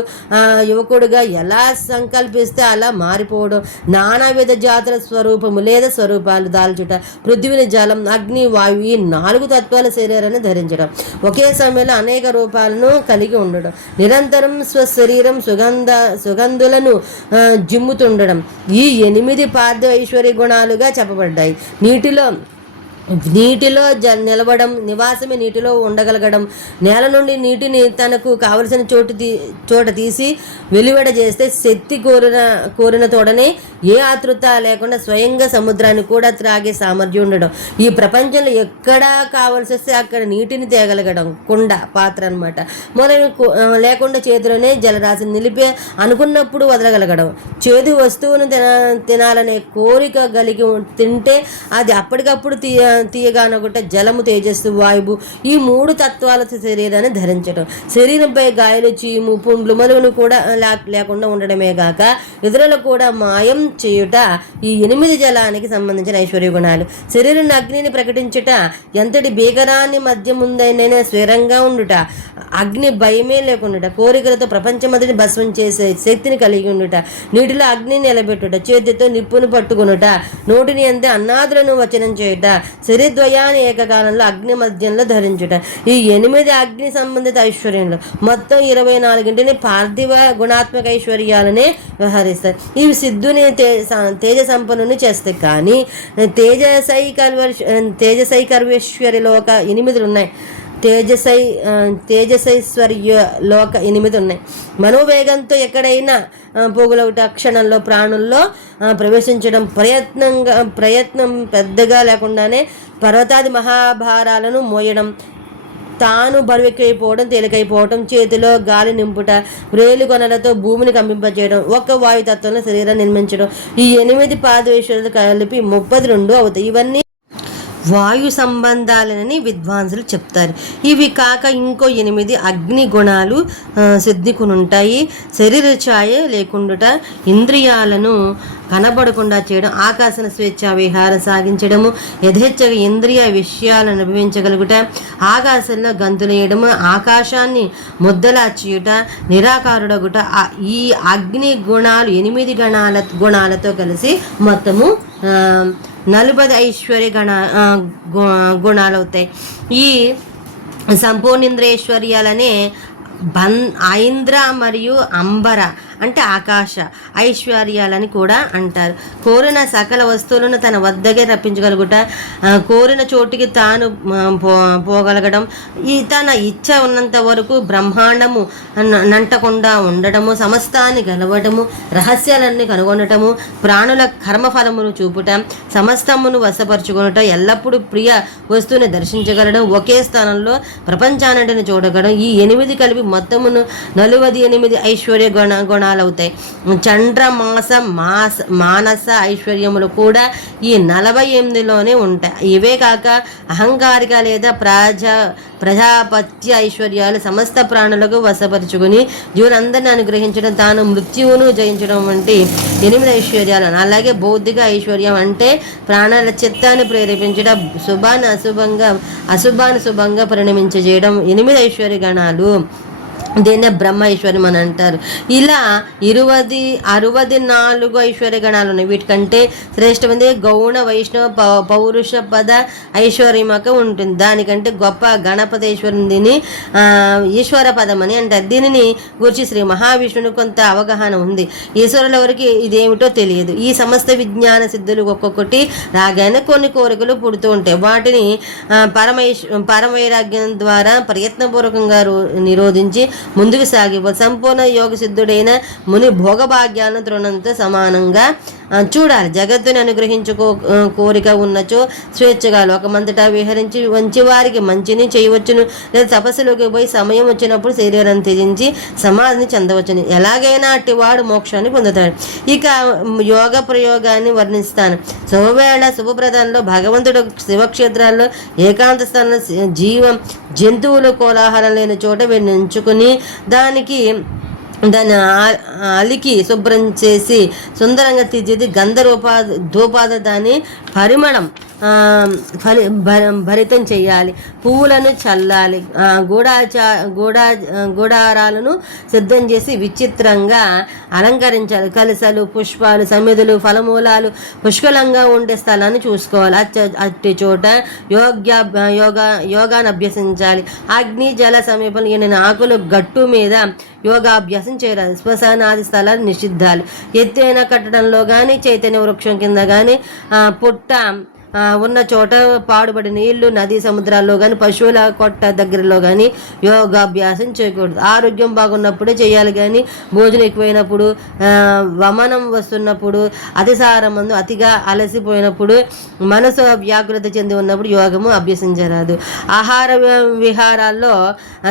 యువకుడుగా ఎలా సంకల్పిస్తే అలా మారిపోవడం, నానావిధ జాతుల స్వరూపము లేదా స్వరూపాలు దాల్చుట, పృథ్వీని, జలం, అగ్ని, వాయువు ఈ 4 తత్వాల శరీరాన్ని ధరించడం, ఒకే సమయంలో అనేక రూపాలను కలిగి ఉండడం, నిరంతరం స్వశరీరం సుగంధులను జిమ్ముతుండడం, ఈ 8 పార్థైశ్వర్య గుణాలు చెప్పబడ్డాయి. నీటిలో నిలవడం, నివాసమే నీటిలో ఉండగలగడం, నేల నుండి నీటిని తనకు కావలసిన చోట తీసి వెలువడ చేస్తే శక్తి కోరిన తోడనే ఏ ఆతృత లేకుండా స్వయంగా సముద్రాన్ని కూడా త్రాగే సామర్థ్యం ఉండడం, ఈ ప్రపంచంలో ఎక్కడా కావలసి వస్తే అక్కడ నీటిని తేగలగడం, కుండ పాత్ర అనమాట, లేకుండా చేతిలోనే జలరాశిని నిలిపే అనుకున్నప్పుడు వదలగలగడం, చేదు వస్తువును తినాలనే కోరిక కలిగి తింటే అది అప్పటికప్పుడు తీయగానొకట, జలము, తేజస్సు, వాయువు ఈ 3 తత్వాల శరీరాన్ని ధరించడం, శరీరంపై గాయాలు, చీము, పుండ్లు మొదలును కూడా లేకుండా ఉండడమే గాక ఇతరులకు కూడా మాయం చేయుట ఈ 8 జలానికి సంబంధించిన ఐశ్వర్య గుణాలు. శరీరం అగ్నిని ప్రకటించుట, ఎంతటి భీకరాన్ని మధ్య ముందైనా స్వీరంగా ఉండుట, అగ్ని భయమే లేకుండా కోరికలతో ప్రపంచమంతటిని భస్మం చేసే శక్తిని కలిగి ఉండుట, నీటిలో అగ్నిని నిలబెట్టుట, చేతితో నిప్పును పట్టుకునుట, నోటిని అంతే అన్నాదులను వచనం చేయుట, శరీరద్వయాన్ని ఏకకాలంలో అగ్ని మధ్యంలో ధరించుట, ఈ 8 అగ్ని సంబంధిత ఐశ్వర్యంలో మొత్తం 24 పార్థివ గుణాత్మక ఐశ్వర్యాలనే వ్యవహరిస్తారు. ఇవి సిద్ధుని తేజ సంపన్నుని చేస్తాయి. కానీ తేజసైకర్వేశ్వరి లోక 8 ఉన్నాయి. తేజసైశ్వర్య లోక 8 ఉన్నాయి. మనోవేగంతో ఎక్కడైనా పోగులవుట, క్షణంలో ప్రాణుల్లో ప్రవేశించడం, ప్రయత్నం పెద్దగా లేకుండానే పర్వతాది మహాభారాలను మోయడం, తాను బరువెక్కిపోవడం, తేలికైపోవడం, చేతిలో గాలి నింపుట, వ్రేలు కొనలతో భూమిని కంపింపజేయడం, ఒక్క వాయుతత్వంలో శరీరాన్ని నిర్మించడం, ఈ 8 పాదవేశ్వరులు కలిపి 32 అవుతాయి. ఇవన్నీ వాయు సంబంధాలనని విద్వాంసులు చెప్తారు. ఇవి కాక ఇంకో 8 అగ్ని గుణాలు సిద్ధికునుంటాయి. శరీర ఛాయ లేకుండుట, ఇంద్రియాలను కనబడకుండా చేయడం, ఆకాశన స్వేచ్ఛ విహారం సాగించడము, యథేచ్ఛగా ఇంద్రియ విషయాలను అనుభవించగలుగుట, ఆకాశంలో గంతులేయడము, ఆకాశాన్ని ముద్దలా చేయుట, నిరాకారుడగుట. ఈ అగ్ని గుణాలు 8 గుణాలతో కలిసి మొత్తము 40 ఐశ్వర్య గుణాలు అవుతాయి. ఈ సంపూర్ణేంద్రియైశ్వర్యాలనే ఐంద్ర మరియు అంబర అంటే ఆకాశ ఐశ్వర్యాలని కూడా అంటారు. కోరిన సకల వస్తువులను తన వద్దకే రప్పించగలుగుట, కోరిన చోటికి తాను పోగలగడం, తన ఇచ్చ ఉన్నంత వరకు బ్రహ్మాండము నంటకుండా ఉండటము, సమస్తాన్ని గెలవడము, రహస్యాలన్నీ కనుగొనటము, ప్రాణుల కర్మఫలమును చూపుట, సమస్తమును వశపరుచుకొనుట, ఎల్లప్పుడూ ప్రియ వస్తువుని దర్శించగలడం, ఒకే స్థానంలో ప్రపంచాన్నింటిని చూడగలడం, ఈ 8 కలిపి మొత్తమును 48 ఐశ్వర్య గుణాలు అవుతాయి. చంద్ర మానస ఐశ్వర్యములు కూడా ఈ 48లోనే ఉంటాయి. ఇవే కాక అహంకారిక లేదా ప్రజాపత్య ఐశ్వర్యాలు సమస్త ప్రాణులకు వశపరుచుకుని జీవులందరినీ అనుగ్రహించడం, తాను మృత్యువును జయించడం వంటి 8 ఐశ్వర్యాలు. అలాగే బౌద్ధిక ఐశ్వర్యం అంటే ప్రాణాల చిత్తాన్ని ప్రేరేపించడం, అశుభాన్ని శుభంగా పరిణమించజేయడం 8 ఐశ్వర్య గణాలు. దీన్నే బ్రహ్మ ఐశ్వర్యం అని అంటారు. ఇలా 64 ఐశ్వర్య గణాలు ఉన్నాయి. వీటికంటే శ్రేష్టమైనది గౌణ వైష్ణవ పౌరుష పద ఐశ్వర్యమక ఉంటుంది. దానికంటే గొప్ప గణపతేశ్వరుని దీన్ని ఈశ్వర పదం అని అంటారు. దీనిని గురించి శ్రీ మహావిష్ణువుని కొంత అవగాహన ఉంది. ఈశ్వరుల వరకు ఇదేమిటో తెలియదు. ఈ సమస్త విజ్ఞాన సిద్ధులు ఒక్కొక్కటి రాగానే కొన్ని కోరికలు పుడుతూ ఉంటాయి. వాటిని పరమైరాగ్యం ద్వారా ప్రయత్నపూర్వకంగా నిరోధించి ముందుకు సాగిపో సంపూర్ణ యోగ సిద్ధుడైన ముని భోగభాగ్యాలను తృణంతో సమానంగా చూడాలి. జగత్తుని కోరిక ఉన్నచో స్వేచ్ఛగా లోకమంతటా విహరించి మంచి వారికి మంచిని చేయవచ్చును. లేదా తపస్సులోకి పోయి సమయం వచ్చినప్పుడు శరీరాన్ని త్యజించి సమాధిని చెందవచ్చును. ఎలాగైనా అట్టివాడు మోక్షాన్ని పొందుతాడు. ఇక యోగ ప్రయోగాన్ని వర్ణిస్తాను. శుభవేళ శుభప్రదంలో భగవంతుడు శివక్షేత్రాల్లో ఏకాంత స్థానంలో జంతువులు కోలాహలం లేని చోట వీడిని ఉంచుకుని దాన్ని అలికి శుభ్రం చేసి సుందరంగా తీర్చిది ధూపాద దాని పరిమళం భరితం చేయాలి. పువ్వులను చల్లాలి. గూడారాలను సిద్ధం చేసి విచిత్రంగా అలంకరించాలి. కలసలు, పుష్పాలు, సమిధులు, ఫలమూలాలు పుష్కలంగా ఉండే స్థలాన్ని చూసుకోవాలి. అట్టి చోట యోగాను అభ్యసించాలి. అగ్ని జల సమీపంలో ఎండిన ఆకులు గట్టు మీద యోగాభ్యాసం చేయాలి. శ్మశానాది స్థలాలు నిషిద్ధాలు. ఎత్తైన కట్టడంలో కానీ చైతన్య వృక్షం కింద కానీ పుట్ట ఉన్న చోట పాడుబడిన ఇల్లు, నదీ సముద్రాల్లో కానీ పశువుల కొట్ట దగ్గరలో కానీ యోగాభ్యాసం చేయకూడదు. ఆరోగ్యం బాగున్నప్పుడే చేయాలి. కానీ భోజనం ఎక్కువైనప్పుడు, వమనం వస్తున్నప్పుడు, అతిసారం మందు అతిగా అలసిపోయినప్పుడు, మనసు వ్యాకులత చెంది ఉన్నప్పుడు యోగము అభ్యసించరాదు. ఆహార విహారాల్లో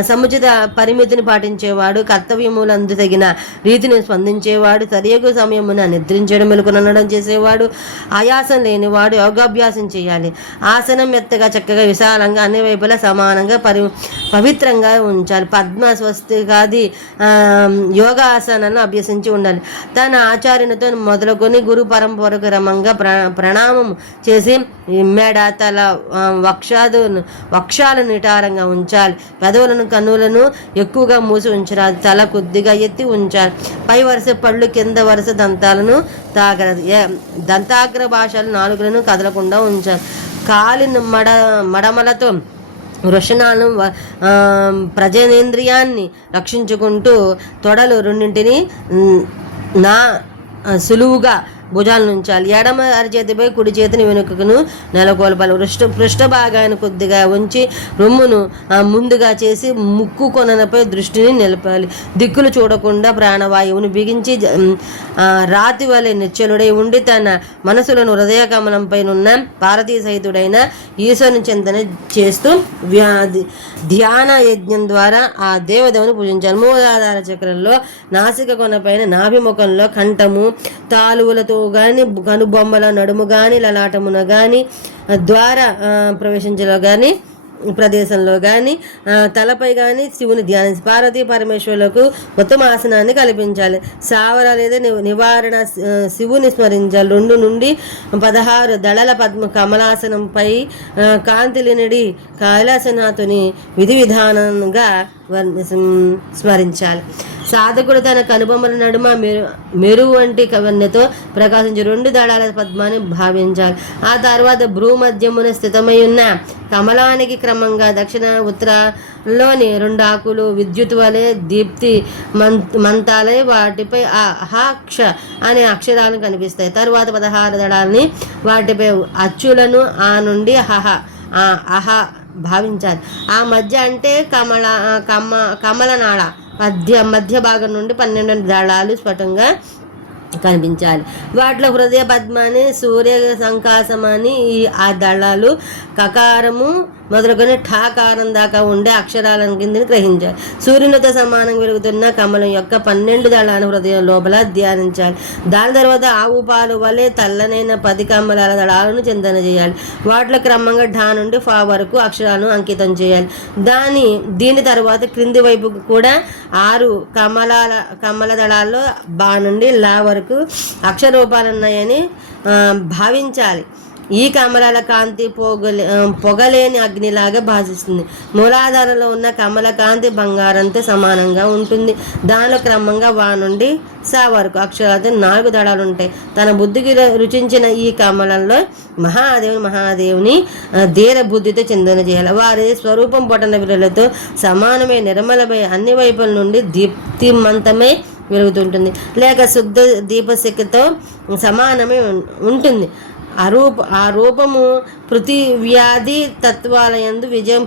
సముచిత పరిమితిని పాటించేవాడు, కర్తవ్యములందు తగిన రీతిని స్పందించేవాడు, సరియగు సమయమున నిద్రించడం, మెలకునడం చేసేవాడు, ఆయాసం లేనివాడు యోగాభ్యాసం చేయాలి. ఆసనం మెత్తగా, చక్కగా, విశాలంగా, అన్ని వైపులా సమానంగా పవిత్రంగా ఉంచాలి. పద్మ, స్వస్తికాది యోగాసనాలను అభ్యసించి ఉండాలి. తన ఆచార్యునితో మొదలుకొని గురు పరంపర క్రమంగా ప్రణామం చేసి మెడ, తల, వక్షాలు నిటారంగా ఉంచాలి. పెదవులను, కన్నులను ఎక్కువగా మూసి ఉంచరాదు. తల కొద్దిగా ఎత్తి ఉంచాలి. పై వరుస పళ్ళు, కింద వరుస దంతాలను తాగరాదు. దంతాగ్ర భాషలు నాలుగులను కదలకుండా ఉంచాలి. కాలిని మడమలతో వృషణాలను ప్రజనేంద్రియాన్ని రక్షించుకుంటూ తొడలు రెండింటిని సులువుగా భుజాల నుంచాలి. ఎడమ అరచేతిపై కుడి చేతిని వెనుకను నెలకొల్పాలి. పృష్ఠ భాగాన్ని కొద్దిగా ఉంచి రొమ్మును ముందుగా చేసి ముక్కు కొనపై దృష్టిని నిలపాలి. దిక్కులు చూడకుండా ప్రాణవాయువును బిగించి రాతి వలె నిశ్చలుడై ఉండి తన మనసులను హృదయ కమలంపైనున్న పార్వతీ సహితుడైన ఈశ్వరుని చింతన చేస్తూ ధ్యాన యజ్ఞం ద్వారా ఆ దేవదేవుని పూజించాలి. మూలాధార చక్రంలో నాసిక కొనపైన నాభిముఖంలో కంఠము, తాలువులతో కానీ, కనుబొమ్మల నడుము కానీ, లలాటమున కానీ, ద్వార ప్రవేశించలో కానీ, ప్రదేశంలో కానీ, తలపై కానీ శివుని ధ్యానించి పార్వతీ పరమేశ్వరులకు ఉత్తమ ఆసనాన్ని కల్పించాలి. సావర లేదా నివారణ శివుని స్మరించాలి. 2 నుండి 16 దళల పద్మ కమలాసనంపై కాంతిలినిడి కైలాసనాథుని విధి విధానంగా స్మరించాలి. సాధకుడు తన కనుబొమ్మల నడుమ మెరుగు వంటి కవన్యతో ప్రకాశించి 2 దళాల పద్మాన్ని భావించాలి. ఆ తర్వాత భ్రూ మధ్యమున స్థితమై ఉన్న కమలానికి క్రమంగా దక్షిణ ఉత్తరాల్లోని 2 ఆకులు విద్యుత్ వలె దీప్తి మంతాలై వాటిపై అహాక్ష అనే అక్షరాలను కనిపిస్తాయి. తర్వాత 16 దళాలని వాటిపై అచ్చులను ఆ నుండి అహ భావించాలి. ఆ మధ్య అంటే కమలనాళ మధ్య భాగం నుండి 12 దళాలు స్ఫుటంగా కనిపించాలి. వాటిలో హృదయ పద్మాని, సూర్య సంకాసమని ఆ దళాలు కకారము మొదలుకొని ఠాకారం దాకా ఉండే అక్షరాలను కిందని గ్రహించాలి. సూర్యునితో సమానంగా వెలుగుతున్న కమలం యొక్క 12 దళాల హృదయం లోపల ధ్యానించాలి. దాని తర్వాత ఆవు పాలు వలె తెల్లనైన 10 కమలాల దళాలను చింతన చేయాలి. వాటిలో క్రమంగా ఢా నుండి ఫా వరకు అక్షరాలను అంకితం చేయాలి. దీని తర్వాత క్రింది వైపు కూడా 6 కమల దళాల్లో బా నుండి లా వరకు అక్షరూపాలున్నాయని భావించాలి. ఈ కమలాల కాంతి పొగలేని అగ్నిలాగా భాషిస్తుంది. మూలాధారంలో ఉన్న కమల కాంతి బంగారంతో సమానంగా ఉంటుంది. దానిలో క్రమంగా వా నుండి సా వరకు అక్షరాలతో 4 దళాలు ఉంటాయి. తన బుద్ధికి రుచించిన ఈ కమలంలో మహాదేవుని ధీర బుద్ధితో చింతన చేయాలి. వారి స్వరూపం బొటన విరలతో సమానమై నిర్మలమై అన్ని వైపుల నుండి దీప్తిమంతమై వెలుగుతుంటుంది, లేక శుద్ధ దీపశక్తితో సమానమై ఉంటుంది. ఆ రూపము పృథివ్యాధి తత్వాలయందు విజయం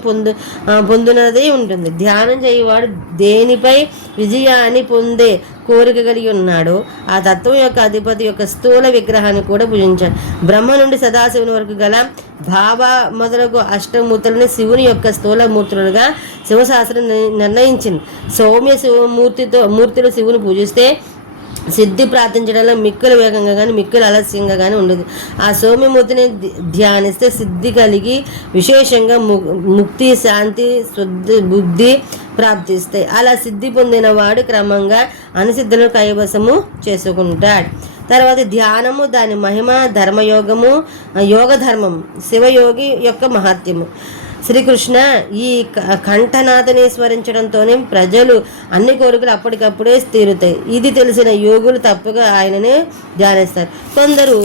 పొందునదే ఉంటుంది. ధ్యానం చేయవాడు దేనిపై విజయాన్ని పొందే కోరిక కలిగి ఉన్నాడో ఆ తత్వం యొక్క అధిపతి యొక్క స్థూల విగ్రహాన్ని కూడా పూజించాడు. బ్రహ్మ నుండి సదాశివుని వరకు గల భావ మొదలగు అష్టమూర్తులను శివుని యొక్క స్థూల మూర్తులుగా శివశాస్త్రం నిర్ణయించింది. సౌమ్య మూర్తిలో శివుని పూజిస్తే సిద్ధి ప్రార్థించడంలో మిక్కులు వేగంగా కానీ మిక్కులు ఆలస్యంగా కానీ ఉండదు. ఆ సౌమ్యమూర్తిని ధ్యానిస్తే సిద్ధి కలిగి విశేషంగా ముక్తి, శాంతి, శుద్ధి, బుద్ధి ప్రాప్తిస్తాయి. అలా సిద్ధి పొందిన వాడు క్రమంగా అనుసిద్ధులను కైవసము చేసుకుంటాడు. తర్వాత ధ్యానము, దాని మహిమ, ధర్మయోగము, యోగ ధర్మం, శివయోగి యొక్క మహత్యము. శ్రీకృష్ణ ఈ కంఠనాథని స్మరించడంతోనే ప్రజలు అన్ని కోరికలు అప్పటికప్పుడే తీరుతాయి. ఇది తెలిసిన యోగులు తప్పగా ఆయననే ధ్యానిస్తారు. కొందరు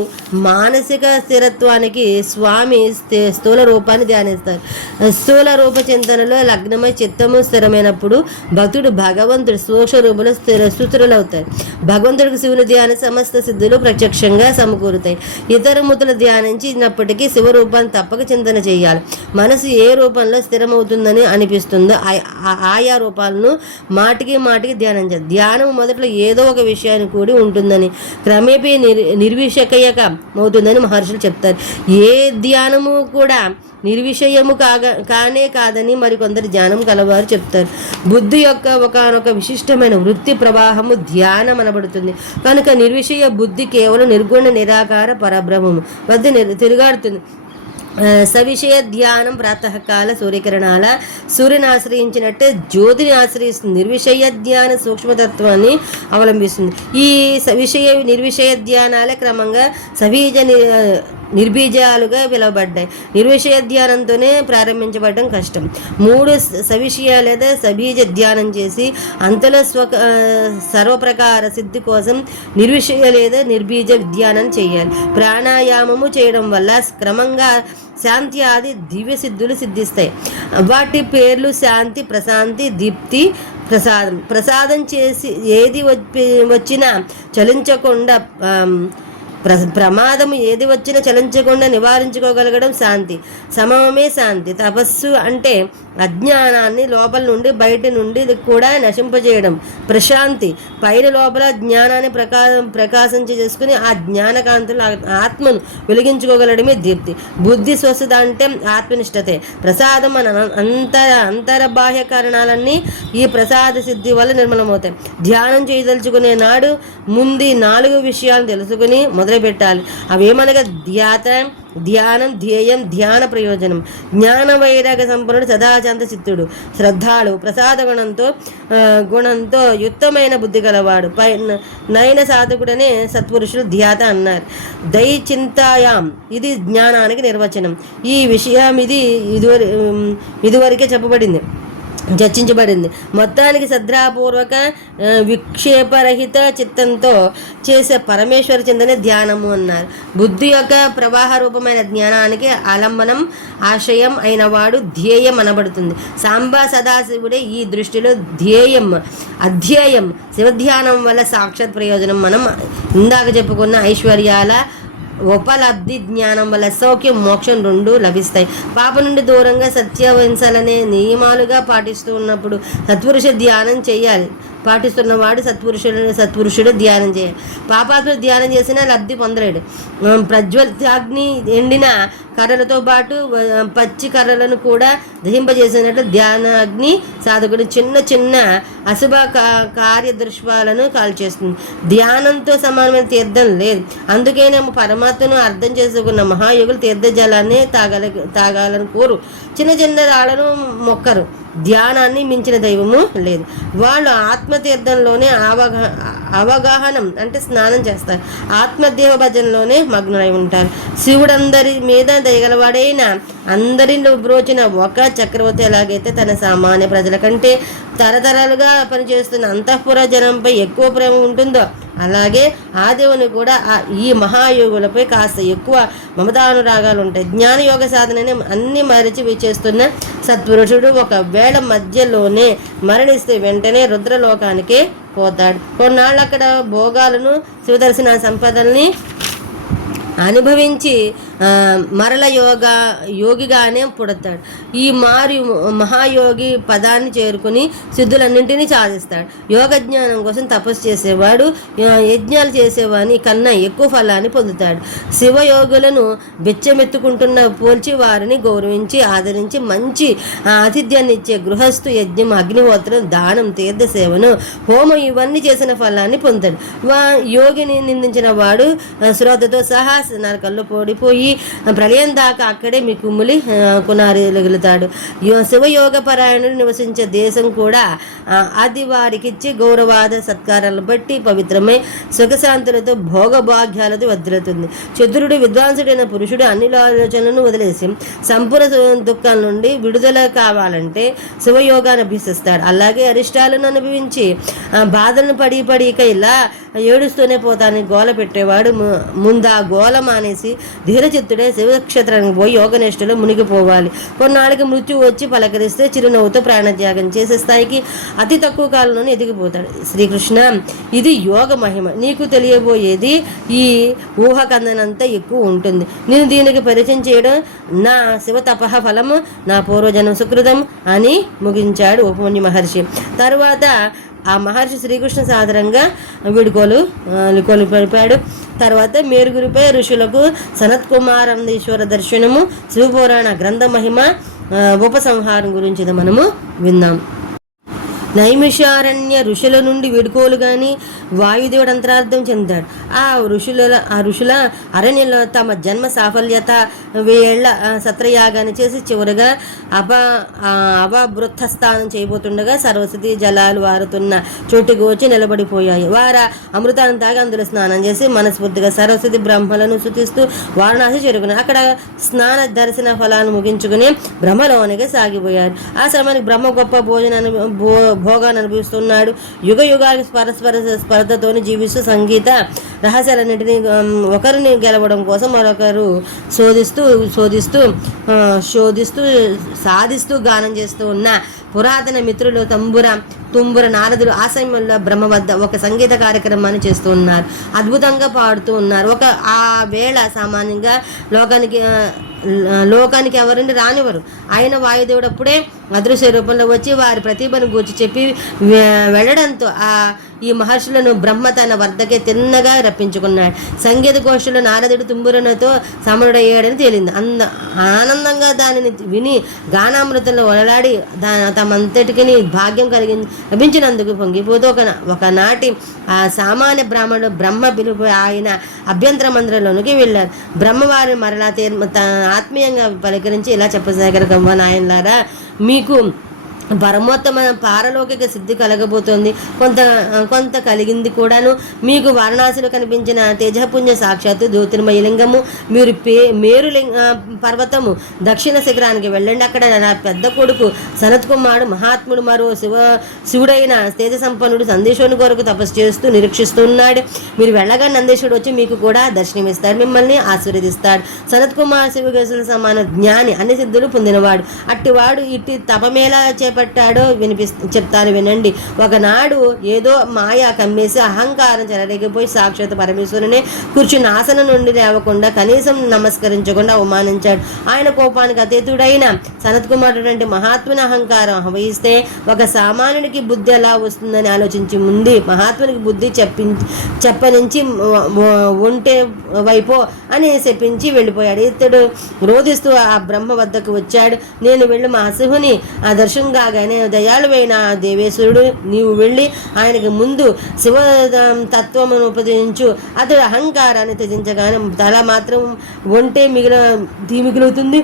మానసిక స్థిరత్వానికి స్వామి స్థూల రూపాన్ని ధ్యానిస్తారు. స్థూల రూప చింతనలో లగ్నమై చిత్తము స్థిరమైనప్పుడు భక్తుడు భగవంతుడు సూక్ష్మ రూపంలో స్థితులవుతారు. భగవంతుడికి శివుని ధ్యానం సమస్త సిద్ధులు ప్రత్యక్షంగా సమకూరుతాయి. ఇతర మూర్తులు ధ్యానించినప్పటికీ శివరూపాన్ని తప్పక చింతన చేయాలి. మనసు ఏ రూపంలో స్థిరమవుతుందని అనిపిస్తుందో ఆయా రూపాలను మాటికి ధ్యానించాలి. ధ్యానం మొదట్లో ఏదో ఒక విషయాన్ని కూడి ఉంటుందని, క్రమేపీ నిర్విషయక అవుతుందని మహర్షులు చెప్తారు. ఏ ధ్యానము కూడా నిర్విషయము కాదని మరికొందరు ధ్యానం కలవారు చెప్తారు. బుద్ధి యొక్క ఒకనొక విశిష్టమైన వృత్తి ప్రవాహము ధ్యానం అనబడుతుంది. కనుక నిర్విషయ బుద్ధి కేవలం నిర్గుణ నిరాకార పరబ్రహ్మము వద్ద తిరుగాడుతుంది. సవిషయ ధ్యానం ప్రాతకాల సూర్యకిరణాల సూర్యుని ఆశ్రయించినట్టే జ్యోతిని ఆశ్రయిస్తుంది. నిర్విషయ ధ్యాన సూక్ష్మతత్వాన్ని అవలంబిస్తుంది. ఈ నిర్విషయ ధ్యానాలే క్రమంగా నిర్బీజాలుగా పిలువబడ్డాయి. నిర్విషయ ధ్యానంతోనే ప్రారంభించబడడం కష్టం. 3 సవిషయ లేదా సబీజ ధ్యానం చేసి అంతలో సర్వప్రకార సిద్ధి కోసం నిర్విషయ లేదా నిర్బీజ ధ్యానం చేయాలి. ప్రాణాయామము చేయడం వల్ల క్రమంగా శాంతి ఆది దివ్య సిద్ధులు సిద్ధిస్తాయి. వాటి పేర్లు శాంతి, ప్రశాంతి, దీప్తి, ప్రసాదం చేసి ఏది వచ్చినా చలించకుండా ప్రమాదం ఏది వచ్చినా చలించకుండా నివారించుకోగలగడం శాంతి. సమమే శాంతి. తపస్సు అంటే అజ్ఞానాన్ని లోపల నుండి బయట నుండి కూడా నశింపజేయడం. ప్రశాంతి పైన లోపల జ్ఞానాన్ని చేసుకుని ఆ జ్ఞానకాంతులు ఆత్మను వెలిగించుకోగలడమే దీప్తి. బుద్ధి స్వస్థత అంటే ఆత్మనిష్టతే. ప్రసాదం మన అంతర్బాహ్య కారణాలన్నీ ఈ ప్రసాద సిద్ధి వల్ల నిర్మలమవుతాయి. ధ్యానం చేయదలుచుకునే నాడు ముందు 4 విషయాలను తెలుసుకుని మొదలుపెట్టాలి. అవేమనగా ధ్యానం, ధ్యేయం, ధ్యాన ప్రయోజనం. జ్ఞాన వైరాగ్య సంపన్నుడు, సదాశాంత చిత్తుడు, శ్రద్ధాళు, ప్రసాద గుణంతో యుక్తమైన బుద్ధి గలవాడు, నయన సాధకుడనే సత్పురుషులు ధ్యాత అన్నారు. దై చింతాయాం ఇది జ్ఞానానికి నిర్వచనం. ఈ విషయం ఇదివరకే చర్చించబడింది. మొత్తానికి శ్రద్ధాపూర్వక విక్షేపరహిత చిత్తంతో చేసే పరమేశ్వర చింతనే ధ్యానము అన్నారు. బుద్ధి యొక్క ప్రవాహ రూపమైన జ్ఞానానికి ఆలంబనం, ఆశయం అయినవాడు ధ్యేయం అనబడుతుంది. సాంబా సదాశివుడే ఈ దృష్టిలో అధ్యేయం. శివధ్యానం వల్ల సాక్షాత్ ప్రయోజనం మనం ఇందాక చెప్పుకున్న ఐశ్వర్యాల ఉపలబ్ధి, జ్ఞానం వల్ల సౌఖ్యం, మోక్షం 2 లభిస్తాయి. పాప నుండి దూరంగా సత్యవంశాలనే నియమాలుగా పాటిస్తూ ఉన్నప్పుడు సత్పురుష ధ్యానం చేయాలి. పాటిస్తున్నవాడు సత్పురుషుడు ధ్యానం చేయాలి. పాపాత్ముడు ధ్యానం చేసినా లబ్ధి పొందలేడు. ప్రజ్వలాగ్ని ఎండిన కర్రలతో పాటు పచ్చి కర్రలను కూడా దహింపజేసినట్లు ధ్యానాగ్ని సాధకుడు చిన్న అశుభ కార్యదృశ్వాలను కాల్చేస్తుంది. ధ్యానంతో సమానమైన తీర్థం లేదు. అందుకేనేమో పరమాత్మను అర్థం చేసుకున్న మహాయోగులు తీర్థజలాన్ని తాగాలని కోరు. చిన్న రాళ్లను మొక్కరు. ధ్యానాన్ని మించిన దైవము లేదు. వాళ్ళు ఆత్మతీర్థంలోనే అవగాహనం అంటే స్నానం చేస్తారు. ఆత్మదేవ భజనలోనే మగ్నులై ఉంటారు. శివుడందరి మీద దయగలవాడైన అందరిలో బ్రోచిన ఒక చక్రవర్తి ఎలాగైతే తన సామాన్య ప్రజల కంటే తరతరాలుగా పనిచేస్తున్న అంతఃపుర జనంపై ఎక్కువ ప్రేమ ఉంటుందో అలాగే ఆ దేవుని కూడా ఈ మహాయోగులపై కాస్త ఎక్కువ మమతానురాగాలు ఉంటాయి. జ్ఞానయోగ సాధనని అన్ని మరిచి చేస్తున్న సత్పురుషుడు ఒకవేళ మధ్యలోనే మరణిస్తే వెంటనే రుద్రలోకానికే పోతాడు. కొన్నాళ్ళు అక్కడ భోగాలను, శివదర్శన సంపదల్ని అనుభవించి మరల యోగిగానే పుడతాడు. ఈ మహాయోగి పదాన్ని చేరుకుని సిద్ధులన్నింటినీ సాధిస్తాడు. యోగ జ్ఞానం కోసం తపస్సు చేసేవాడు యజ్ఞాలు చేసేవాని కన్నా ఎక్కువ ఫలాన్ని పొందుతాడు. శివయోగులను బెచ్చెమెత్తుకుంటున్న పోల్చి వారిని గౌరవించి ఆదరించి మంచి ఆతిథ్యాన్ని ఇచ్చే గృహస్థు యజ్ఞం, అగ్నిహోత్రం, దానం, తీర్థ సేవను, హోమం ఇవన్నీ చేసిన ఫలాన్ని పొందుతాడు. యోగిని నిందించిన వాడు శ్రోతతో సహా నరకంలో పోడిపోయి ప్రళయం దాకా అక్కడే మీ కుమ్ములి కునారెలుగుతాడు. శివయోగ పరాయణుడు నివసించే దేశం కూడా అది వారికిచ్చే గౌరవాద సత్కారాలను బట్టి పవిత్రమై సుఖశాంతులతో భోగభాగ్యాలతో వదిలుతుంది. చతురుడు విద్వాంసుడైన పురుషుడు అన్ని ఆలోచనలను వదిలేసి సంపూర్ణ దుఃఖాల నుండి విడుదల కావాలంటే శివయోగాన్ని అభ్యసిస్తాడు. అలాగే అరిష్టాలను అనుభవించి బాధలను పడి ఇక ఇలా ఏడుస్తూనే పోతానని గోల పెట్టేవాడు ముందు ఆ గోల మానేసి ధీరచిత్తుడే శివక్షేత్రానికి పోయి యోగనిష్టలో మునిగిపోవాలి. కొన్నాళ్ళకి మృత్యు వచ్చి పలకరిస్తే చిరునవ్వుతో ప్రాణత్యాగం చేసే స్థాయికి అతి తక్కువ కాలంలోనే ఎదిగిపోతాడు. శ్రీకృష్ణ, ఇది యోగ మహిమ. నీకు తెలియబోయేది ఈ ఊహకందనంత ఎక్కువ ఉంటుంది. నేను దీనికి పరిచయం చేయడం నా శివతపహ ఫలము, నా పూర్వజన్మ సుకృతం అని ముగించాడు ఉపముని మహర్షి. తరువాత ఆ మహర్షి శ్రీకృష్ణ సాదరంగా వీడుకోలు పడిపాడు. తర్వాత మేరుగురిపై ఋషులకు సనత్కుమారంధీశ్వర దర్శనము, శివపురాణ గ్రంథ మహిమ, ఉపసంహారం గురించి మనము విందాం. నైమిషారణ్య ఋషుల నుండి వీడుకోలు గాని వాయుదేవుడు అంతరార్థం చెందాడు. ఆ ఋషుల అరణ్యంలో తమ జన్మ సాఫల్యత 1000 ఏళ్ల సత్రయాగాన్ని చేసి చివరిగా అవబృత్త స్థానం చేయబోతుండగా సరస్వతి జలాలు వారుతున్న చోటుకు వచ్చి నిలబడిపోయాయి. వారు అమృతాన్ని తాగి అందులో స్నానం చేసి మనస్ఫూర్తిగా సరస్వతి బ్రహ్మలను శుతిస్తూ వారణాసి చేరుకున్నారు. అక్కడ స్నాన దర్శన ఫలాన్ని ముగించుకుని బ్రహ్మలోనికి సాగిపోయారు. ఆ సమయానికి బ్రహ్మ గొప్ప భోగాన్ని అనుభవిస్తున్నాడు. యుగ యుగానికి పరస్పర స్పర్ధతోని జీవిస్తూ సంగీత రహస్యాలన్నింటినీ ఒకరిని గెలవడం కోసం మరొకరు సాధిస్తూ గానం చేస్తూ ఉన్న పురాతన మిత్రులు తుంబుర నారదుడు ఆ సమయంలో బ్రహ్మ వద్ద ఒక సంగీత కార్యక్రమాన్ని చేస్తూ ఉన్నారు. అద్భుతంగా పాడుతూ ఉన్నారు. ఆ వేళ సామాన్యంగా లోకానికి ఎవరిని రానివ్వరు. ఆయన వాయుదేవుడు అప్పుడే అదృశ్య రూపంలో వచ్చి వారి ప్రతిభను గూర్చి చెప్పి వెళ్ళడంతో ఈ మహర్షులను బ్రహ్మ తన వద్దకే తిన్నగా రప్పించుకున్నాడు. సంగీత గోష్ఠులు నారదుడు తుంబురనతో సమరుడయ్యాడని తేలింది. ఆనందంగా దానిని విని గానామృతంలో వలలాడి తమంతటికి భాగ్యం లభించినందుకు పొంగిపోతూ ఒకనాటి ఆ సామాన్య బ్రాహ్మణుడు బ్రహ్మ పిలుపు ఆయన అభ్యంతర మందిరంలోనికి వెళ్ళారు. బ్రహ్మవారిని మరలా ఆత్మీయంగా పలకరించి ఇలా చెప్పసాగారు, నాయనలారా, మీకు పరమోత్తమ పారలౌకిక సిద్ధి కలగబోతోంది. కొంత కలిగింది కూడాను. మీకు వారణాసిలో కనిపించిన తేజపుంజ సాక్షాత్తు జ్యోతిర్మయ లింగము. మీరు మేరు పర్వతము దక్షిణ శిఖరానికి వెళ్ళండి. అక్కడ నా పెద్ద కొడుకు సనత్ కుమారుడు మహాత్ముడు మరో శివుడైన తేజ సంపన్నుడు నందీశ్వరుని కొరకు తపస్సు చేస్తూ నిరీక్షిస్తున్నాడు. మీరు వెళ్ళగా నందీశ్వరుడు వచ్చి మీకు కూడా దర్శనమిస్తాడు, మిమ్మల్ని ఆశీర్వదిస్తాడు. సనత్ కుమార్ శివకేశుల సమాన జ్ఞాని, అన్ని సిద్ధులు పొందినవాడు. అట్టివాడు ఇట్టి తపమేలా చేపట్టాడో చెప్తాను వినండి. ఒకనాడు ఏదో మాయ కమ్మేసి అహంకారం చెలరేగిపోయి సాక్షాత్ పరమేశ్వరునే కూర్చుని ఆసనం నుండి లేవకుండా కనీసం నమస్కరించకుండా అవమానించాడు. ఆయన కోపానికి అతీతుడైన సనత్ కుమారుడు అంటే మహాత్ముని అహంకారం వహిస్తే ఒక సామాన్యుడికి బుద్ధి ఎలా వస్తుందని ఆలోచించి ముందు మహాత్మునికి బుద్ధి చెప్పనించి ఒంటే వైపో అని చెప్పించి వెళ్ళిపోయాడు. ఇతడు రోధిస్తూ ఆ బ్రహ్మ వద్దకు వచ్చాడు. నేను వెళ్ళి మా శివుని ఆ దర్శనం కాగానే దయాళువైన దేవేశ్వరుడు, నీవు వెళ్ళి ఆయనకి ముందు శివ తత్వమును ఉపదేశించు. అతడు అహంకారాన్ని త్యజించగానే తల మాత్రం ఒంటే మిగులుతుంది.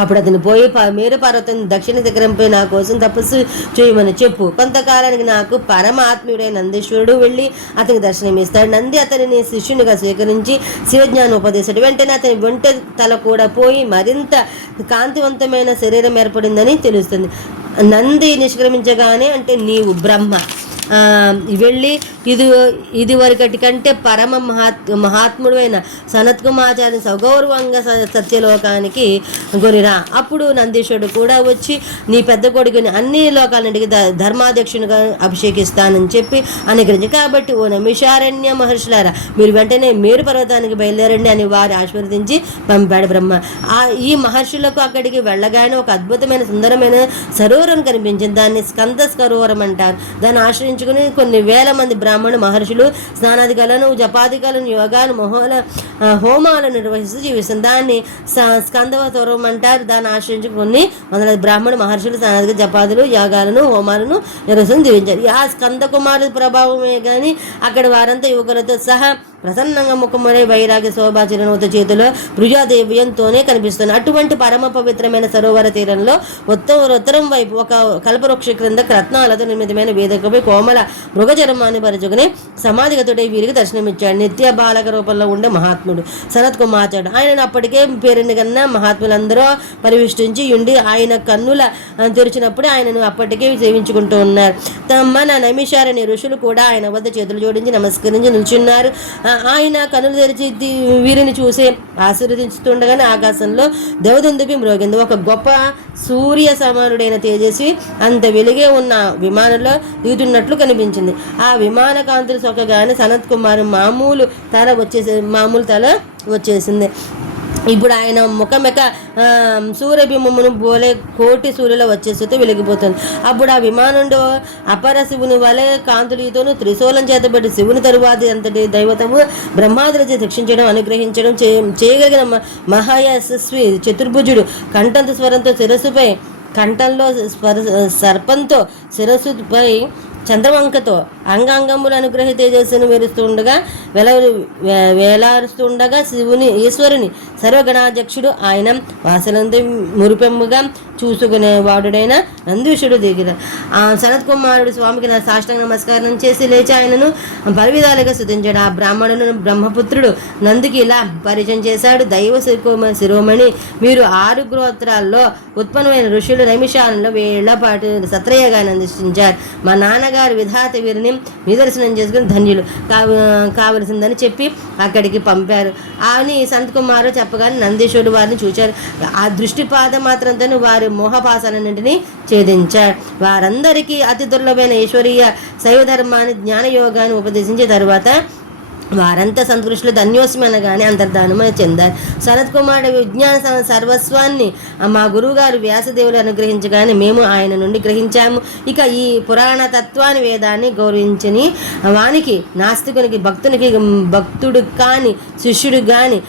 అప్పుడు అతను పోయి మేరు పర్వతం దక్షిణ శిఖరంపై నా కోసం తపస్సు చేయమని చెప్పు. కొంతకాలానికి నాకు పరమాత్ముడైన నందీశ్వరుడు వెళ్ళి అతనికి దర్శనమిస్తాడు. నంది అతనిని శిష్యునిగా స్వీకరించి శివజ్ఞానం ఉపదేశాడు. వెంటనే అతని ఒంటె తల కూడా పోయి మరింత కాంతివంతమైన శరీరం ఏర్పడిందని తెలుస్తుంది. నంది నిష్క్రమించగానే అంటే నీవు బ్రహ్మ వెళ్ళి ఇది వరకటి కంటే పరమ మహాత్ముడు అయిన సనత్ కుమారాచార్య సగౌరవంగా సత్యలోకానికి కొనిరా. అప్పుడు నందీశ్వరుడు కూడా వచ్చి నీ పెద్ద కొడుకుని అన్ని లోకాలన్నిటికీ ధర్మాధ్యక్షునిగా అభిషేకిస్తానని చెప్పి అనుగ్రహించి, కాబట్టి ఓ నైమిషారణ్య మహర్షులారా మీరు వెంటనే మేరు పర్వతానికి బయలుదేరండి అని వారు ఆశీర్వదించి పంపాడు బ్రహ్మ. ఈ మహర్షులకు అక్కడికి వెళ్ళగానే ఒక అద్భుతమైన సుందరమైన సరోవరం కనిపించింది. దాన్ని స్కంద సరోవరం అంటారు. దాన్ని ఆశ్రయించుకుని కొన్ని వేల మంది బ్రాహ్మణ మహర్షులు స్నానాధికాలను, జపాధికాలను, యోగాలు, హోమాలను నిర్వహిస్తూ జీవిస్తుంది. దాన్ని స్కందవ సరోవరం అంటారు. దాన్ని ఆశ్రయించి కొన్ని వందల బ్రాహ్మణ మహర్షులు స్నానాధిక జపాదులు, యాగాలను, హోమాలను నిర్వహిస్తూ జీవించారు. ఆ స్కంద కుమారుడి ప్రభావమే కానీ అక్కడ వారంతా యువకులతో సహా ప్రసన్నంగా ముఖమునే వైరాగ్య శోభాచరణత చేతిలో భుజాదేవ్యంతోనే కనిపిస్తుంది. అటువంటి పరమ పవిత్రమైన సరోవర తీరంలో ఉత్తరం వైపు ఒక కల్పవృక్ష క్రింద రత్నాలతో నిర్మితమైన వేదికపై కోమల మృగచర్మాన్ని పరుచుకుని సమాధిగతుడై వీరికి దర్శనమిచ్చాడు. నిత్య బాలక రూపంలో ఉండే మహాత్ముడు సనత్ కుమారాచార్యుడు. ఆయనను అప్పటికే పేరుని కన్నా మహాత్ములందరూ పరివిష్టించి ఉండి ఆయన కన్నుల తెరిచినప్పుడు ఆయనను అప్పటికే సేవించుకుంటూ ఉన్నారు. మన నైమిషారణ్య ఋషులు కూడా ఆయన వద్ద చేతులు జోడించి నమస్కరించి నిల్చున్నారు. ఆయన కనులు తెరిచి వీరిని చూసి ఆశీర్వదించుతుండగానే ఆకాశంలో దేవదుందుపి మ్రోగింది. ఒక గొప్ప సూర్య సమానుడైన తేజస్వి అంత వెలిగే ఉన్న విమానంలో దిగుతున్నట్లు కనిపించింది. ఆ విమాన కాంతులు సొక్కగానే సనత్ కుమార్ మామూలు తల వచ్చేసింది. ఇప్పుడు ఆయన ముఖమెక సూర్యబింబమును పోలే కోటి సూర్యుల వచ్చేసితో వెలిగిపోతుంది. అప్పుడు ఆ విమానుడు అపర శివుని వలె కాంతులతోనూ త్రిశూలం చేతబెట్టి శివుని తరువాతి అంతటి దైవతము బ్రహ్మాదులచే శిక్షించడం, అనుగ్రహించడం చేయగలిగిన మహాయశస్వి చతుర్భుజుడు కంఠంత స్వరంతో శిరస్సుపై, కంఠంలో సర్పంతో శిరస్సుపై చంద్రవంకతో అంగాంగములు అనుగ్రహి తేజస్సును మెరుస్తుండగా వేలారుస్తుండగా ఈశ్వరుని సర్వగణాధ్యక్షుడు ఆయన వాసనంతో మురిపెమ్ముగా చూసుకునేవాడుడైన నందీశుడు దిగిర. సనత్ కుమారుడు స్వామికి సాష్టాంగ నమస్కారం చేసి లేచి ఆయనను పలువిధాలుగా స్తుతించాడు. ఆ బ్రాహ్మణుడు బ్రహ్మపుత్రుడు నందుకి ఇలా పరిచయం చేశాడు. దైవ శిరోమణి, మీరు 6 గోత్రాల్లో ఉత్పన్నమైన ఋషులు నైమిషాలలో వేళ్లపాటు సత్రయ్యగాన్ని అందించారు. మా నాన్నగారు విధాత వీరిని నిదర్శనం చేసుకుని ధన్యులు కావలసిందని చెప్పి అక్కడికి పంపారు అని సంత్ కుమారు చెప్పగానే నందీశ్వరుడు వారిని చూచారు. ఆ దృష్టిపాద మాత్రంతో వారి మోహపాసాలన్నింటినీ ఛేదించారు. వారందరికీ అతి దుర్లభమైన ఈశ్వరీయ శైవధర్మాన్ని, జ్ఞానయోగాన్ని ఉపదేశించిన తరువాత వారంతా సంతృష్టులు ధన్యోస్మి అనగానే అంతర్ధానమని చెందారు. సనత్ కుమారుడు విజ్ఞాన సర్వస్వాన్ని మా గురువుగారు వ్యాసదేవులు అనుగ్రహించగానే మేము ఆయన నుండి గ్రహించాము. ఇక ఈ పురాణ తత్వాన్ని, వేదాన్ని గౌరవించని వానికి, నాస్తికునికి, భక్తుడు కానీ శిష్యుడు కానీ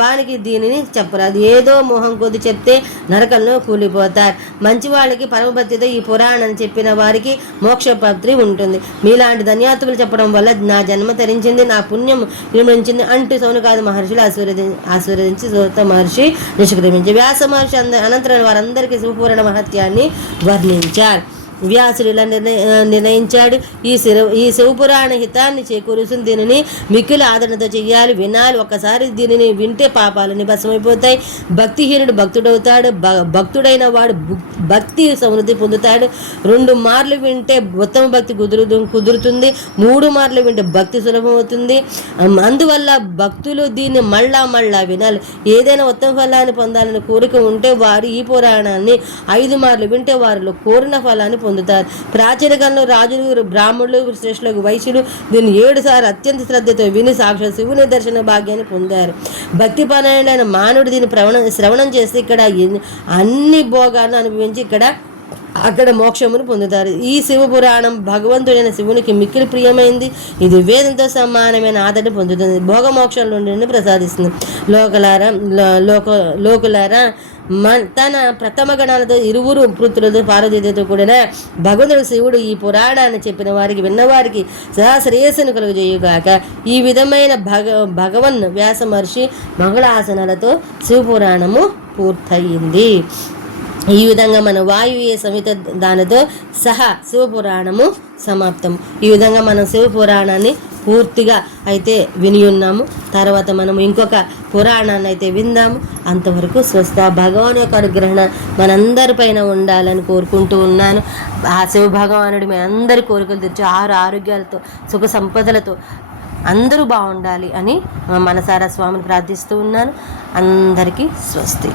వానికి దీనిని చెప్పరాదు. ఏదో మోహం కొద్ది చెప్తే నరకంలో కూలిపోతారు. మంచి వాళ్ళకి పరమభక్తితో ఈ పురాణాన్ని చెప్పిన వారికి మోక్షప్రాప్తి ఉంటుంది. మీలాంటి ధన్యాత్ములు చెప్పడం వల్ల నా జన్మ తరించింది, నా పుణ్యం విరమించింది అంటూ సౌనకాది మహర్షులు ఆశీర్వదించి సూత మహర్షి నిష్క్రమించి వ్యాస మహర్షి అనంతరం వారందరికీ శివపురాణ మహత్యాన్ని వర్ణించారు. వ్యాసుడు ఇలా నిర్ణయించాడు. ఈ శివపురాణ హితాన్ని చేకూరుస్తుంది. దీనిని మిక్కిలి ఆదరణతో చెయ్యాలి, వినాలి. ఒక్కసారి దీనిని వింటే పాపాలని భస్మైపోతాయి. భక్తిహీనుడు భక్తుడవుతాడు, భక్తుడైన వాడు భక్తి సమృద్ధి పొందుతాడు. 2 మార్లు వింటే ఉత్తమ భక్తి కుదురుతుంది, 3 మార్లు వింటే భక్తి సులభమవుతుంది. అందువల్ల భక్తులు దీన్ని మళ్ళా వినాలి. ఏదైనా ఉత్తమ ఫలాన్ని పొందాలని కోరిక ఉంటే వారు ఈ పురాణాన్ని 5 మార్లు వింటే వారిలో కోరిన ఫలాన్ని పొందుతారు. ప్రాచీన కాలంలో రాజులు, బ్రాహ్మణులు, శ్రేష్ఠులకు, వైశ్యులు దీన్ని 7 సార్లు అత్యంత శ్రద్ధతో విని సాక్షాత్ శివుని దర్శన భాగ్యాన్ని పొందారు. భక్తిపరాయణుడైన మానవుడు దీన్ని శ్రవణం చేస్తే ఇక్కడ అన్ని భోగాలను అనుభవించి అక్కడ మోక్షమును పొందుతారు. ఈ శివపురాణం భగవంతుడైన శివునికి మిక్కిలి ప్రియమైంది. ఇది వేదంతో సమానమైన ఆదరణ పొందుతుంది, భోగమోక్షం నుండి ప్రసాదిస్తుంది. లోకులారా తన ప్రథమ గణాలతో 2 పుత్రులతో పార్వతీతో కూడిన భగవంతుడు శివుడు ఈ పురాణాన్ని చెప్పిన వారికి, విన్నవారికి సదా శ్రేయస్సును కలుగజేయుగాక. ఈ విధమైన భగవన్ వ్యాస మహర్షి మంగళాసనాలతో శివపురాణము పూర్తయింది. ఈ విధంగా మన వాయువ్య సమిత దానితో సహా శివపురాణము సమాప్తం. ఈ విధంగా మనం శివపురాణాన్ని పూర్తిగా అయితే విని ఉన్నాము. తర్వాత మనం ఇంకొక పురాణాన్ని అయితే విందాము. అంతవరకు స్వస్థ. భగవాన్ యొక్క అనుగ్రహణ మనందరిపైన ఉండాలని కోరుకుంటూ ఉన్నాను. ఆ శివ భగవానుడు మీ అందరి కోరికలు తెచ్చి ఆరోగ్యాలతో సుఖ సంపదలతో అందరూ బాగుండాలి అని మనసారా స్వామిని ప్రార్థిస్తూ ఉన్నాను. అందరికీ స్వస్తి.